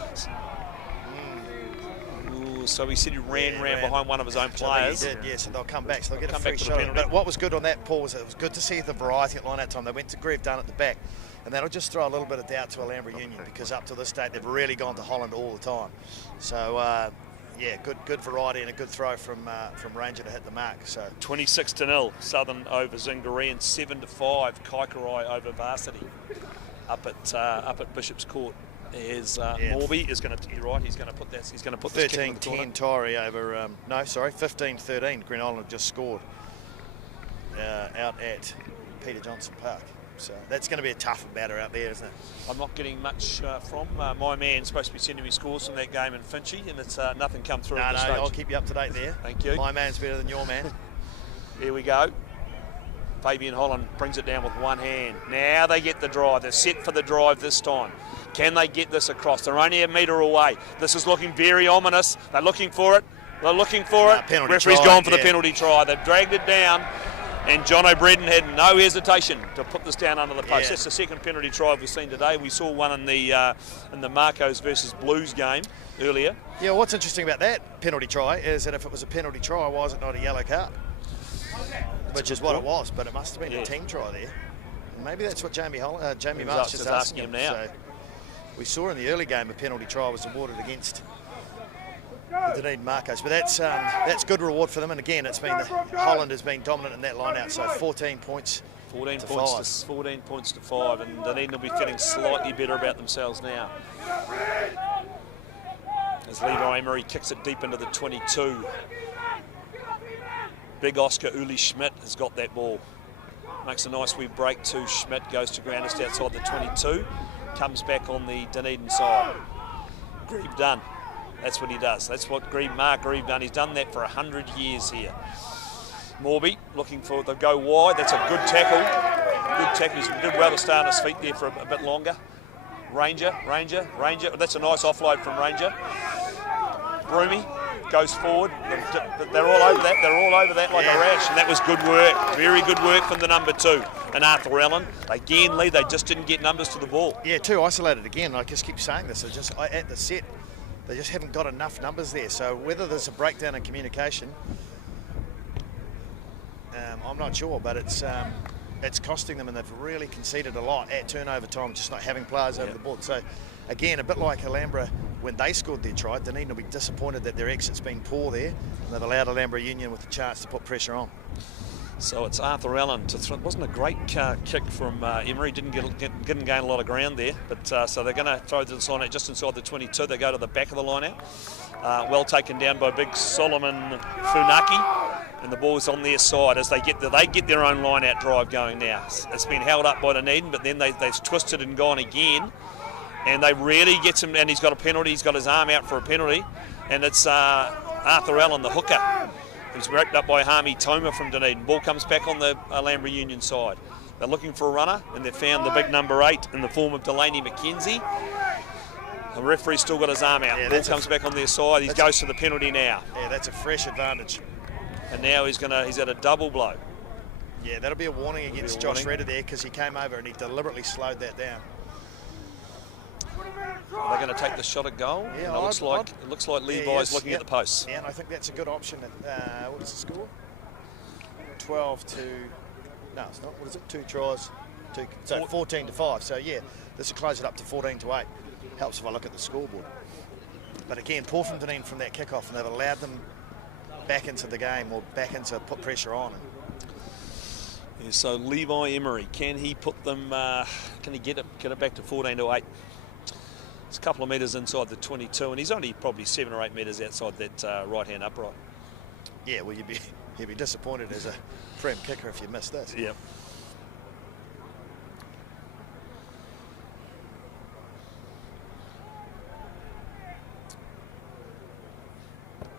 So he said he ran behind one of his own players. He did, yes, and they'll come back. So they'll get a free shot. But what was good on that, Paul, was it was good to see the variety at line out time. They went to Greve Dunn at the back, and that'll just throw a little bit of doubt to Alhambra Union, because up to this date they've really gone to Holland all the time. So yeah, good variety and a good throw from Ranger to hit the mark. So 26-0 Southern over Zingaree, and 7-5 Kaikorai over varsity up at Bishop's Court. Is Morby is going to, you're right, he's going to put this. He's going to put 13-10 Tyree over. 15-13. Green Island have just scored out at Peter Johnson Park. So that's going to be a tough batter out there, isn't it? I'm not getting much from my man's supposed to be sending me scores from that game in Finchy, and it's nothing come through. No, I'll keep you up to date there. Thank you. My man's better than your man. Here we go. Fabian Holland brings it down with one hand. Now they get the drive. They're set for the drive this time. Can they get this across? They're only a metre away. This is looking very ominous. They're looking for it. Referee's gone for the penalty try. They've dragged it down, and John O'Brien had no hesitation to put this down under the post. Yeah. That's the second penalty try we've seen today. We saw one in the Makos versus Blues game earlier. Yeah, what's interesting about that penalty try is that if it was a penalty try, why is it not a yellow card? Which is what it was, but it must have been a team try there. And maybe that's what Jamie Marsh is asking him now. So we saw in the early game a penalty try was awarded against the Dunedin Marcos, but that's good reward for them. And again, Holland has been dominant in that line out. So 14 points. 14 points to 5, and Dunedin will be feeling slightly better about themselves now. As Levi Emery kicks it deep into the 22. Big Oscar Uli Schmidt has got that ball. Makes a nice wee break to Schmidt, goes to ground just outside the 22. Comes back on the Dunedin side. Grieve done. That's what he does. That's what Mark Grieve done. He's done that for 100 years here. Morby looking for the go wide. That's a good tackle. Good tackle. He did well to stay on his feet there for a bit longer. Ranger. That's a nice offload from Ranger. Broomy goes forward. They're all over that. They're all over that like a rash. And that was good work. Very good work from the number 2. And Arthur Allen. Again, Lee, they just didn't get numbers to the ball. Yeah, too isolated again. I just keep saying this. Just at the set, they just haven't got enough numbers there. So whether there's a breakdown in communication, I'm not sure, but it's costing them, and they've really conceded a lot at turnover time, just not having players over the board. So again, a bit like Alhambra when they scored their try, Dunedin will be disappointed that their exit's been poor there, and they've allowed Alhambra Union with a chance to put pressure on. So it's Arthur Allen to throw. It wasn't a great kick from Emery. Didn't gain a lot of ground there. But so they're going to throw this line out just inside the 22. They go to the back of the line out. Well taken down by big Solomon Funaki, and the ball's on their side as they get their own line out drive going now. It's been held up by Dunedin, but then they've twisted and gone again, and they really gets him. And he's got a penalty. He's got his arm out for a penalty, and it's Arthur Allen, the hooker. He's wrapped up by Hami Toma from Dunedin. Ball comes back on the Alhambra Union side. They're looking for a runner, and they've found the big number 8 in the form of Delaney McKenzie. The referee's still got his arm out. Ball comes back on their side. He goes to the penalty now. Yeah, that's a fresh advantage. And now he's at a double blow. Yeah, that'll be a warning against Josh Redder there, because he came over and he deliberately slowed that down. Are they going to take the shot at goal? Yeah, it looks like Levi's looking at the posts. Yeah, and I think that's a good option. What is the score? 12 to... No, it's not. What is it? 2 tries. 14 to 5. So, yeah, this will close it up to 14 to 8. Helps if I look at the scoreboard. But again, poor from Dunedin from that kickoff, and they've allowed them back into the game, or back into put pressure on. Yeah, so Levi Emery, can he put them? Can he get it back to 14 to 8? It's a couple of metres inside the 22, and he's only probably 7 or 8 metres outside that right-hand upright. Yeah, well, you'd be disappointed as a Prem kicker if you missed this. Yep.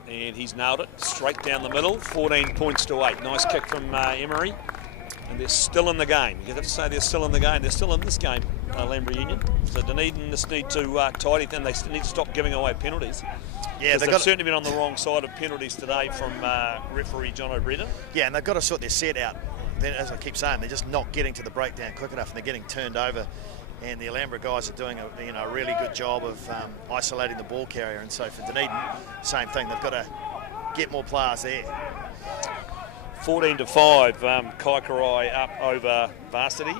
And he's nailed it straight down the middle. 14 points to 8. Nice kick from Emery. And they're still in the game. You have to say they're still in the game. They're still in this game, Alhambra Union. So Dunedin just need to tidy, and they need to stop giving away penalties. Yeah, they've certainly been on the wrong side of penalties today from referee John O'Brien. Yeah, and they've got to sort their set out. Then, as I keep saying, they're just not getting to the breakdown quick enough, and they're getting turned over. And the Alhambra guys are doing a really good job of isolating the ball carrier. And so for Dunedin, same thing. They've got to get more players there. 14 to 5, Kaikarai up over Varsity.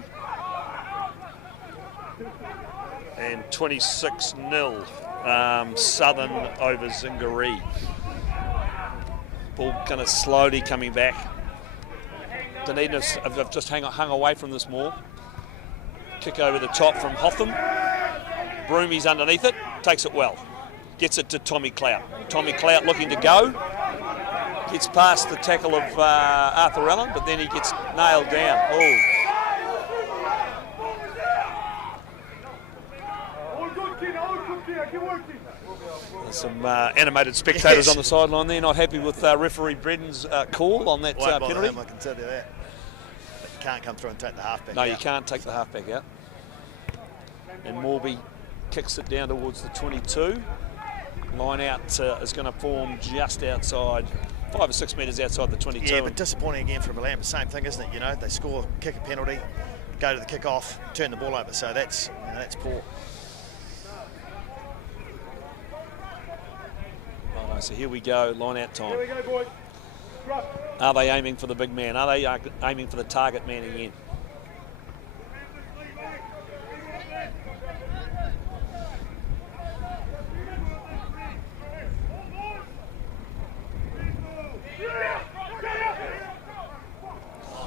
And 26-0, Southern over Zingaree. Ball kind of slowly coming back. Dunedin have just hung away from this more. Kick over the top from Hotham. Broomy's underneath it, takes it well. Gets it to Tommy Clout. Tommy Clout looking to go. Gets past the tackle of Arthur Allen, but then he gets nailed down. Oh. There's some animated spectators on the sideline there, not happy with referee Bredden's call on that penalty. I can tell you that. But you can't come through and take the halfback out. No, you can't take the halfback out. And Morby kicks it down towards the 22. Line out is going to form just outside, 5 or 6 metres outside the 22. Yeah, but disappointing again from Alhambra. Same thing, isn't it? You know, they score, kick a penalty, go to the kick-off, turn the ball over. So that's poor. Right, so here we go, line out time. Here we go, boys. Are they aiming for the big man? Are they aiming for the target man again?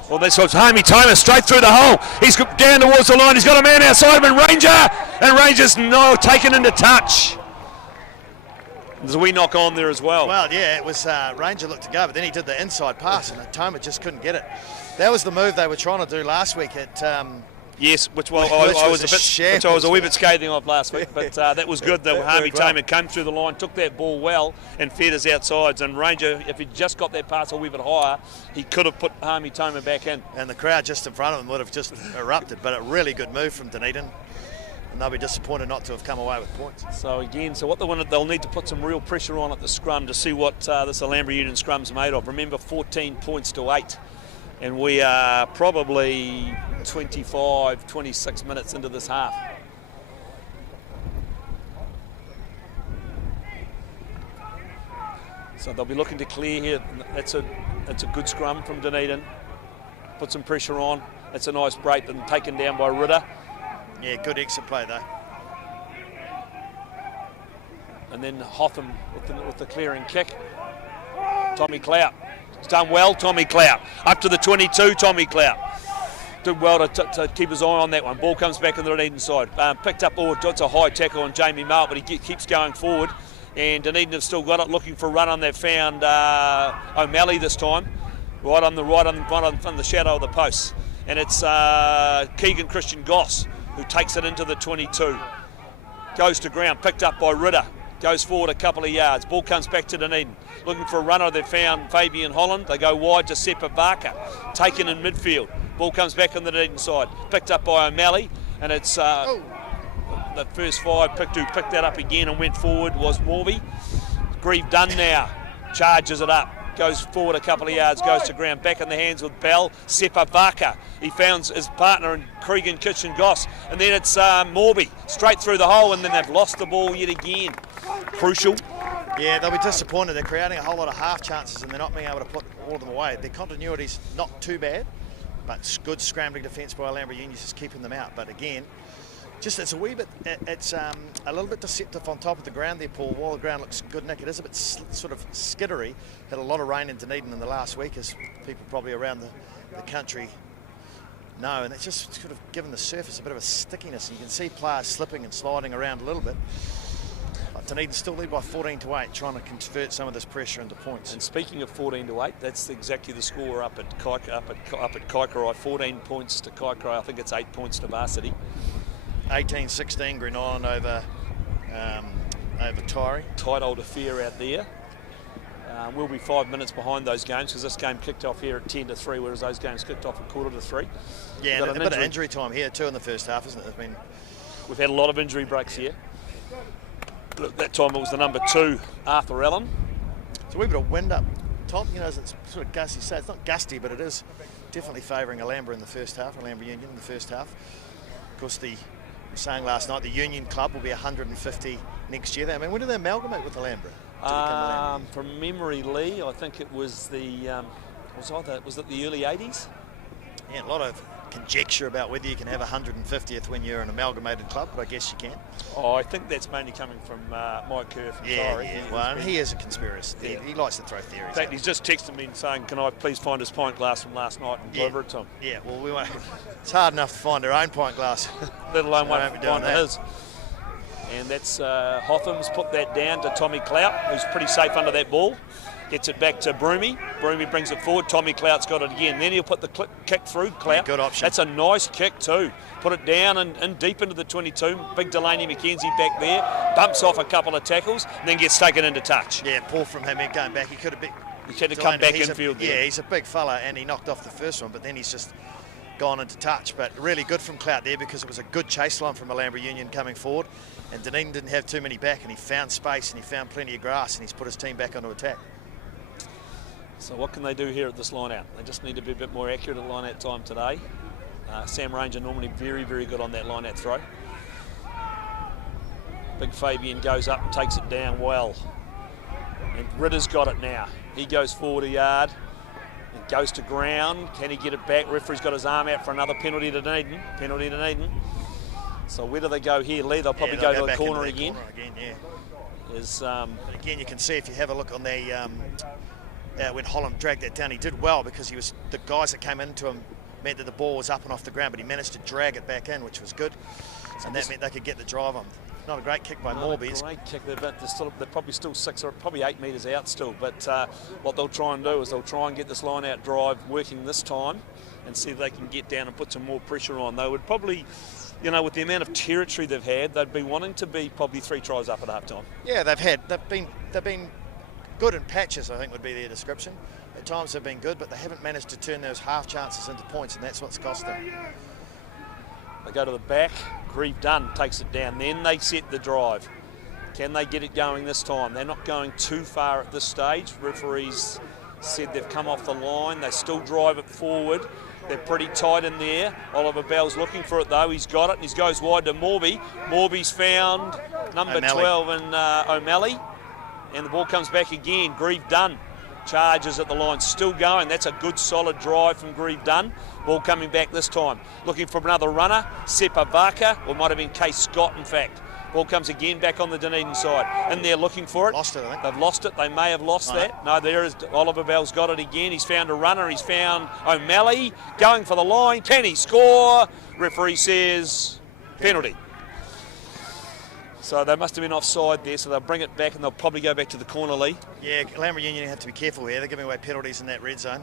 Well, this was Hami Toma straight through the hole. He's down towards the line. He's got a man outside him, and Ranger's taken into touch. There's a wee knock on there as well. Well, yeah, it was Ranger looked to go, but then he did the inside pass, and Toma just couldn't get it. That was the move they were trying to do last week at... yes, which I was a wee bit scathing of last week, but that was good. The Harvey Toma came through the line, took that ball well, and fed his outsides. And Ranger, if he'd just got that pass a wee bit higher, he could have put Harvey Toma back in. And the crowd just in front of him would have just erupted, but a really good move from Dunedin. And they'll be disappointed not to have come away with points. So again, they'll need to put some real pressure on at the scrum to see what this Alhambra Union scrum's made of. Remember, 14 points to 8. And we are probably 25, 26 minutes into this half. So they'll be looking to clear here. That's a good scrum from Dunedin. Put some pressure on. That's a nice break and taken down by Ritter. Yeah, good exit play though. And then Hotham with the clearing kick. Tommy Clout. It's done well, Tommy Clout. Up to the 22, Tommy Clout. Did well to keep his eye on that one. Ball comes back on the Dunedin side. Picked up, it's a high tackle on Jamie Malt, but he keeps going forward. And Dunedin have still got it, looking for a run on. They've found O'Malley this time, right on the shadow of the posts. And it's Keegan Christian Goss who takes it into the 22. Goes to ground, picked up by Ritter. Goes forward a couple of yards. Ball comes back to Dunedin. Looking for a runner, they've found Fabian Holland. They go wide to Sepa Vaka. Taken in midfield. Ball comes back on the Dunedin side. Picked up by O'Malley. And it's the first five who picked that up again and went forward was Morby. Grieve done now. Charges it up. Goes forward a couple of yards, goes to ground, back in the hands with Bell, Sepa Vaka. He found his partner in Cregan Kitchen Goss, and then it's Morby, straight through the hole, and then they've lost the ball yet again. Crucial. Yeah, they'll be disappointed. They're creating a whole lot of half chances, and they're not being able to put all of them away. Their continuity's not too bad, but good scrambling defence by Alhambra Union just keeping them out. But again, it's a wee bit, it's a little bit deceptive on top of the ground there, Paul. While the ground looks good, Nick, it is a bit sort of skittery. Had a lot of rain in Dunedin in the last week, as people probably around the country know, and it's just sort of given the surface a bit of a stickiness, and you can see players slipping and sliding around a little bit. But Dunedin still lead by 14 to 8, trying to convert some of this pressure into points. And speaking of 14 to 8, that's exactly the score up at Kaikorai. 14 points to Kaikorai. I think it's 8 points to Varsity. 18-16 Grenon over Tyree. Tight old affair out there. We'll be 5 minutes behind those games because this game kicked off here at 10 to 3, whereas those games kicked off at 2:45. Yeah, and a bit of injury time here too in the first half, isn't it? We've had a lot of injury breaks here. Look, that time it was the number 2, Arthur Allen. It's a wee bit of wind up top, it's sort of gusty. So it's not gusty, but it is definitely favouring Alhambra in the first half, Alhambra Union in the first half. Of course, we were saying last night the Union Club will be 150 next year. When did they amalgamate with Alhambra? From memory, Lee, I think it was was it the early 80s? Yeah, a lot of conjecture about whether you can have 150th when you're an amalgamated club, but I guess you can. Oh, I think that's mainly coming from Mike Kerr from Tyree. Well, he is a conspiracist. Yeah. He likes to throw theories. In fact, he's just texted me and saying, can I please find his pint glass from last night and deliver it to him? Yeah, well, we won't. It's hard enough to find our own pint glass. Let alone find his. And that's Hotham's put that down to Tommy Clout, who's pretty safe under that ball. Gets it back to Broomy. Broomy brings it forward. Tommy Clout's got it again. Then he'll put the kick through. Clout. Yeah, good option. That's a nice kick too. Put it down and deep into the 22. Big Delaney McKenzie back there. Bumps off a couple of tackles and then gets taken into touch. Yeah, poor from him going back. He had to come back infield there. Yeah, he's a big fella and he knocked off the first one, but then he's just gone into touch. But really good from Clout there because it was a good chase line from Alhambra Union coming forward. And Dunedin didn't have too many back and he found space and he found plenty of grass and he's put his team back onto attack. So what can they do here at this line-out? They just need to be a bit more accurate at line-out time today. Sam Ranger normally very, very good on that line-out throw. Big Fabian goes up and takes it down well. And Ritter's got it now. He goes forward a yard. It goes to ground. Can he get it back? Referee's got his arm out for another penalty to Dunedin. Penalty to Dunedin. So where do they go here, Lee? They'll probably go to the corner again. But again, you can see if you have a look on the when Holland dragged that down, he did well because the guys that came into him meant that the ball was up and off the ground, but he managed to drag it back in, which was good. And that meant they could get the drive on. Not a great kick by Morby. Great kick. They're probably still 6 or probably 8 metres out still. But what they'll try and do is they'll try and get this line-out drive working this time and see if they can get down and put some more pressure on. They would probably, you know, with the amount of territory they've had, they'd be wanting to be probably 3 tries up at half-time. Yeah, they've been good in patches, I think would be their description. At times they've been good, but they haven't managed to turn those half chances into points, and that's what's cost them. They go to the back. Grieve Dunn takes it down. Then they set the drive. Can they get it going this time? They're not going too far at this stage. Referees said they've come off the line. They still drive it forward. They're pretty tight in there. Oliver Bell's looking for it though. He's got it and he goes wide to Morby. Morby's found number O'Malley. 12 and O'Malley. And the ball comes back again. Grieve Dunn charges at the line, still going. That's a good solid drive from Grieve Dunn. Ball coming back this time. Looking for another runner. Sepa Vaka, or might have been Case Scott in fact. Ball comes again back on the Dunedin side. In there looking for it. Lost it, I think. They've lost it. They may have lost that. No, there is. Oliver Bell's got it again. He's found a runner. He's found O'Malley going for the line. Can he score? Referee says penalty. So they must have been offside there, so they'll bring it back and they'll probably go back to the corner, Lee. Yeah, Alhambra Union have to be careful here. They're giving away penalties in that red zone.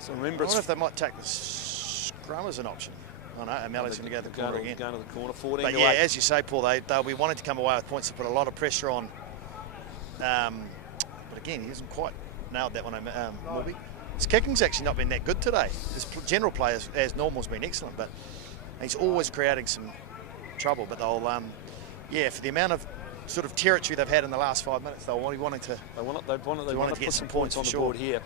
So remember, I wonder if they might take the scrum as an option. Oh no, O'Malley's going to go to the corner again. Going to the corner, 14 But to yeah, 8. as you say, Paul, they'll be wanting to come away with points to put a lot of pressure on. But again, he hasn't quite nailed that one, Morby. His kicking's actually not been that good today. His general play, as normal, has been excellent, but he's always creating some trouble. But they'll, yeah, for the amount of sort of territory they've had in the last 5 minutes, they'll be wanting to. They want to get some points on the board here.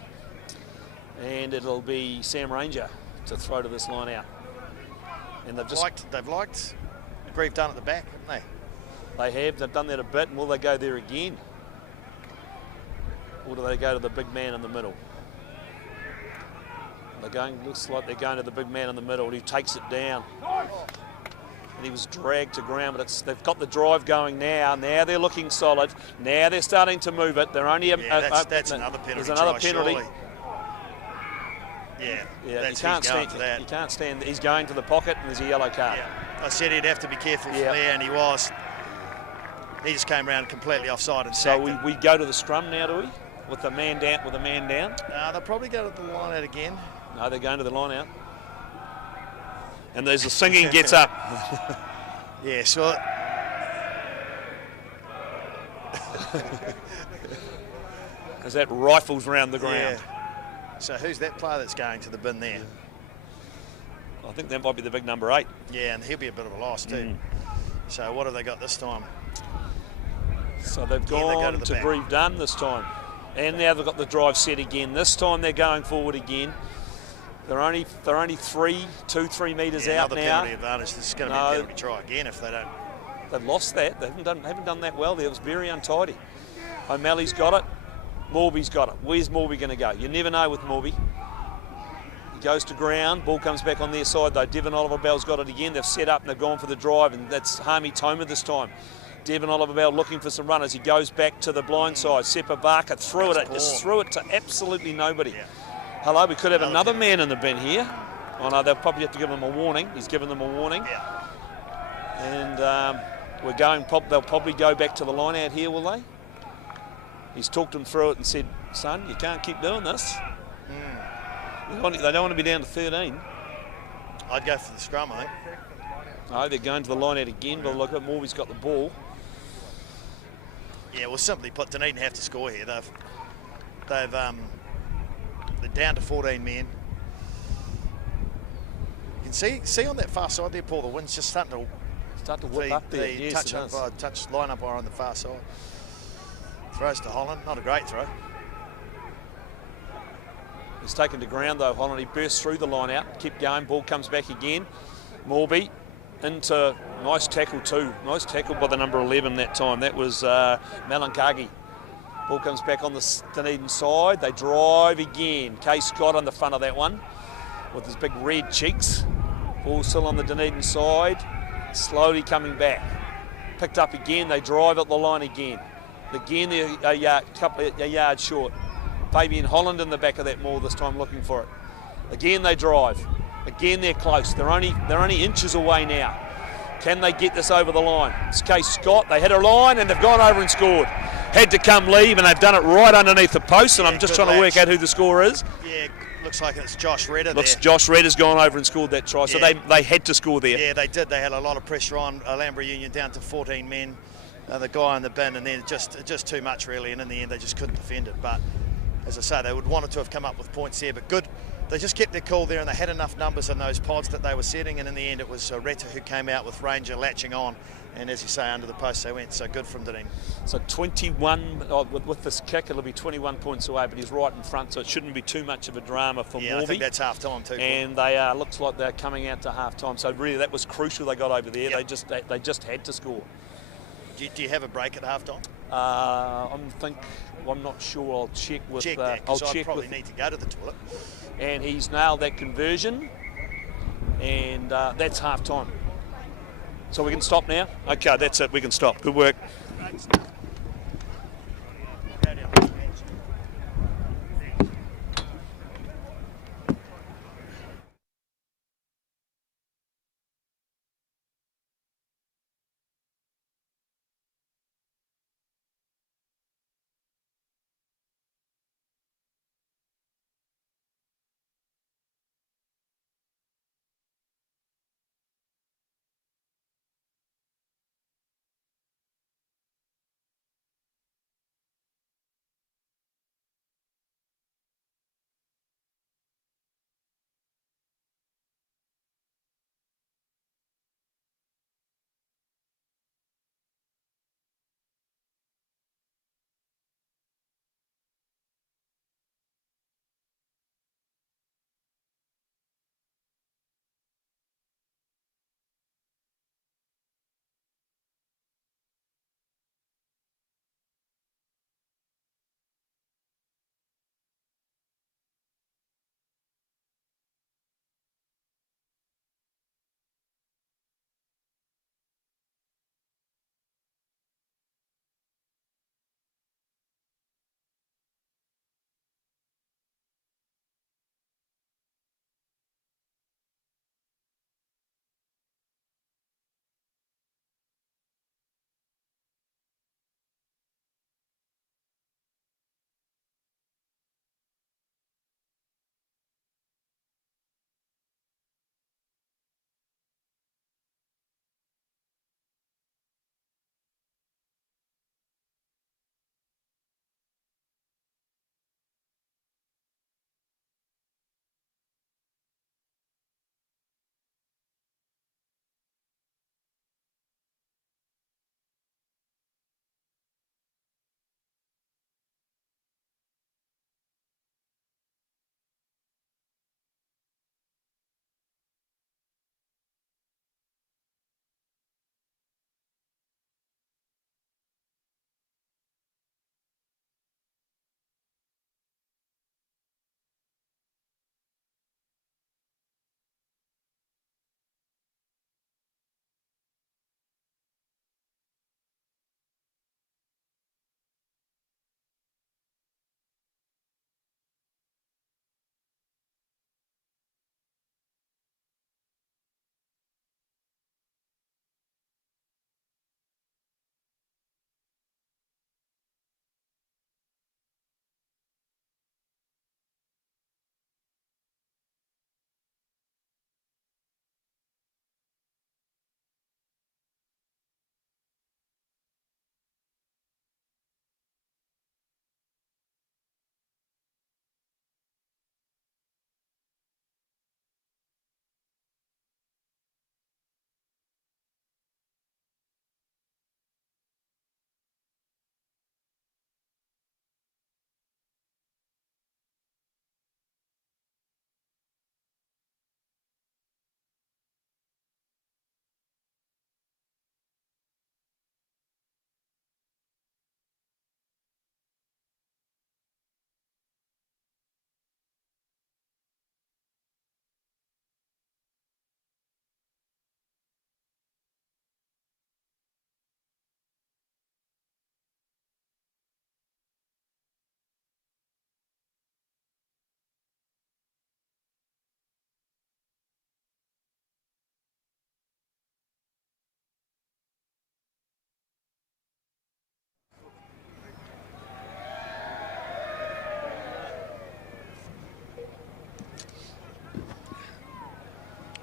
And it'll be Sam Ranger to throw to this line out. And they've liked Grieve Dunn at the back, haven't they? They have. They've done that a bit. And will they go there again? Or do they go to the big man in the middle? Looks like they're going to the big man in the middle. He takes it down. And he was dragged to ground, but they've got the drive going now. Now they're looking solid. Now they're starting to move it. They're only that's another penalty. There's another penalty. Surely. Yeah, you can't stand for that. You can't stand. He's going to the pocket, and there's a yellow card. Yeah. I said he'd have to be careful from there, and he was. He just came around completely offside and so we go to the scrum now, do we? With a man down. They'll probably go to the line out again. No, they're going to the line out. And there's the singing gets up. Yeah, so. As that rifles round the ground. Yeah. So who's that player that's going to the bin there? I think that might be the big number 8. Yeah, and he'll be a bit of a loss too. So what have they got this time? So they've gone to Grieve Dunn this time. And now they've got the drive set again. This time they're going forward again. They're only 3 metres out another now. Penalty advantage. This is going to be a penalty try again if they don't. They've lost that. They haven't done that well there. It was very untidy. O'Malley's got it. Morby's got it. Where's Morby going to go? You never know with Morby. He goes to ground. Ball comes back on their side though. Devon Oliver Bell's got it again. They've set up and they've gone for the drive, and that's Harmy Toma this time. Devon Oliver Bell looking for some runners. He goes back to the blind side. Sepa Vaka just threw it to absolutely nobody. Yeah. Hello, we could have another man in the bin here. Oh no, they'll probably have to give him a warning. He's given them a warning. Yeah. And they'll probably go back to the line out here, will they? He's talked them through it and said, son, you can't keep doing this. They don't want to be down to 13. I'd go for the scrum, I think. No, they're going to the line out again, but look at Morby's got the ball. Yeah, well, simply put, Dunedin have to score here. They're down to 14 men. You can see on that far side there, Paul, the wind's just starting to whip up there. Yes, touch line up on the far side. Throws to Holland, not a great throw. He's taken to ground though, Holland. He bursts through the line out, keep going, ball comes back again. Morby into, nice tackle too. Nice tackle by the number 11 that time. That was Malankagi. Ball comes back on the Dunedin side. They drive again. Case Scott on the front of that one with his big red cheeks. Ball still on the Dunedin side. Slowly coming back. Picked up again. They drive at the line again. Again, they're a yard short. Fabian Holland in the back of that maul this time looking for it. Again, they drive. Again, they're close. They're only inches away now. Can they get this over the line? It's Case Scott. They hit a line and they've gone over and scored. Had to come leave, and they've done it right underneath the post, and I'm just trying to work out who the scorer is. Yeah, looks like it's Josh Redder Looks there. Josh Redder's gone over and scored that try, so they had to score there. Yeah, they did. They had a lot of pressure on Alhambra Union, down to 14 men. The guy in the bin, and then just too much really, and in the end they just couldn't defend it. But as I say, they would wanted to have come up with points there, but good. They just kept their cool there, and they had enough numbers in those pods that they were setting, and in the end it was Retta who came out with Ranger latching on, and as you say, under the post they went, so good from Dunedin. So 21, with this kick it'll be 21 points away, but he's right in front, so it shouldn't be too much of a drama for Morby. I think that's half time too. And they looks like they're coming out to half time, so really that was crucial they got over there. Yep. They just had to score. Do you have a break at half time? I'm not sure. I'll check with. I'll probably need to go to the toilet. And he's nailed that conversion, and that's half time. So we can stop now. Okay, that's it. We can stop. Good work.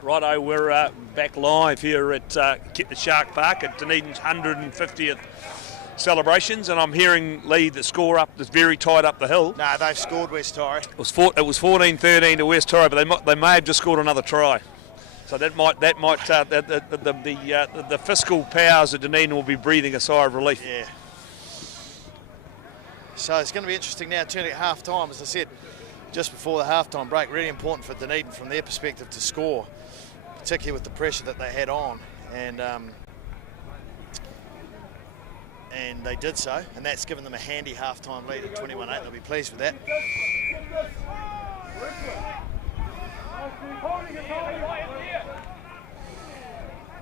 Righto, we're back live here at Kettle Shark Park at Dunedin's 150th celebrations, and I'm hearing Lee the score up that's very tight up the hill. No, they've scored West Torre. It was 14-13 to West Torre, but they may have just scored another try. So the fiscal powers of Dunedin will be breathing a sigh of relief. Yeah. So it's going to be interesting now, turning at half time, as I said, just before the half-time break. Really important for Dunedin from their perspective to score, particularly with the pressure that they had on. And they did so, and that's given them a handy half-time lead at 21-8. They'll be pleased with that.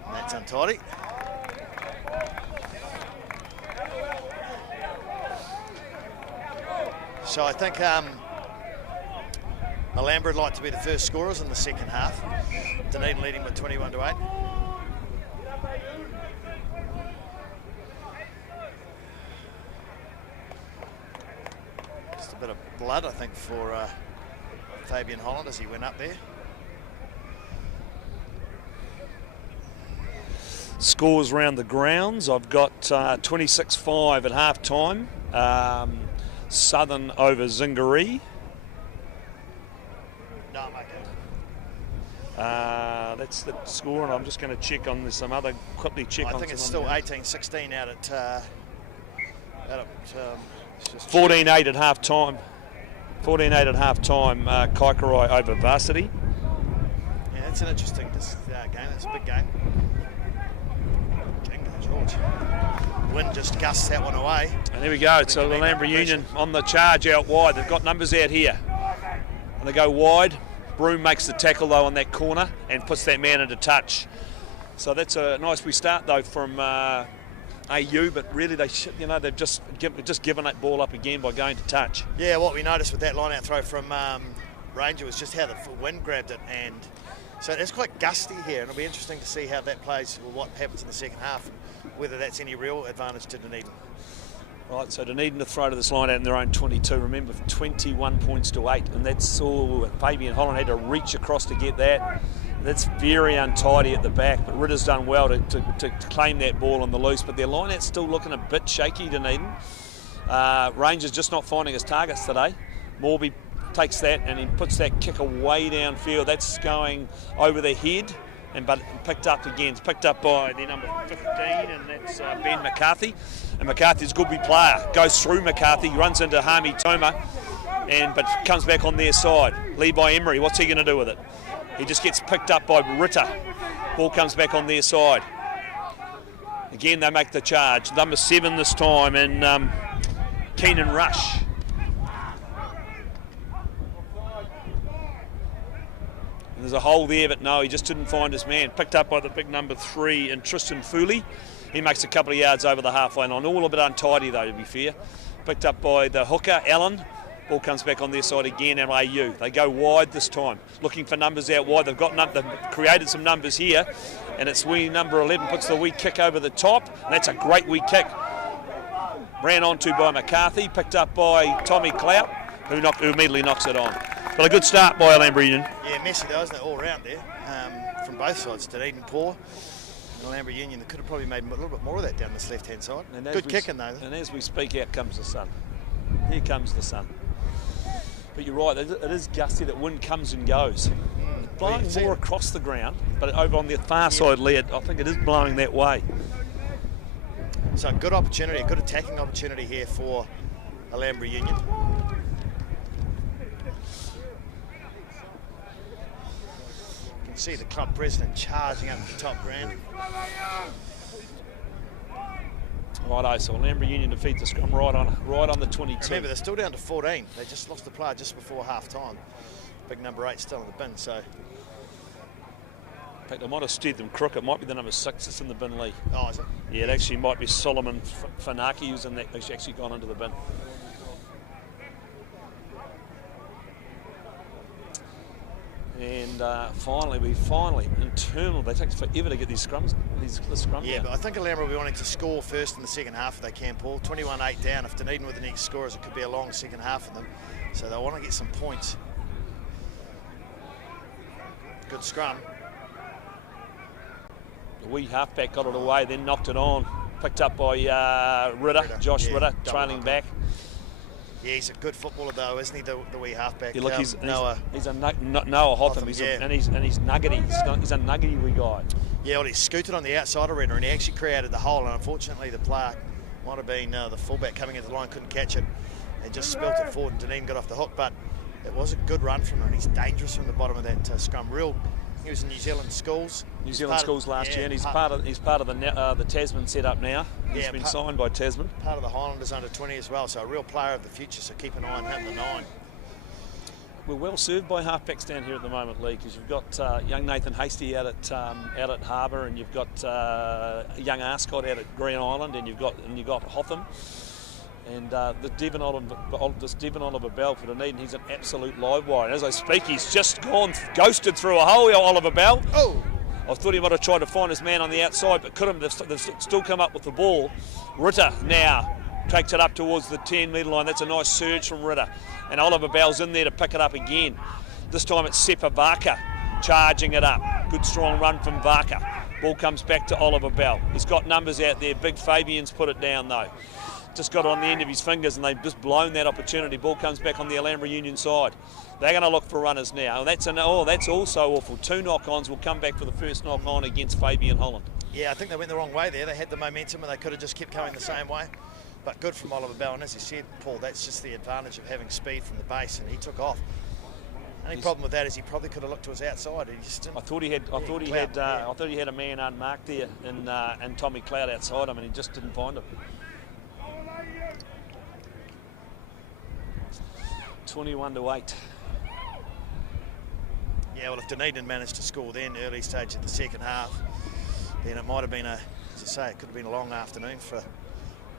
And that's untidy. So I think Alhambra would like to be the first scorers in the second half. Dunedin leading with 21-8. Just a bit of blood, I think, for Fabian Holland as he went up there. Scores round the grounds. I've got 26-5 at half time. Southern over Zingaree. No, Mako. That's the score, and I'm just going to check on some other, quickly check on some. I think it's still 18-16 out at 14-8 at half time. 14-8 at half time. Kaikorai over Varsity. Yeah, that's an interesting game. That's a big game. Jingo George. Wind just gusts that one away. And there we go. So the Alhambra Union on the charge out wide. They've got numbers out here. And they go wide. Broom makes the tackle though on that corner and puts that man into touch. So that's a nice wee start though from AU, but really they've just given that ball up again by going to touch. Yeah, what we noticed with that line-out throw from Ranger was just how the wind grabbed it, and so it's quite gusty here, and it'll be interesting to see how that plays, or what happens in the second half, whether that's any real advantage to Dunedin. Right, so Dunedin to throw to this line out in their own 22. Remember, 21 points to 8, and that's all. Fabian Holland had to reach across to get that. That's very untidy at the back, but Ritter's done well to claim that ball on the loose, but their line out's still looking a bit shaky, Dunedin. Rangers just not finding his targets today. Morby takes that and he puts that kick away downfield. That's going over the head, but picked up again. It's picked up by the number 15, and that's Ben McCarthy. And McCarthy's a good wee player. Goes through McCarthy, runs into Hami Toma, but comes back on their side. Lead by Emery. What's he going to do with it? He just gets picked up by Ritter. Ball comes back on their side. Again, they make the charge. Number 7 this time, and Keenan Rush. And there's a hole there, but no, he just didn't find his man. Picked up by the big number 3 and Tristan Fooley. He makes a couple of yards over the halfway line. All a bit untidy though, to be fair. Picked up by the hooker, Allen. Ball comes back on their side again, and AU. They go wide this time, looking for numbers out wide. They've created some numbers here, and it's wee number 11 puts the wee kick over the top, and that's a great wee kick. Ran onto by McCarthy, picked up by Tommy Clout, who immediately knocks it on. But a good start by Alhambra Union. Yeah, messy though, isn't it, all round there, from both sides. Dunedin poor. Alhambra Union, they could have probably made a little bit more of that down this left-hand side. Good kicking though. And as we speak, out comes the sun. Here comes the sun. But you're right, it is gusty, that wind comes and goes. It's blowing more across the ground, but over on the far side, Lee, I think it is blowing that way. So good opportunity, a good attacking opportunity here for Alhambra Union. You can see the club president charging up to the top ground. Righto, so Alhambra Union defeat the scrum right on the 22. Remember, they're still down to 14. They just lost a player just before half-time. Big number 8 still in the bin, so... In fact, I might have steered them crook. It might be the number 6 that's in the bin, Lee. Oh, is it? Yeah, it actually might be Solomon Fanaki who's in that. He's actually gone into the bin. And finally, internal, they take forever to get these scrums. The scrum yeah, down. but I think Alhambra will be wanting to score first in the second half if they can, Paul. 21-8 down. If Dunedin with the next scorers, it could be a long second half for them. So they'll want to get some points. Good scrum. The wee halfback got it away, then knocked it on. Picked up by Josh Ritter, trailing back. Yeah, he's a good footballer though, isn't he? The wee halfback. Yeah, look, he's Noah. He's a Noah Hotham. He's nuggety. He's a nuggety wee guy. Yeah, well, he scooted on the outside arena and he actually created the hole. And unfortunately, the player might have been the fullback coming into the line, couldn't catch it, and just spilt it forward. And Dunedin got off the hook, but it was a good run from him. He's dangerous from the bottom of that scrum. He was in New Zealand schools. Last year, and he's part of the Tasman setup now. He's been signed by Tasman. Part of the Highlanders under 20 as well, so a real player of the future. So keep an eye on him, the 9. We're well served by halfbacks down here at the moment, Lee, because you've got young Nathan Hasty out at Harbour, and you've got young Arscott out at Green Island, and you've got Hotham. And this Devon Oliver Bell for Dunedin, he's an absolute live wire. And as I speak, he's just ghosted through a hole, Oliver Bell. Oh! I thought he might have tried to find his man on the outside, but couldn't. They've still come up with the ball. Ritter now takes it up towards the 10-metre line. That's a nice surge from Ritter. And Oliver Bell's in there to pick it up again. This time it's Sepa Varka charging it up. Good strong run from Varka. Ball comes back to Oliver Bell. He's got numbers out there. Big Fabian's put it down though. Just got it on the end of his fingers and they've just blown that opportunity. Ball comes back on the Alhambra Union side. They're going to look for runners now. That's also awful. 2 knock-ons will come back for the first knock-on against Fabian Holland. Yeah, I think they went the wrong way there. They had the momentum and they could have just kept going the same way. But good from Oliver Bell. And as you said, Paul, that's just the advantage of having speed from the base, and he took off. Only problem with that is he probably could have looked to his outside. He just didn't. I thought he had a man unmarked there in Tommy Cloud outside him, and he just didn't find him. 21-8. Yeah, well, if Dunedin managed to score then early stage of the second half, then it might have been as I say, it could have been a long afternoon for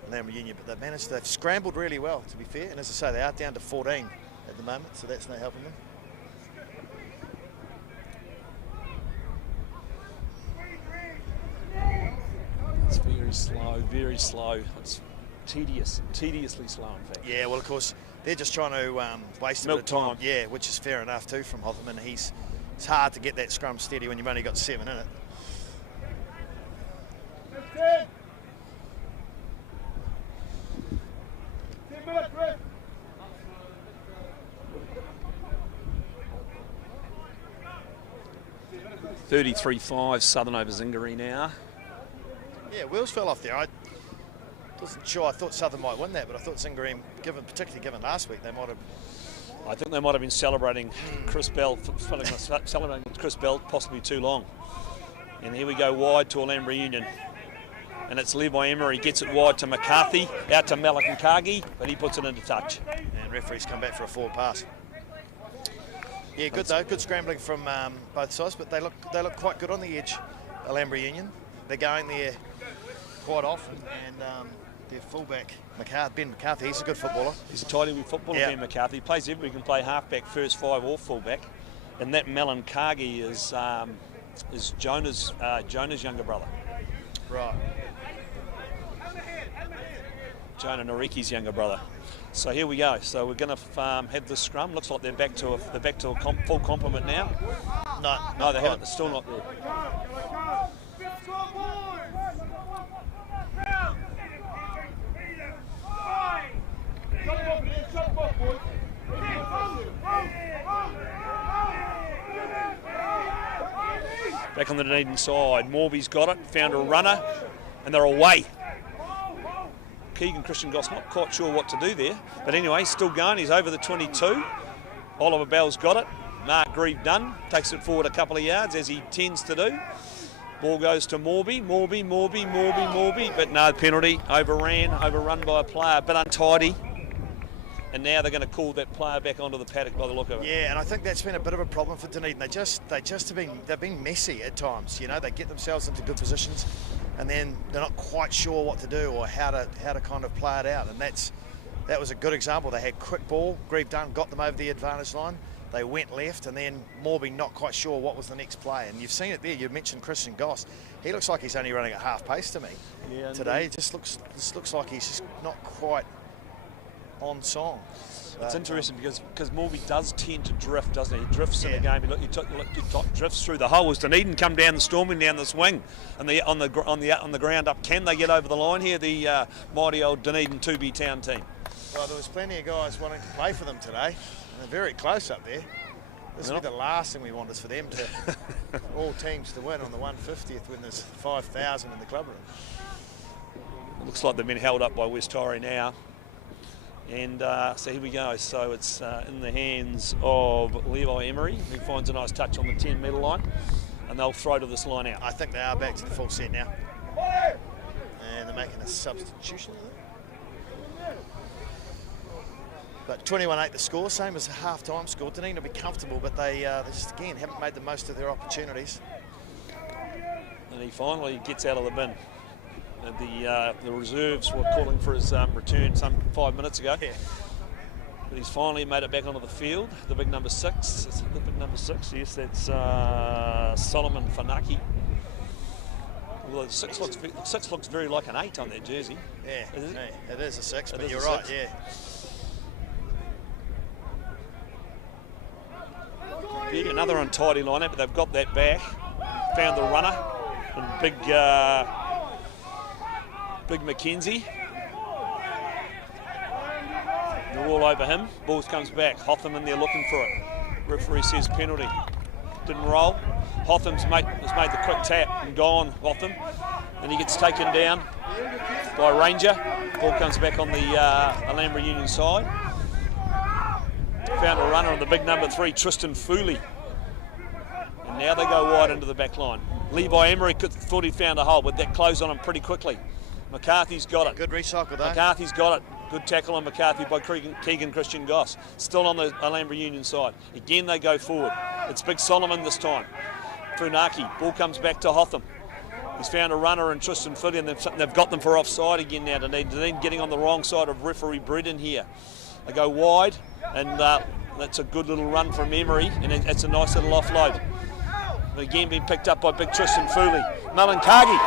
Alhambra Union, but they've scrambled really well, to be fair, and as I say, they are down to 14 at the moment, so that's no helping them. It's very slow. It's tediously slow, in fact. Yeah, well, of course, they're just trying to waste a bit of time. Yeah, which is fair enough too from Hotham, and it's hard to get that scrum steady when you've only got 7 in it. $33.5 Southern over Zingari now. Yeah, wheels fell off there. I wasn't sure. I thought Southern might win that, but I thought Zingari, particularly given last week, they might have. I think they might have been celebrating Chris Bell, possibly too long. And here we go wide to Alhambra Union. And it's Levi Emery, gets it wide to McCarthy, out to Malakinkagi, but he puts it into touch. And referees come back for a forward pass. Yeah, good though. Good scrambling from both sides, but they look quite good on the edge, Alhambra Union. They're going there quite often, and their fullback, Ben McCarthy, he's a good footballer. He's a tidy footballer, Ben McCarthy. He plays everybody, can play halfback, first 5 or fullback. And that Malakinkagi is Jonah's younger brother. Right. Jonah Noriki's younger brother. So here we go. So we're going to have the scrum. Looks like they're back to a full complement now. No, they haven't. They're still not there. Back on the Dunedin side, Morby's got it, found a runner, and they're away. Keegan Christian Goss not quite sure what to do there, but anyway, still going. He's over the 22. Oliver Bell's got it. Mark Grieve done, takes it forward a couple of yards as he tends to do. Ball goes to Morby, but no penalty. Overrun by a player, but untidy. And now they're going to call that player back onto the paddock by the look of it. Yeah, and I think that's been a bit of a problem for Dunedin. They've been messy at times. You know, they get themselves into good positions, and then they're not quite sure what to do or how to kind of play it out. And that was a good example. They had quick ball. Grieve Dunn got them over the advantage line. They went left, and then Morby not quite sure what was the next play. And you've seen it there. You mentioned Christian Goss. He looks like he's only running at half pace to me today. It just looks like he's just not quite on song. It's interesting because Morby does tend to drift, doesn't he? He drifts in the game. He drifts through the hole. As Dunedin come down the storming down this wing, and on the ground up, can they get over the line here? The mighty old Dunedin 2B Town team. Well, there was plenty of guys wanting to play for them today, and they're very close up there. This will be the last thing we want is for them to all teams to win on the 150th when there's 5,000 in the club room. Looks like they've been held up by West Torrey now. And so here we go. So it's in the hands of Levi Emery, who finds a nice touch on the 10-metre line, and they'll throw to this line out. I think they are back to the full set now. And they're making a substitution. But 21-8 the score, same as a half-time score. Dunedin will be comfortable, but they just, again, haven't made the most of their opportunities. And he finally gets out of the bin. The reserves were calling for his return some 5 minutes ago. Yeah. But he's finally made it back onto the field. The big number 6. Is it the big number 6? Yes, that's Solomon Fanaki. Well, the 6 looks very like an 8 on that jersey. Yeah, it is a 6, but is you're a right, 6. yeah. Yeah, another untidy lineup, but they've got that back. Found the runner. And big Mackenzie. They're all over him. Balls comes back. Hotham in there looking for it. Referee says penalty. Didn't roll. Hotham's has made the quick tap and gone, Hotham. And he gets taken down by Ranger. Ball comes back on the Alhambra Union side. Found a runner on the big number 3, Tristan Fooley. And now they go wide into the back line. Levi Emery thought he found a hole, but that closed on him pretty quickly. McCarthy's got it. Good recycle though. McCarthy's got it. Good tackle on McCarthy by Keegan Christian Goss. Still on the Alhambra Union side. Again they go forward. It's Big Solomon this time. Funaki. Ball comes back to Hotham. He's found a runner in Tristan Fooley, and they've got them for offside again now. Dunedin getting on the wrong side of referee Bredon here. They go wide, and that's a good little run from Emery, and it's a nice little offload. But again being picked up by big Tristan Fooley. Melankagi.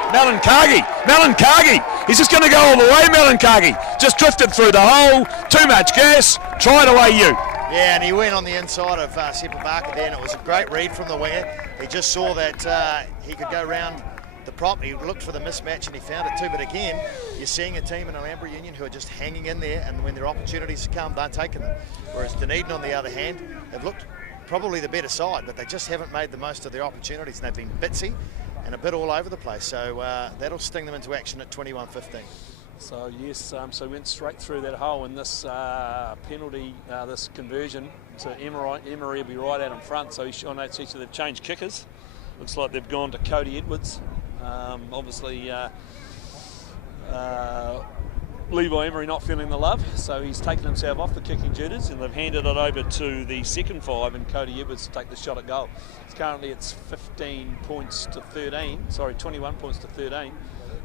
He's just going to go all the way, Melankagi. Just drifted through the hole. Too much gas. Try it away, you. Yeah, and he went on the inside of Sepa Barker there, and it was a great read from the winger. He just saw that he could go round the prop. He looked for the mismatch and he found it too. But again, you're seeing a team in Alhambra Union who are just hanging in there, and when their opportunities come, they're taking them. Whereas Dunedin, on the other hand, have looked probably the better side, but they just haven't made the most of their opportunities, and they've been bitsy and a bit all over the place. So that'll sting them into action at 21-15. So yes, so went straight through that hole in this penalty, this conversion. So Emery will be right out in front. So he's on that seat. So they've changed kickers. Looks like they've gone to Cody Edwards. Obviously, Levi Emery not feeling the love, so he's taken himself off the kicking duties, and they've handed it over to the second 5, and Cody Edwards to take the shot at goal. Currently it's 15 points to 13. Sorry, 21 points to 13.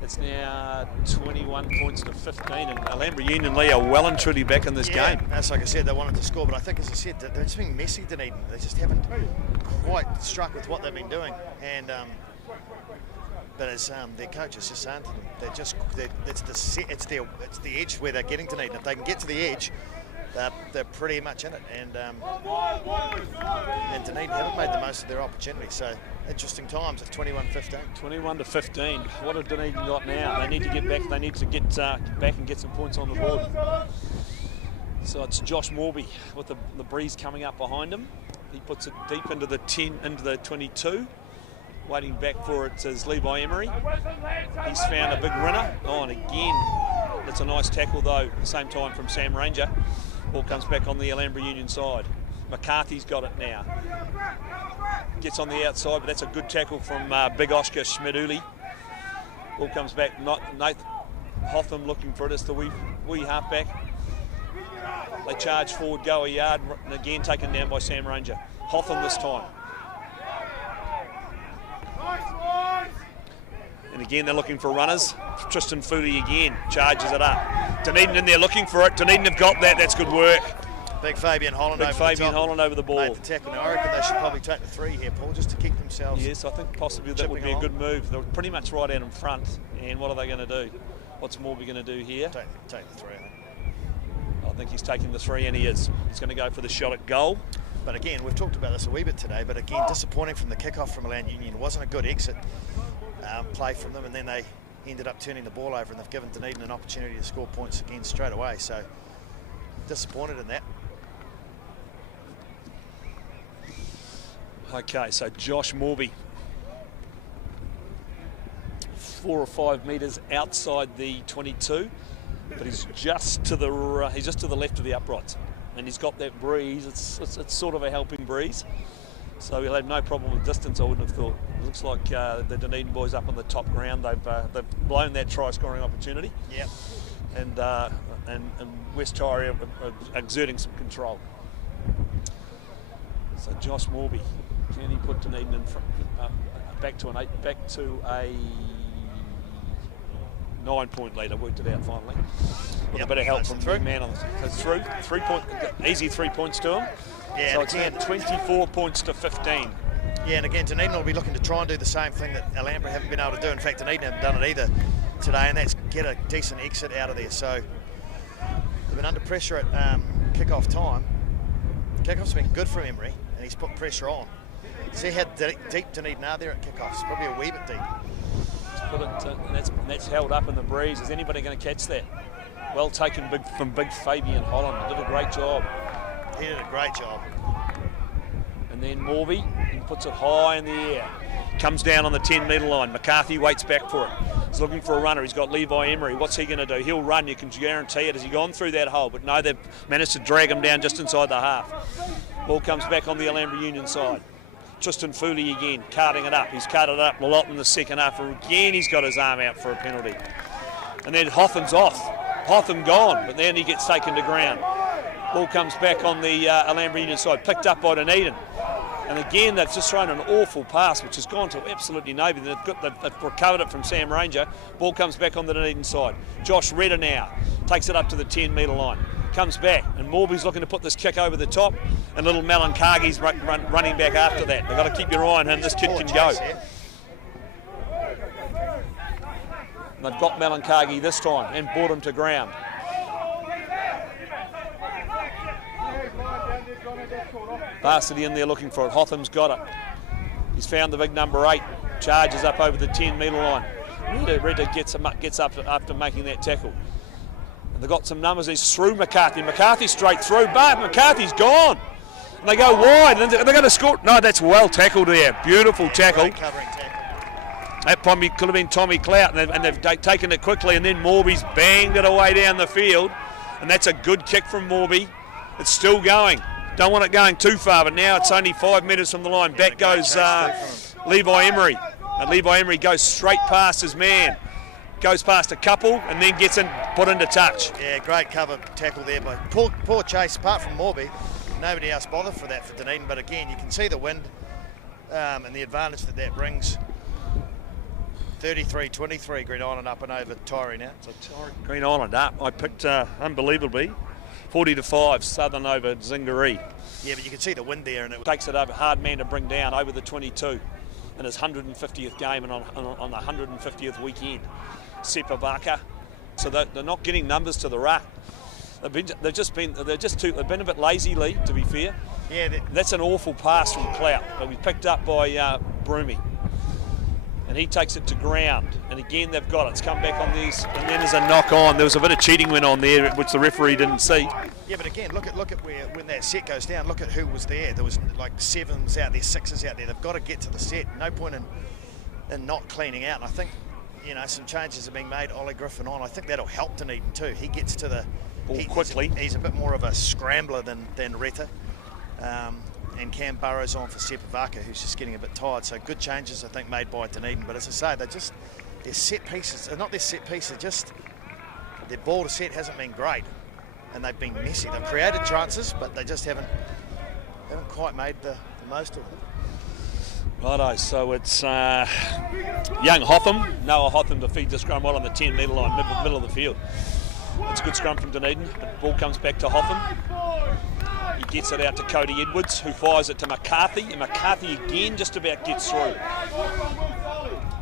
It's now 21 points to 15, and Alhambra Union Lee are well and truly back in this game. That's like I said, they wanted to score, but I think, as I said, they're just being messy, Dunedin. They just haven't quite struck with what they've been doing, and but as their coaches just aren't, it's the edge where they're getting Dunedin. If they can get to the edge, they're pretty much in it, and Dunedin haven't made the most of their opportunity. So interesting times at 21-15. 21-15. What have Dunedin got now? They need to get back. They need to get back and get some points on the board. So it's Josh Morby with the breeze coming up behind him. He puts it deep into the 10, into the 22. Waiting back for it is Levi Emery. He's found a big runner. Oh, and again, it's a nice tackle though, at the same time from Sam Ranger. Ball comes back on the Alhambra Union side. McCarthy's got it now. Gets on the outside, but that's a good tackle from big Oscar Schmiduli. Ball comes back, Nathan Hotham looking for it. It's the wee halfback. They charge forward, go a yard, and again taken down by Sam Ranger. Hotham this time. And again, they're looking for runners. Tristan Fooley again charges it up. Dunedin in there looking for it. Dunedin have got that. That's good work. Big Fabian Holland over the ball. Made the tackle. Now, I reckon they should probably take the 3 here, Paul, just to keep themselves. Yes, I think possibly that would be a good move. They're pretty much right out in front. And what are they going to do? What's Morby going to do here? Take the 3, I think. Oh, think he's taking the 3, and he is. He's going to go for the shot at goal. But again, we've talked about this a wee bit today, but again, disappointing from the kick-off from Land Union. It wasn't a good exit play from them, and then they ended up turning the ball over, and they've given Dunedin an opportunity to score points again straight away. So, disappointed in that. Okay, so Josh Morby, 4 or 5 metres outside the 22, but he's just to the left of the uprights, and he's got that breeze. It's sort of a helping breeze, so he'll have no problem with distance, I wouldn't have thought. It looks like the Dunedin boys up on the top ground. They've blown that try scoring opportunity. Yep. And West Torrey are exerting some control. So Josh Morby, can he put Dunedin in front, back to a 9-point lead? I worked it out finally. With a bit of help from the big man on the through. 3 point, easy 3 points to him. Yeah, so it's now 24 points to 15. Yeah, and again, Dunedin will be looking to try and do the same thing that Alhambra haven't been able to do. In fact, Dunedin haven't done it either today, and that's get a decent exit out of there. So they've been under pressure at kick-off time. Kick-off's been good for Emery, and he's put pressure on. See how deep Dunedin are there at kick-offs? Probably a wee bit deep. That's held up in the breeze. Is anybody going to catch that? Well taken from big Fabian Holland. He did a great job. He did a great job. And then Morby, he puts it high in the air. Comes down on the 10-metre line. McCarthy waits back for it. He's looking for a runner. He's got Levi Emery. What's he going to do? He'll run, you can guarantee it. Has he gone through that hole? But no, they've managed to drag him down just inside the half. Ball comes back on the Alhambra Union side. Tristan Foley again, carting it up. He's cut it up a lot in the second half. Again, he's got his arm out for a penalty. And then Hotham's off. Hotham gone, but then he gets taken to ground. Ball comes back on the Alhambra Union side, picked up by Dunedin. And again, they've just thrown an awful pass, which has gone to absolutely nobody. They've recovered it from Sam Ranger. Ball comes back on the Dunedin side. Josh Redder now takes it up to the 10-metre line. Comes back, and Morby's looking to put this kick over the top, and little Malankagi's running back after that. They've got to keep your eye on him. This kid can go. And they've got Malankagi this time and brought him to ground. Varsity in there looking for it. Hotham's got it. He's found the big number 8. Charges up over the 10-metre line. Redder gets up after making that tackle. And they've got some numbers. He's through McCarthy. McCarthy straight through, but McCarthy's gone. And they go wide, and they're going to score. No, that's well tackled there. Beautiful tackle. That probably could have been Tommy Clout, and they've taken it quickly, and then Morby's banged it away down the field. And that's a good kick from Morby. It's still going. Don't want it going too far, but now it's only 5 metres from the line. Back goes Levi Emery. And Levi Emery goes straight past his man. Goes past a couple and then gets in, put into touch. Yeah, great cover tackle there by poor chase. Apart from Morby, nobody else bothered for that for Dunedin. But again, you can see the wind and the advantage that brings. 33-23 Green Island up and over Torrey now. So Green Island up. I picked unbelievably 40-5 Southern over Zingaree. Yeah, but you can see the wind there, and it takes it over. Hard man to bring down over the 22 in his 150th game and on the 150th weekend. Sepavaka. So they're not getting numbers to the ruck. They've been a bit lazy, Lee, to be fair. Yeah, that's an awful pass from Clout. But we picked up by Broomy. And he takes it to ground. And again, they've got it. It's come back on these. And then there's a knock on. There was a bit of cheating went on there, which the referee didn't see. Yeah, but again, look at where when that set goes down. Look at who was there. There was like 7s out there, 6s out there. They've got to get to the set. No point in not cleaning out. And I think, some changes are being made. Ollie Griffin on. I think that'll help Dunedin too. He gets to the ball quickly. He's a bit more of a scrambler than Retta. And Cam Burrows on for Sepavaka, who's just getting a bit tired. So good changes, I think, made by Dunedin. But as I say, their set pieces, not their set piece, their ball to set hasn't been great. And they've been messy. They've created chances, but they just haven't quite made the most of them. Righto, so it's young Hotham. Noah Hotham to feed the scrum right on the 10-metre line, middle of the field. It's a good scrum from Dunedin, but the ball comes back to Hotham. He gets it out to Cody Edwards, who fires it to McCarthy, and McCarthy again just about gets through.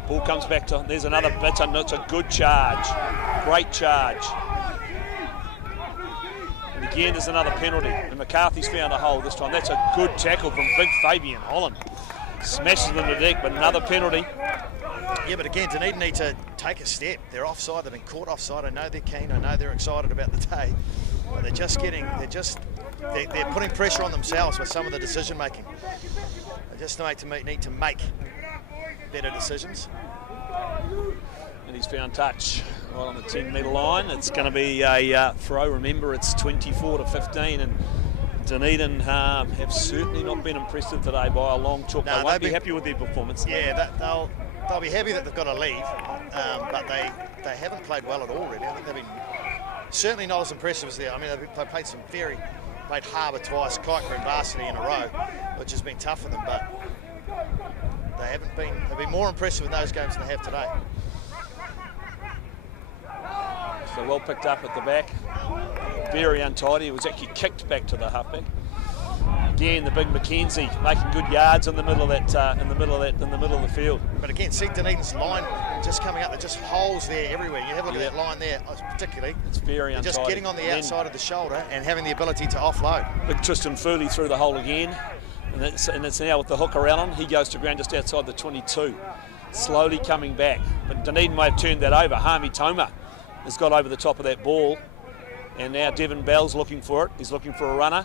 Ball comes back to, there's another bit, it's a good charge, great charge. Again, there's another penalty, and McCarthy's found a hole this time. That's a good tackle from big Fabian Holland. Smashes them to deck, but another penalty. Yeah, but again, Dunedin need to take a step. They're offside. They've been caught offside. I know they're keen. I know they're excited about the day. But they're putting pressure on themselves with some of the decision making. They just need to make better decisions. And he's found touch right on the 10-metre line. It's going to be a throw. Remember, it's 24-15, and Dunedin have certainly not been impressive today by a long chalk. No, they won't be happy with their performance. Yeah, they'll be happy that they've got to leave, but they haven't played well at all, really. I think they've been certainly not as impressive as they. I mean, they played Harbour twice, Kuiper and Varsity in a row, which has been tough for them, but they've been more impressive in those games than they have today. So well picked up at the back. Very untidy. It was actually kicked back to the halfback. Again, the big Mackenzie making good yards in the middle of that, in the middle of the field. But again, see Dunedin's line just coming up. There's just holes there everywhere. You have a look at that line there, particularly. It's very untidy. Just getting on the outside of the shoulder and having the ability to offload. Big Tristan Furley through the hole again, and it's now with the hooker Allen. He goes to ground just outside the 22, slowly coming back. But Dunedin may have turned that over. Harmy Toma has got over the top of that ball, and now Devon Bell's looking for it. He's looking for a runner.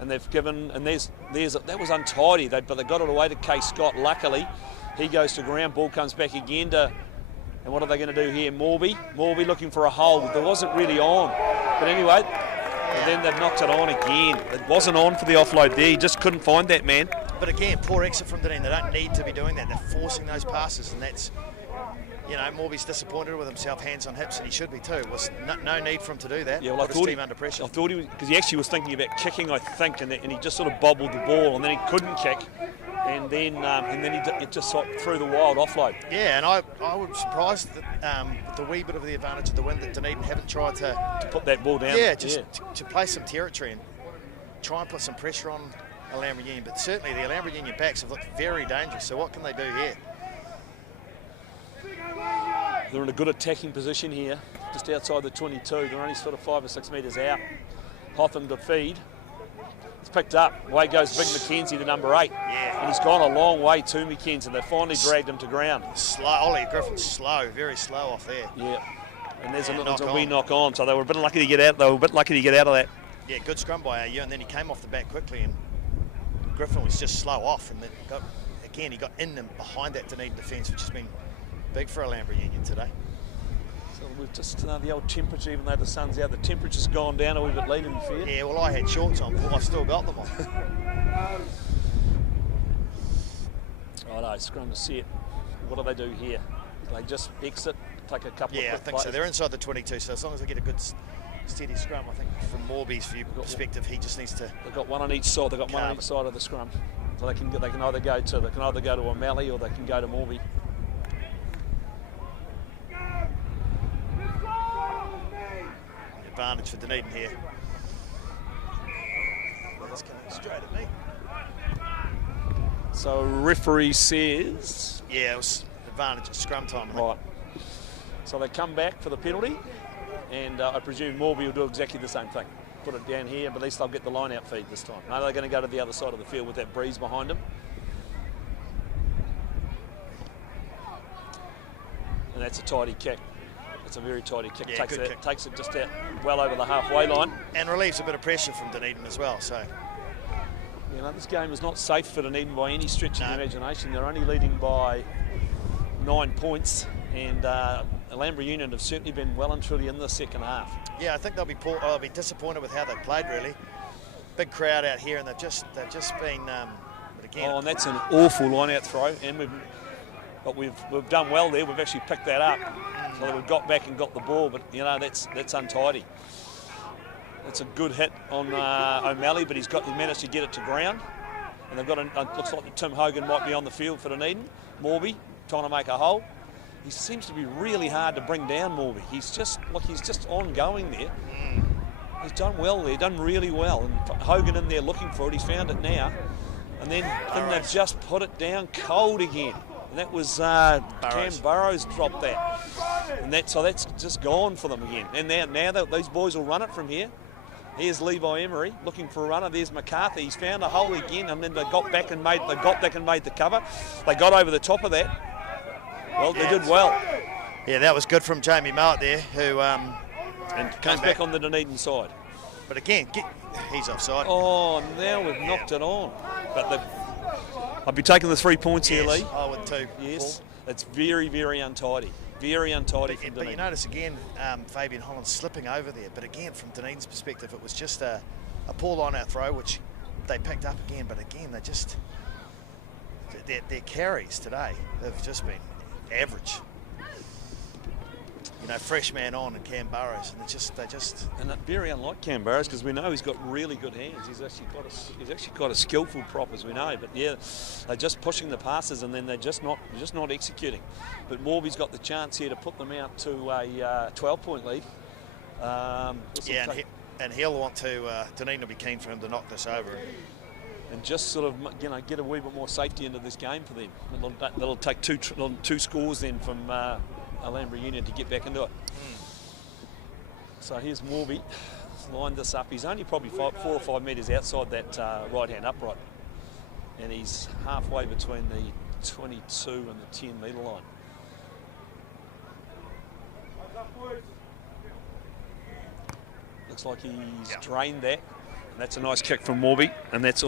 And they've given, and that was untidy, but they got it away to K. Scott. Luckily, he goes to ground, ball comes back again to, and what are they going to do here? Morby looking for a hole. There wasn't really on, but anyway, and then they've knocked it on again. It wasn't on for the offload there. He just couldn't find that man. But again, poor exit from Dunedin. They don't need to be doing that. They're forcing those passes, and that's, you know, Morby's disappointed with himself, hands on hips, and he should be too. Was no need for him to do that. Yeah, well, put his team under pressure. I thought he was, because he actually was thinking about kicking, I think, and he just sort of bobbled the ball, and then he couldn't kick, and then he just threw the wild offload. Yeah, and I was surprised that with the wee bit of the advantage of the wind that Dunedin haven't tried to put that ball down. Yeah, to play some territory and try and put some pressure on Alhambra Union. But certainly the Alhambra Union backs have looked very dangerous. So what can they do here? They're in a good attacking position here, just outside the 22. They're only sort of 5 or 6 metres out. Hotham to feed. It's picked up. Away goes Big Mackenzie, the number 8. Yeah. And he's gone a long way to Mackenzie. They finally dragged him to ground. Slow. Ollie Griffin's slow, very slow off there. Yeah. And there's a wee knock on. So they were a bit lucky to get out. They were a bit lucky to get out of that. Yeah, good scrum by AU, and then he came off the back quickly, and Griffin was just slow off, and then he got in and behind that Dunedin defence, which has been big for Alhambra Union today. So we've just the old temperature, even though the sun's out, the temperature's gone down a wee bit later than feared. Yeah, well, I had shorts on, Paul. I've still got them on. Righto, scrum to set. What do they do here? They just exit, take a couple of I quick think plays. So. They're inside the 22, so as long as they get a good steady scrum, I think from Morby's perspective, he just needs to. They've got one on each side. They've got one on each side of the scrum, so they can either go to O'Malley or they can go to Morby. Advantage for Dunedin here. That's coming straight at me. So referee says. Yeah, it was advantage at scrum time. Right. So they come back for the penalty, and I presume Morby will do exactly the same thing. Put it down here, but at least they'll get the line-out feed this time. No, they're going to go to the other side of the field with that breeze behind them. And that's a tidy kick. It's a very tidy kick. Yeah, Takes it just out well over the halfway line. And relieves a bit of pressure from Dunedin as well. So, you know, this game is not safe for Dunedin by any stretch of the imagination. They're only leading by 9 points, and Alhambra Union have certainly been well and truly in the second half. Yeah, I think they'll be disappointed with how they played. Really, big crowd out here, and they've just been. But again, and that's an awful line-out throw, and we've done well there. We've actually picked that up, so we've got back and got the ball. But you know, that's untidy. That's a good hit on O'Malley, but he managed to get it to ground. And they've got looks like Tim Hogan might be on the field for Dunedin. Morby trying to make a hole. He seems to be really hard to bring down, Morby. He's just ongoing there. He's done well there, done really well. And Hogan in there looking for it. He's found it now. And then they've just put it down cold again. And that was Cam Burrows dropped that. And so that's just gone for them again. And now these boys will run it from here. Here's Levi Emery looking for a runner. There's McCarthy. He's found a hole again, and then they got back and made the cover. They got over the top of that. Well, they did well. Yeah, that was good from Jamie Mowat there, who and comes back on the Dunedin side. But again, he's offside. Oh, now we've knocked it on. But I'd be taking the 3 points here, Lee. I would too. Yes, it's very, very untidy. Very untidy from But Dunedin. you notice again, Fabian Holland slipping over there. But again, from Dunedin's perspective, it was just a poor line-out throw, which they picked up again. But again, they just their carries today have just been average. You know, fresh man on and Cam Burrows, and they just. And very unlike Cam Burrows, because we know he's got really good hands. He's actually got a skillful prop, as we know. But yeah, they're just pushing the passes, and then they're just not executing. But Morby's got the chance here to put them out to a 12-point lead. And he'll want to. Dunedin will be keen for him to knock this over. And just sort of, you know, get a wee bit more safety into this game for them. That'll take two scores then from Alhambra Union to get back into it. So here's Morby, lined this up. He's only probably 4 or 5 metres outside that right-hand upright. And he's halfway between the 22 and the 10-metre line. Looks like he's drained that. That's a nice kick from Morby, and that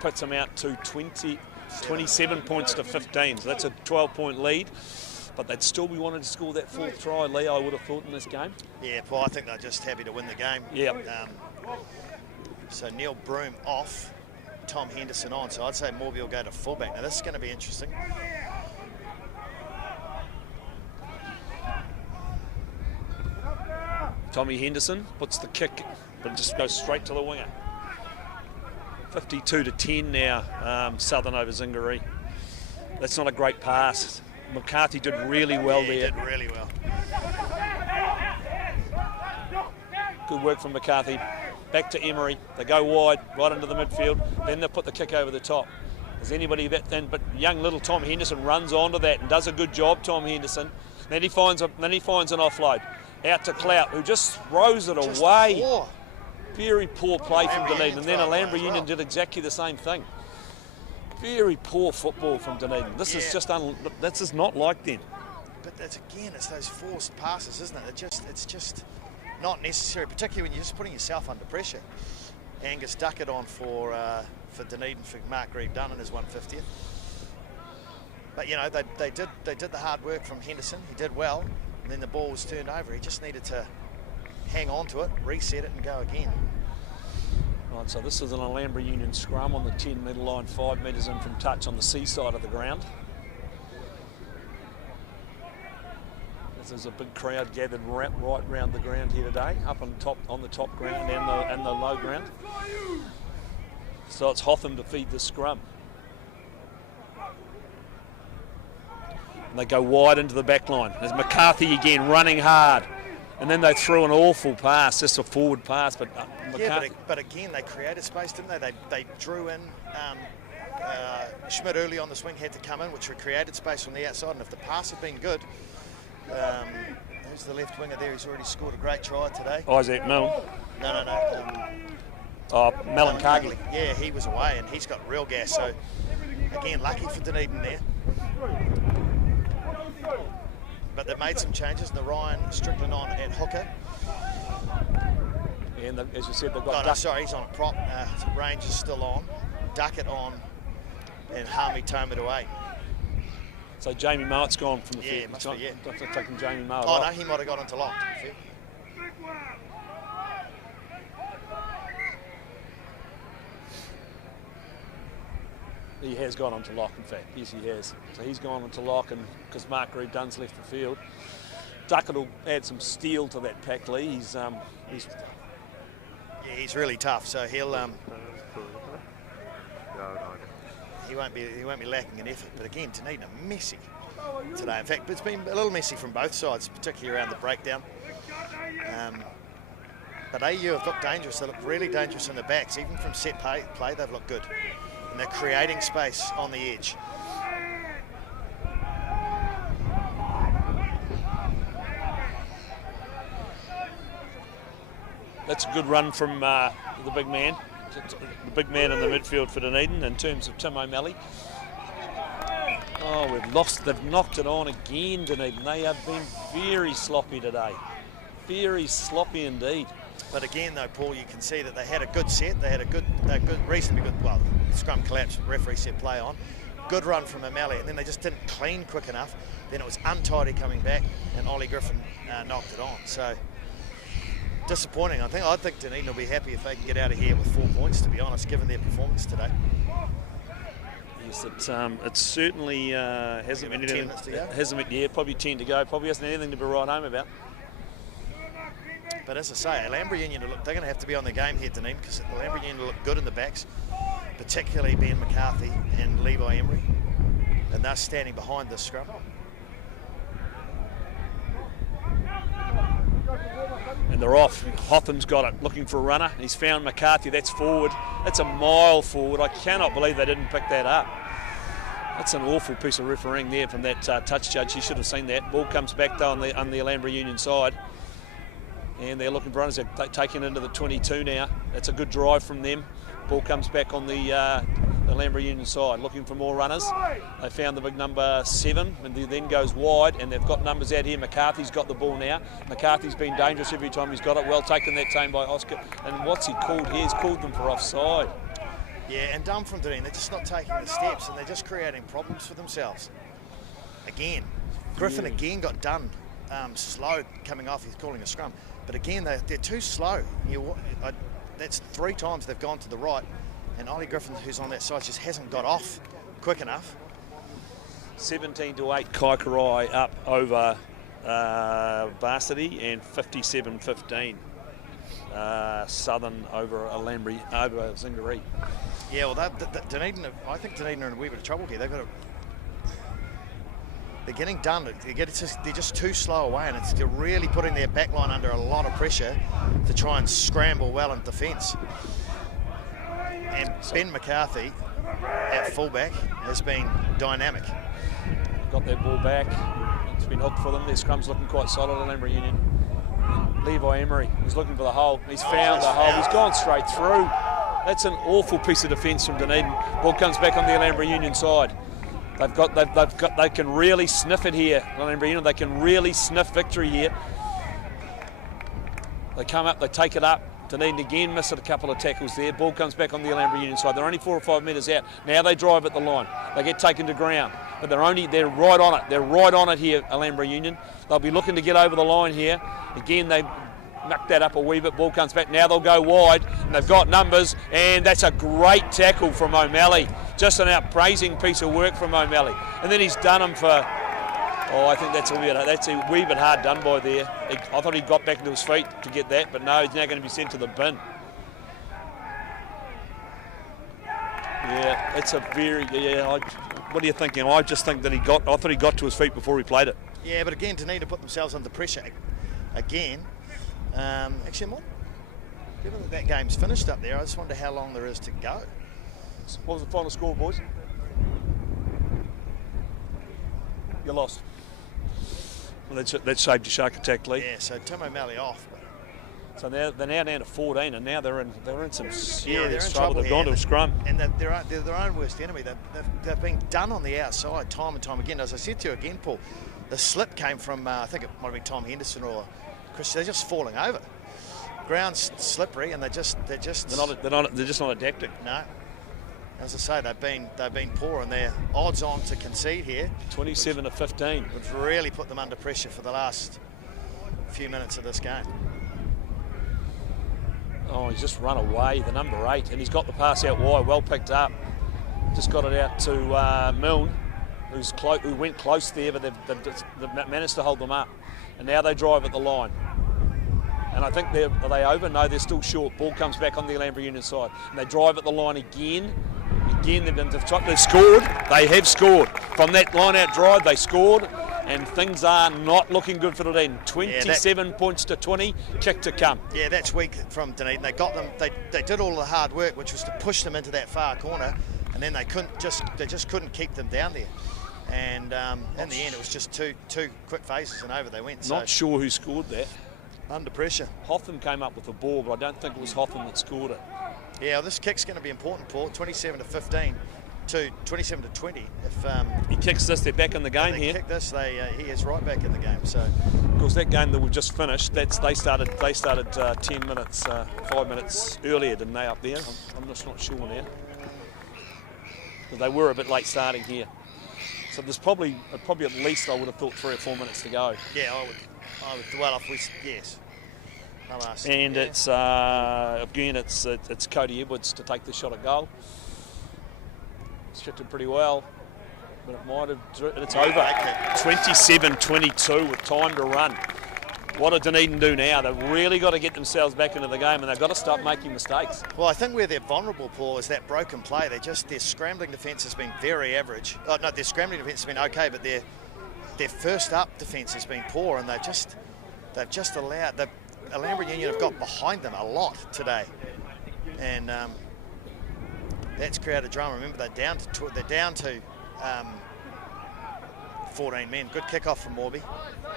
puts him out to 27 points to 15. So that's a 12-point lead. But they'd still be wanting to score that fourth try, Lee, I would have thought, in this game. Yeah, Paul, I think they're just happy to win the game. Yeah. So Neil Broom off, Tom Henderson on. So I'd say Morby will go to fullback. Now this is going to be interesting. Tommy Henderson puts the kick, but just goes straight to the winger. 52 to 10 now, Southern over Zingaree. That's not a great pass. McCarthy did really well there. He did really well. Good work from McCarthy. Back to Emery. They go wide, right into the midfield. Then they put the kick over the top. Is anybody that then? But young little Tom Henderson runs onto that and does a good job. Tom Henderson. Then he finds an offload out to Clout, who just throws it away. Poor. Very poor play from Dunedin. And then Alhambra Alhambra Union did exactly the same thing. Very poor football from Dunedin. This is just this is not like them. But it's those forced passes, isn't it? It's just not necessary, particularly when you're just putting yourself under pressure. Angus Duckett on for Dunedin for Mark Grieve-Dunn in his 150th. But you know they did the hard work from Henderson. He did well, and then the ball was turned over. He just needed to hang on to it, reset it, and go again. Right, so this is an Alhambra Union scrum on the 10-metre line, 5 metres in from touch on the seaside of the ground. There's a big crowd gathered right round the ground here today, up on the top ground and the low ground. So it's Hotham to feed the scrum. And they go wide into the back line. There's McCarthy again running hard. And then they threw an awful pass, just a forward pass. But but again, they created space, didn't they? They drew in. Schmidt early on the swing had to come in, which created space from the outside. And if the pass had been good, who's the left winger there? He's already scored a great try today. Isaac Milne. No. Melon Cargley. Yeah, he was away, and he's got real gas. So again, lucky for Dunedin there. But they've made some changes. The Ryan Strickland on at hooker. And as you said, they've got he's on a prop. Range is still on. Duckett on, and Harmy Toma to 8. So Jamie Mart's gone from the field. Yeah, must be, yeah. Taking Jamie Mart off. No, he might have got into lock. He has gone onto lock, in fact. Yes, he has. So he's gone onto lock, and because Mark Reed-Dunn's left the field. Duckett will add some steel to that pack, Lee. He's really tough, so he'll he won't be lacking in effort. But again, Dunedin are messy today. In fact, it's been a little messy from both sides, particularly around the breakdown. But AU have looked dangerous. They look really dangerous in the backs. Even from set play, they've looked good. And they're creating space on the edge. That's a good run from the big man. The big man in the midfield for Dunedin in terms of Tim O'Malley. Oh, they've knocked it on again, Dunedin. They have been very sloppy today. Very sloppy indeed. But again, though, Paul, you can see that they had a good set. They had a reasonably good, well, scrum collapse, referee set play on. Good run from O'Malley, and then they just didn't clean quick enough. Then it was untidy coming back, and Ollie Griffin knocked it on. So, disappointing. I think Dunedin will be happy if they can get out of here with 4 points, to be honest, given their performance today. Yes, it certainly hasn't been anything. 10 minutes to go. Hasn't been, yeah, probably 10 to go. Probably hasn't anything to be right home about. But as I say, Alhambra Union, they're going to have to be on their game here, Dunedin, because Alhambra Union look good in the backs, particularly Ben McCarthy and Levi Emery, and they're standing behind the scrum. And they're off. Hotham's got it, looking for a runner. He's found McCarthy. That's forward. That's a mile forward. I cannot believe they didn't pick that up. That's an awful piece of refereeing there from that touch judge. He should have seen that. Ball comes back though on the Alhambra Union side. And they're looking for runners. They're taking into the 22 now. That's a good drive from them. Ball comes back on the Alhambra Union side, looking for more runners. They found the big number 7, and he then goes wide, and they've got numbers out here. McCarthy's got the ball now. McCarthy's been dangerous every time he's got it. Well taken that time by Oscar. And what's he called here? He's called them for offside. Yeah, and dumb from Dunedin. They're just not taking the steps, and they're just creating problems for themselves. Again, Griffin again got done slow coming off. He's calling a scrum. But again, they're too slow. That's 3 times they've gone to the right, and Ollie Griffin, who's on that side, just hasn't got off quick enough. 17-8 Kaikarai up over Varsity, and 57-15 Southern over Alhambra, over Zingaree. Yeah, well, Dunedin, I think Dunedin are in a wee bit of trouble here. They're getting done. They're just too slow away, and they're really putting their back line under a lot of pressure to try and scramble well in defence. And Ben McCarthy at fullback has been dynamic. Got their ball back. It's been hooked for them. Their scrum's looking quite solid on Alhambra Union. Levi Emery is looking for the hole. He's found the hole. He's gone straight through. That's an awful piece of defence from Dunedin. Ball comes back on the Alhambra Union side. They can really sniff it here. They can really sniff victory here. They come up, they take it up. Dunedin again missed a couple of tackles there. Ball comes back on the Alhambra Union side. They're only 4 or 5 metres out. Now they drive at the line. They get taken to ground, but they're right on it. They're right on it here, Alhambra Union. They'll be looking to get over the line here. Again, they muck that up a wee bit. Ball comes back. Now they'll go wide, and they've got numbers, and that's a great tackle from O'Malley. Just an outpraising piece of work from O'Malley. And then he's done him for, I think that's a wee bit hard done by there. I thought he got back into his feet to get that, but no, he's now going to be sent to the bin. Yeah, it's a very, what are you thinking? I just think that I thought he got to his feet before he played it. Yeah, but again, Dunedin put themselves under pressure again. Actually, given that game's finished up there, I just wonder how long there is to go. What was the final score, boys? You lost. Well, that saved your Shark Attack lead. Yeah, so Tim O'Malley off. So now they're now down to 14, and now they're in some serious trouble. They've gone to a scrum. And they're their own worst enemy. They've been done on the outside time and time again. As I said to you again, Paul, the slip came from, I think it might have been Tom Henderson or Chris. They're just falling over. Ground's slippery, and they're just not adapting. No. As I say, they've been poor, and they're odds on to concede here. 27-15. Which really put them under pressure for the last few minutes of this game. Oh, he's just run away, the number 8, and he's got the pass out wide, well picked up. Just got it out to Milne, who went close there, but they've managed to hold them up. And now they drive at the line. And I think are they over? No, they're still short. Ball comes back on the Alhambra Union side. And they drive at the line again. Again, they've scored. They have scored. From that line-out drive, they scored. And things are not looking good for Dunedin. 27 points to 20, kick to come. Yeah, that's weak from Dunedin. They got them. They did all the hard work, which was to push them into that far corner, and then they just couldn't keep them down there. And in the end, it was just two quick phases, and over they went. Not sure who scored that. Under pressure. Hotham came up with the ball, but I don't think it was Hotham that scored it. Yeah, well, this kick's going to be important, Paul. 27-15 to 27-20. If he kicks this, they're back in the game here. Kick this, he is right back in the game. So, of course, that game that we've just finished, they started 5 minutes earlier, didn't they, up there? I'm just not sure now. But they were a bit late starting here. So there's probably at least, I would have thought, 3 or 4 minutes to go. Yeah, I would. Well, yes. And yeah. It's again, it's Cody Edwards to take the shot at goal. It's shifted pretty well, but it might have. It's over. 27-22 with time to run. What do Dunedin do now? They've really got to get themselves back into the game, and they've got to stop making mistakes. Well, I think where they're vulnerable, Paul, is that broken play. Their scrambling defence has been very average. Oh, no, their scrambling defence has been okay, but their first up defence has been poor, and they've just allowed the Alhambra Union have got behind them a lot today, and that's created drama. Remember, they're down to 14 men. Good kick off from Morby.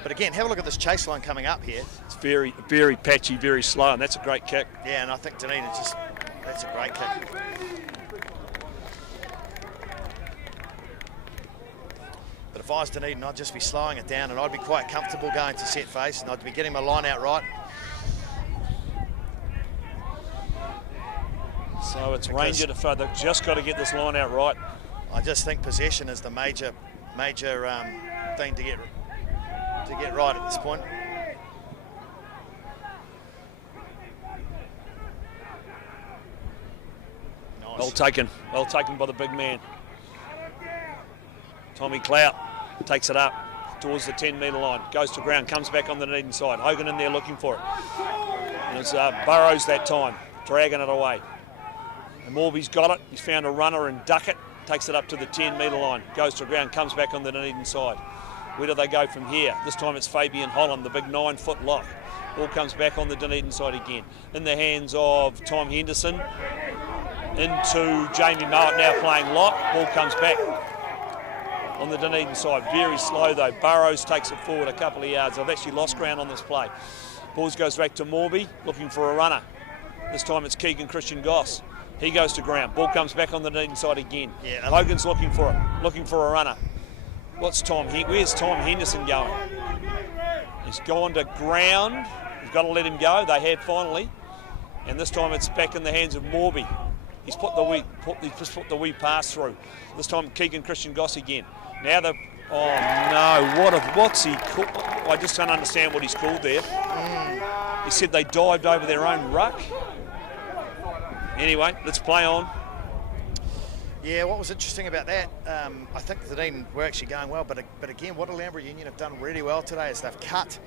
But again, have a look at this chase line coming up here. It's very, very patchy, very slow, and that's a great kick. Yeah, and I think Dunedin that's a great kick. But if I was Dunedin, I'd just be slowing it down, and I'd be quite comfortable going to set face, and I'd be getting my line out right. So it's Ranger to throw. They've just got to get this line out right. I just think possession is the major thing to get right at this point. Nice. Well taken by the big man. Tommy Clout takes it up towards the 10-metre line, goes to ground, comes back on the Dunedin side. Hogan in there looking for it. And it's Burrows that time, dragging it away. And Morby's got it. He's found a runner and Duckett takes it up to the 10-metre line, goes to ground, comes back on the Dunedin side. Where do they go from here? This time it's Fabian Holland, the big 9-foot lock. Ball comes back on the Dunedin side again. In the hands of Tom Henderson. Into Jamie Mowat now playing lock. Ball comes back on the Dunedin side. Very slow though. Burrows takes it forward a couple of yards. They've actually lost ground on this play. Ball goes back to Morby, looking for a runner. This time it's Keegan Christian Goss. He goes to ground. Ball comes back on the Dunedin side again. Yeah, Hogan's looking for it, looking for a runner. Where's Tom Henderson going? He's gone to ground. He's got to let him go. They have finally. And this time it's back in the hands of Morby. He's put the wee pass through. This time Keegan Christian Goss again. Now what's he called? I just don't understand what he's called there. He said they dived over their own ruck. Anyway, let's play on. Yeah, what was interesting about that, I think the Dunedin were actually going well, but again, what Alhambra Union have done really well today is they've cut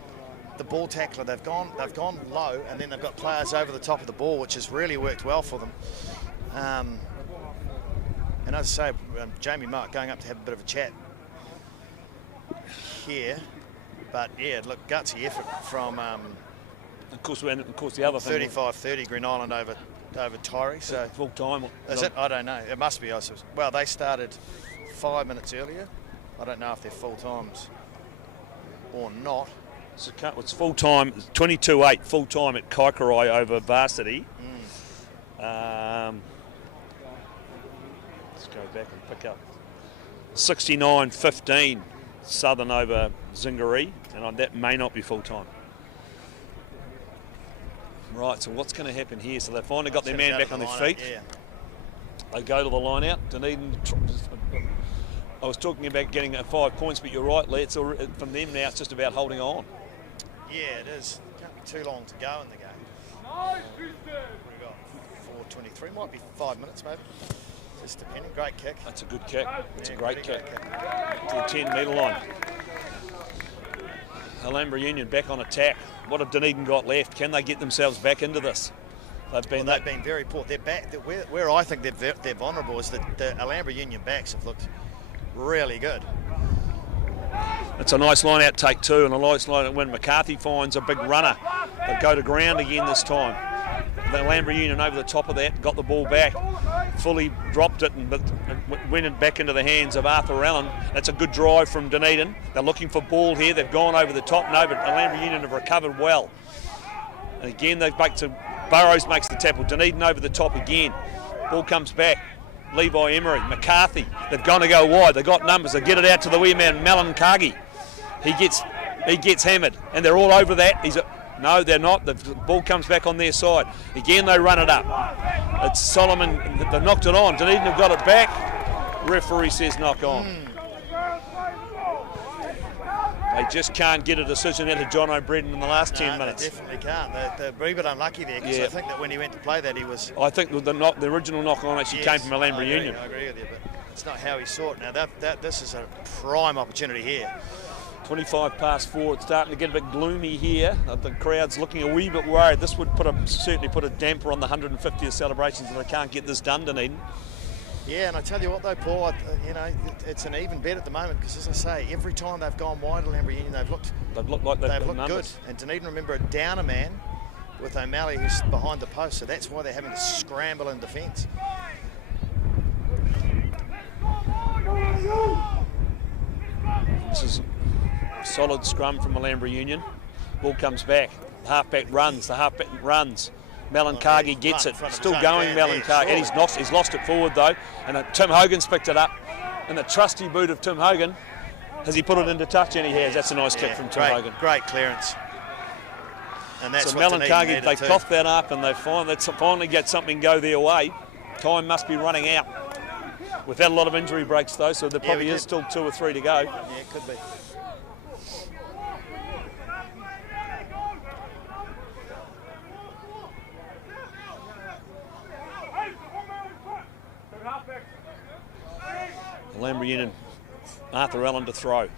the ball tackler. They've gone low, and then they've got players over the top of the ball, which has really worked well for them. And as I say, Jamie Mark going up to have a bit of a chat here, but yeah, look, gutsy effort from. Of course, the other thing. 35-30 Green Island over Tyree. So full time. Is it? I don't know. It must be. Well, they started 5 minutes earlier. I don't know if they're full times or not. It's full time. 22-8 full time at Kaikorai over Varsity. Let's go back and pick up 69-15 Southern over Zingaree, and that may not be full time. Right, so what's going to happen here? So they've finally got their man back on their feet. Yeah. They go to the line out. Dunedin, I was talking about getting 5 points, but you're right, Lee. From them now, it's just about holding on. Yeah, it is. Can't be too long to go in the game. We've got 4:23, might be 5 minutes maybe. Just depending. Great kick. That's a good kick. It's a great kick. To the 10-metre line. Alhambra Union back on attack. What have Dunedin got left? Can they get themselves back into this? They've been very poor. They're back. Where I think they're vulnerable is that the Alhambra Union backs have looked really good. It's a nice line out take too, and a nice line when McCarthy finds a big runner. They go to ground again this time. The Alhambra Union over the top of that, got the ball back, fully dropped it and went it back into the hands of Arthur Allen. That's a good drive from Dunedin. They're looking for ball here. They've gone over the top. No, but Alhambra Union have recovered well. And again, they back to Burrows makes the tackle. Dunedin over the top again. Ball comes back. Levi Emery, McCarthy. They've gone to go wide. They've got numbers. They get it out to the wee man, Malinkagi. He gets hammered, and they're all over that. No, they're not. The ball comes back on their side. Again, they run it up. It's Solomon. They've knocked it on. Dunedin have got it back. Referee says knock on. They just can't get a decision out of John O'Brien in the last 10 minutes. They definitely can't. They're a bit unlucky there, because I think that when he went to play that, he was... I think the original knock on actually came from Alhambra Union. I agree with you, but it's not how he saw it. Now, this is a prime opportunity here. 25 past 4, it's starting to get a bit gloomy here. The crowd's looking a wee bit worried. This would certainly put a damper on the 150th celebrations if they can't get this done, Dunedin. Yeah, and I tell you what though, Paul, it's an even bet at the moment, because as I say, every time they've gone wide at Alhambra Union, they've looked like they've looked good. And Dunedin, remember, are down a man with O'Malley who's behind the post, so that's why they're having to scramble in defence. This is a solid scrum from Alhambra Union. Ball comes back. The halfback runs. Malinkagi gets it. Still going, Malinkagi. And he's lost it forward though. And Tim Hogan's picked it up. And the trusty boot of Tim Hogan. Has he put it into touch? And he has. That's a nice kick from Tim Hogan. Great clearance. And that's so what Malinkagi, they coughed that up, and they finally get something go their way. Time must be running out. We've had a lot of injury breaks though, so there probably is still 2 or 3 to go. Yeah, it could be. Alhambra Union, Arthur Allen to throw.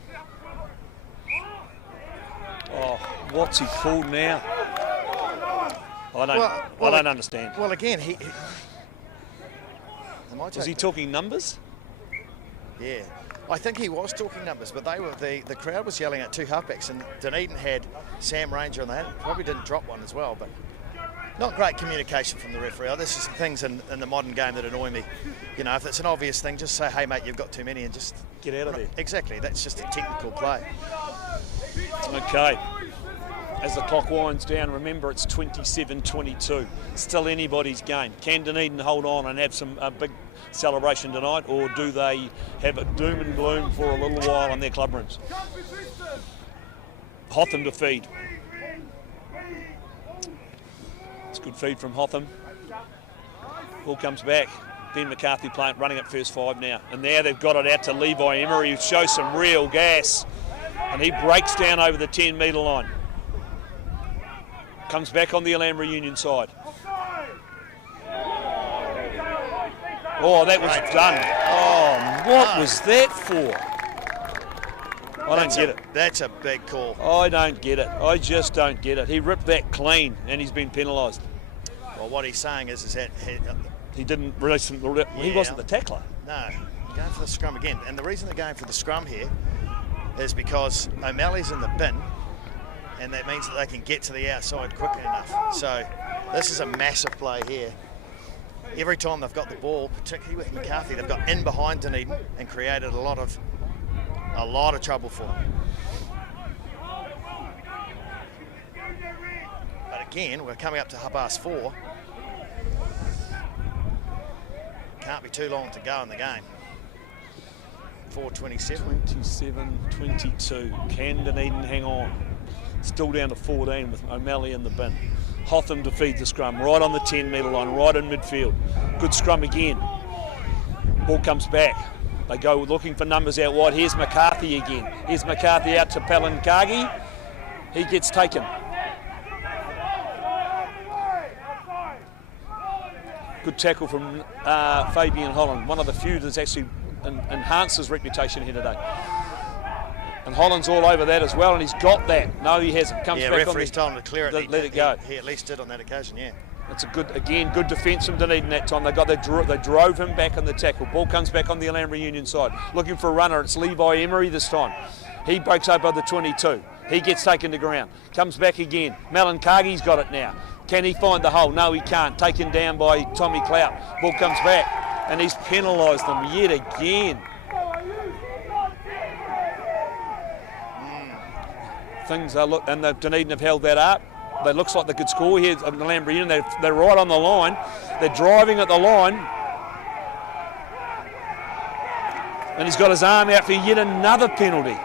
Oh, what's he called now? I don't understand. Well, again, was he talking numbers? Yeah, I think he was talking numbers, but the crowd was yelling at 2 halfbacks, and Dunedin had Sam Ranger on that. Probably didn't drop one as well, but not great communication from the referee. This is things in the modern game that annoy me. If it's an obvious thing, just say, hey mate, you've got too many, and just get out of there. Exactly, that's just a technical play. Okay. As the clock winds down, remember it's 27-22. Still anybody's game. Can Dunedin hold on and have some big celebration tonight, or do they have a doom and gloom for a little while in their club rooms? Hotham to feed. It's good feed from Hotham. Ball comes back. Ben McCarthy running at first 5 now. And now they've got it out to Levi Emery, who shows some real gas. And he breaks down over the 10-metre line. Comes back on the Alhambra Union side. Oh, that was done. Oh, what was that for? I don't get it. That's a big call. I don't get it. I just don't get it. He ripped that clean, and he's been penalised. Well, what he's saying is that he didn't release him. He wasn't the tackler. No, going for the scrum again. And the reason they're going for the scrum here is because O'Malley's in the bin, and that means that they can get to the outside quickly enough. So this is a massive play here. Every time they've got the ball, particularly with McCarthy, they've got in behind Dunedin and created a lot of trouble for them. But again, we're coming up to 4:30. Can't be too long to go in the game. 4:27. 27-22. Can Dunedin hang on? Still down to 14 with O'Malley in the bin. Hotham to feed the scrum, right on the 10-metre line, right in midfield. Good scrum again. Ball comes back. They go looking for numbers out wide. Here's McCarthy again. Here's McCarthy out to Malinkagi. He gets taken. Good tackle from Fabian Holland, one of the few that's actually enhanced his reputation here today. And Holland's all over that as well, and he's got that. No, he hasn't. Comes back referee's told him to clear it. Let it go. He at least did on that occasion, yeah. That's a good defence from Dunedin that time. They drove him back in the tackle. Ball comes back on the Alhambra Union side. Looking for a runner. It's Levi Emery this time. He breaks over the 22. He gets taken to ground. Comes back again. Malinkagi's got it now. Can he find the hole? No, he can't. Taken down by Tommy Clout. Ball comes back, and he's penalised them yet again. Things are and the Dunedin have held that up. They looks like they could score here at the Alhambra Union. They're right on the line. They're driving at the line. And he's got his arm out for yet another penalty.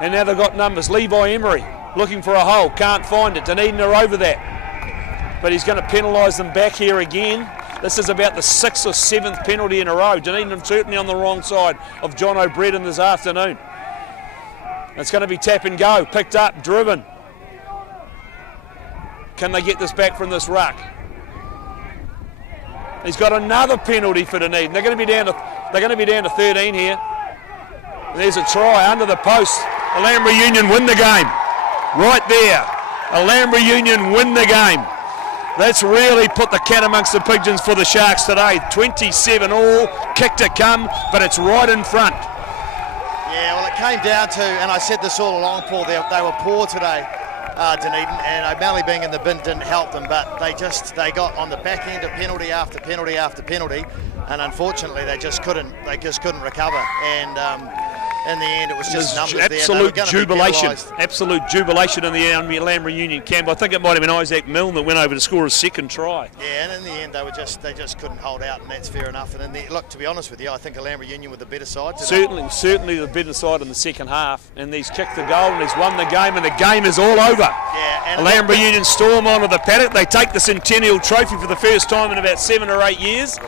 And now they've got numbers. Levi Emery looking for a hole, can't find it. Dunedin are over that. But he's going to penalise them back here again. This is about the 6th or 7th penalty in a row. Dunedin are certainly on the wrong side of John O'Brien this afternoon. It's going to be tap and go, picked up, driven. Can they get this back from this ruck? He's got another penalty for Dunedin. They're going to be down to 13 here. There's a try under the post. Alhambra Union win the game. Right there. Alhambra Union win the game. That's really put the cat amongst the pigeons for the Sharks today. 27 all, kick to come, but it's right in front. Yeah, well, it came down to, and I said this all along, Paul, they were poor today, Dunedin, and O'Malley being in the bin didn't help them, but they got on the back end of penalty after penalty after penalty, and unfortunately they just couldn't recover. And in the end, it was just numbers absolute there. Jubilation, absolute jubilation in the Alhambra Union camp. I think it might have been Isaac Milne that went over to score a second try. Yeah, and in the end, they just couldn't hold out, and that's fair enough. And look, to be honest with you, I think Alhambra Union were the better side today. Certainly the better side in the second half, and he's kicked the goal and he's won the game, and the game is all over. Yeah, and Alhambra Union storm onto the paddock. They take the Centennial Trophy for the first time in about 7 or 8 years.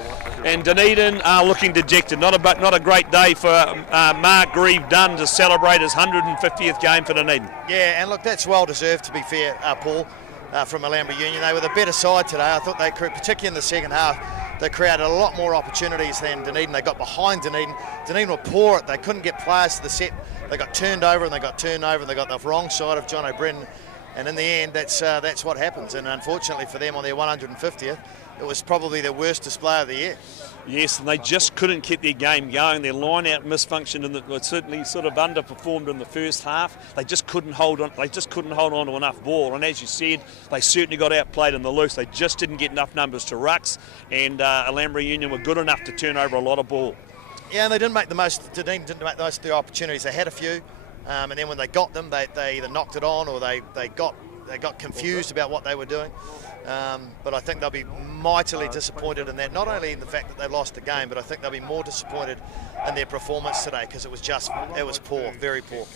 And Dunedin are looking dejected. Not a great day for Mark Grieve Dunn to celebrate his 150th game for Dunedin. Yeah, and look, that's well deserved, to be fair, Paul, from Alhambra Union. They were the better side today. I thought they, particularly in the second half, they created a lot more opportunities than Dunedin. They got behind Dunedin. Dunedin were poor. They couldn't get players to the set. They got turned over and they got the wrong side of John O'Brien. And in the end, that's what happens. And unfortunately for them, on their 150th, it was probably their worst display of the year. Yes, and they just couldn't keep their game going. Their line-out misfunctioned, and it certainly sort of underperformed in the first half. They just couldn't hold on. They just couldn't hold on to enough ball. And as you said, they certainly got outplayed in the loose. They just didn't get enough numbers to rucks, and Alhambra Union were good enough to turn over a lot of ball. Yeah, and they didn't make the most. Dunedin didn't make the most of the opportunities. They had a few, and then when they got them, they either knocked it on or they got confused about what they were doing. But I think they'll be mightily disappointed in that, not only in the fact that they lost the game, but I think they'll be more disappointed in their performance today, because it was poor, very poor.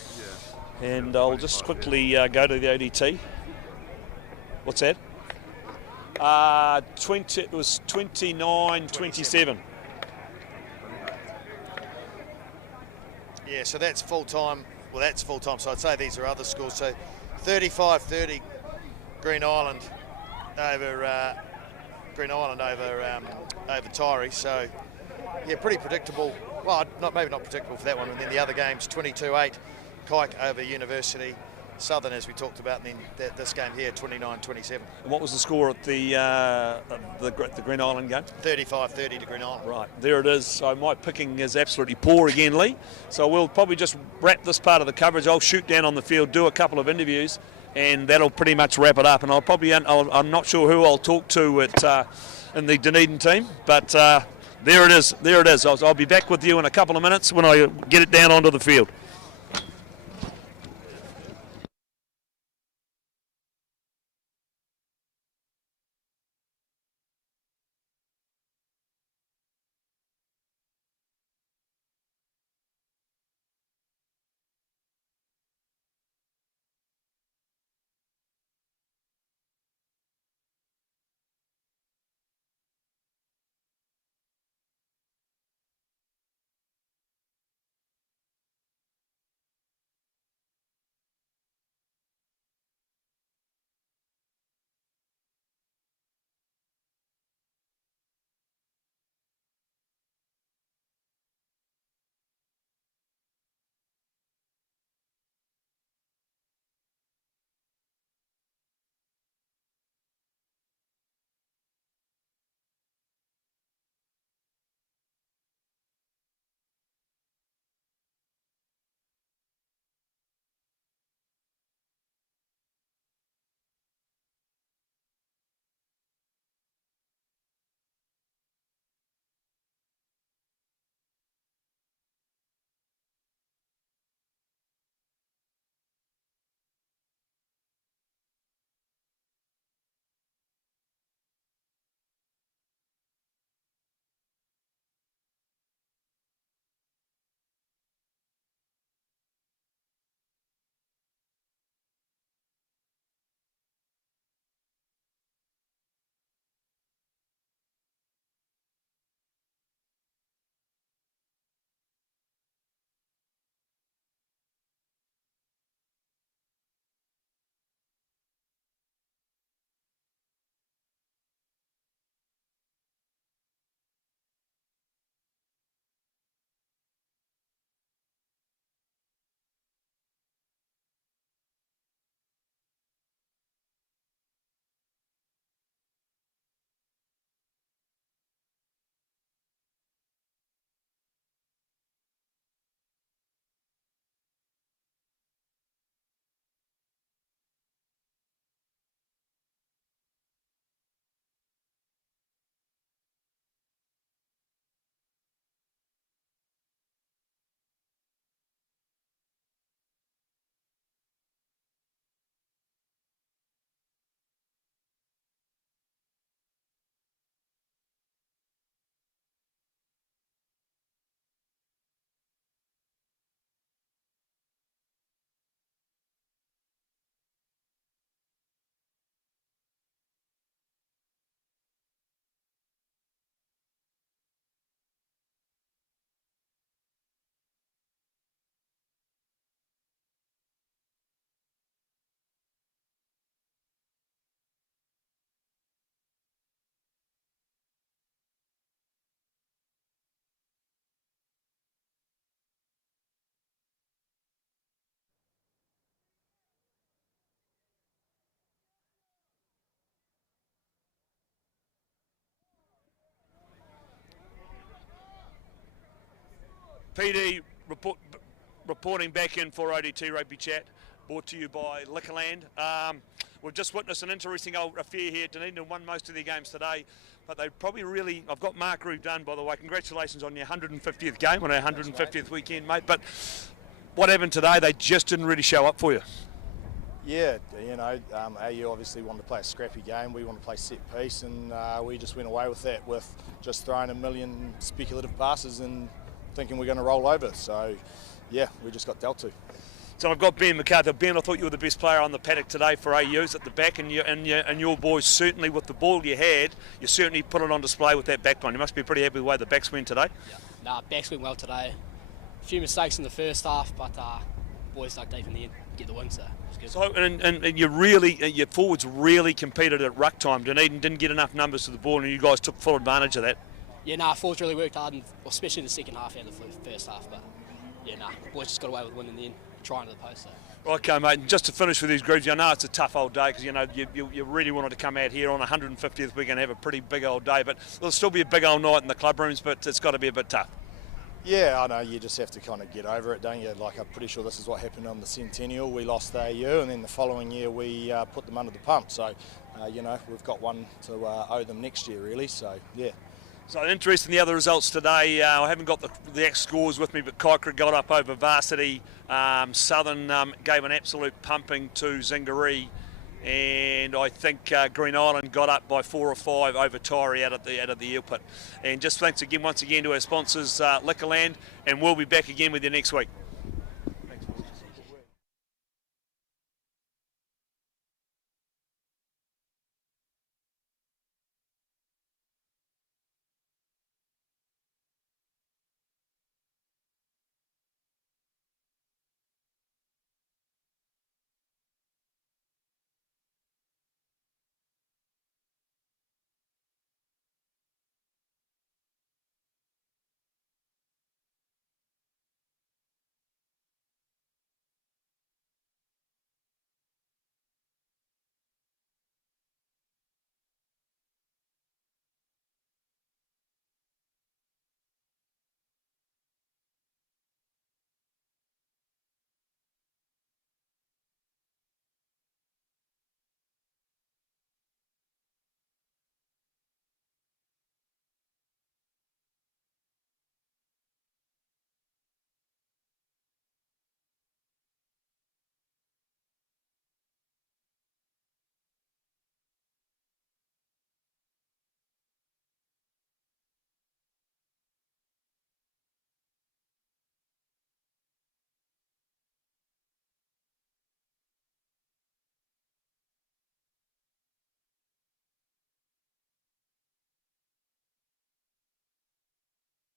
And I'll just quickly go to the ODT. What's that? It was 29-27. Yeah, so that's full time. Well, that's full time. So I'd say these are other scores. So 35-30, Green Island over Tyree. So yeah, pretty predictable. Well, maybe not predictable for that one. And then the other games, 22-8, Kike over University. Southern, as we talked about, and then this game here, 29-27. And what was the score at the Green Island game? 35-30 to Green Island. Right, there it is. So my picking is absolutely poor again, Lee. So we'll probably just wrap this part of the coverage. I'll shoot down on the field, do a couple of interviews, and that'll pretty much wrap it up. And I'm not sure who I'll talk to in the Dunedin team, but there it is. There it is. I'll be back with you in a couple of minutes when I get it down onto the field. PD reporting back in for ODT Rugby Chat, brought to you by Liquorland. We've just witnessed an interesting old affair here. Dunedin won most of their games today, but they probably really... I've got Mako done, by the way. Congratulations on your 150th game, on our 150th weekend, mate. But what happened today, they just didn't really show up for you. Yeah, you know, AU obviously wanted to play a scrappy game. We want to play set piece, and we just went away with that, with just throwing a million speculative passes and thinking we're going to roll over. So, yeah, we just got dealt to. So I've got Ben McCarthy. Ben, I thought you were the best player on the paddock today for AUs at the back, and your boys certainly, with the ball you had, you certainly put it on display with that back line. You must be pretty happy with the way the backs went today. Yeah. Nah, backs went well today. A few mistakes in the first half, but boys dug deep in the end to get the win, so it was good. So, and you really, your forwards really competed at ruck time. Dunedin didn't get enough numbers to the ball, and you guys took full advantage of that. Yeah, nah, forwards really worked hard, especially in the second half and the first half, but yeah, nah, boys just got away with winning in the end. Trying to the post. So. Okay, mate. And just to finish with these groups, I know it's a tough old day because you really wanted to come out here on 150th. We're going to have a pretty big old day, but there'll still be a big old night in the club rooms. But it's got to be a bit tough. Yeah, I know. You just have to kind of get over it, don't you? Like, I'm pretty sure this is what happened on the Centennial. We lost the AU, and then the following year we put them under the pump. So, you know, we've got one to owe them next year, really. So, yeah. So interesting the other results today. I haven't got the exact scores with me, but Kaikoura got up over Varsity. Southern gave an absolute pumping to Zingaree, and I think Green Island got up by 4 or 5 over Tyree out of the eel pit. And just thanks again once again to our sponsors, Liquorland, and we'll be back again with you next week.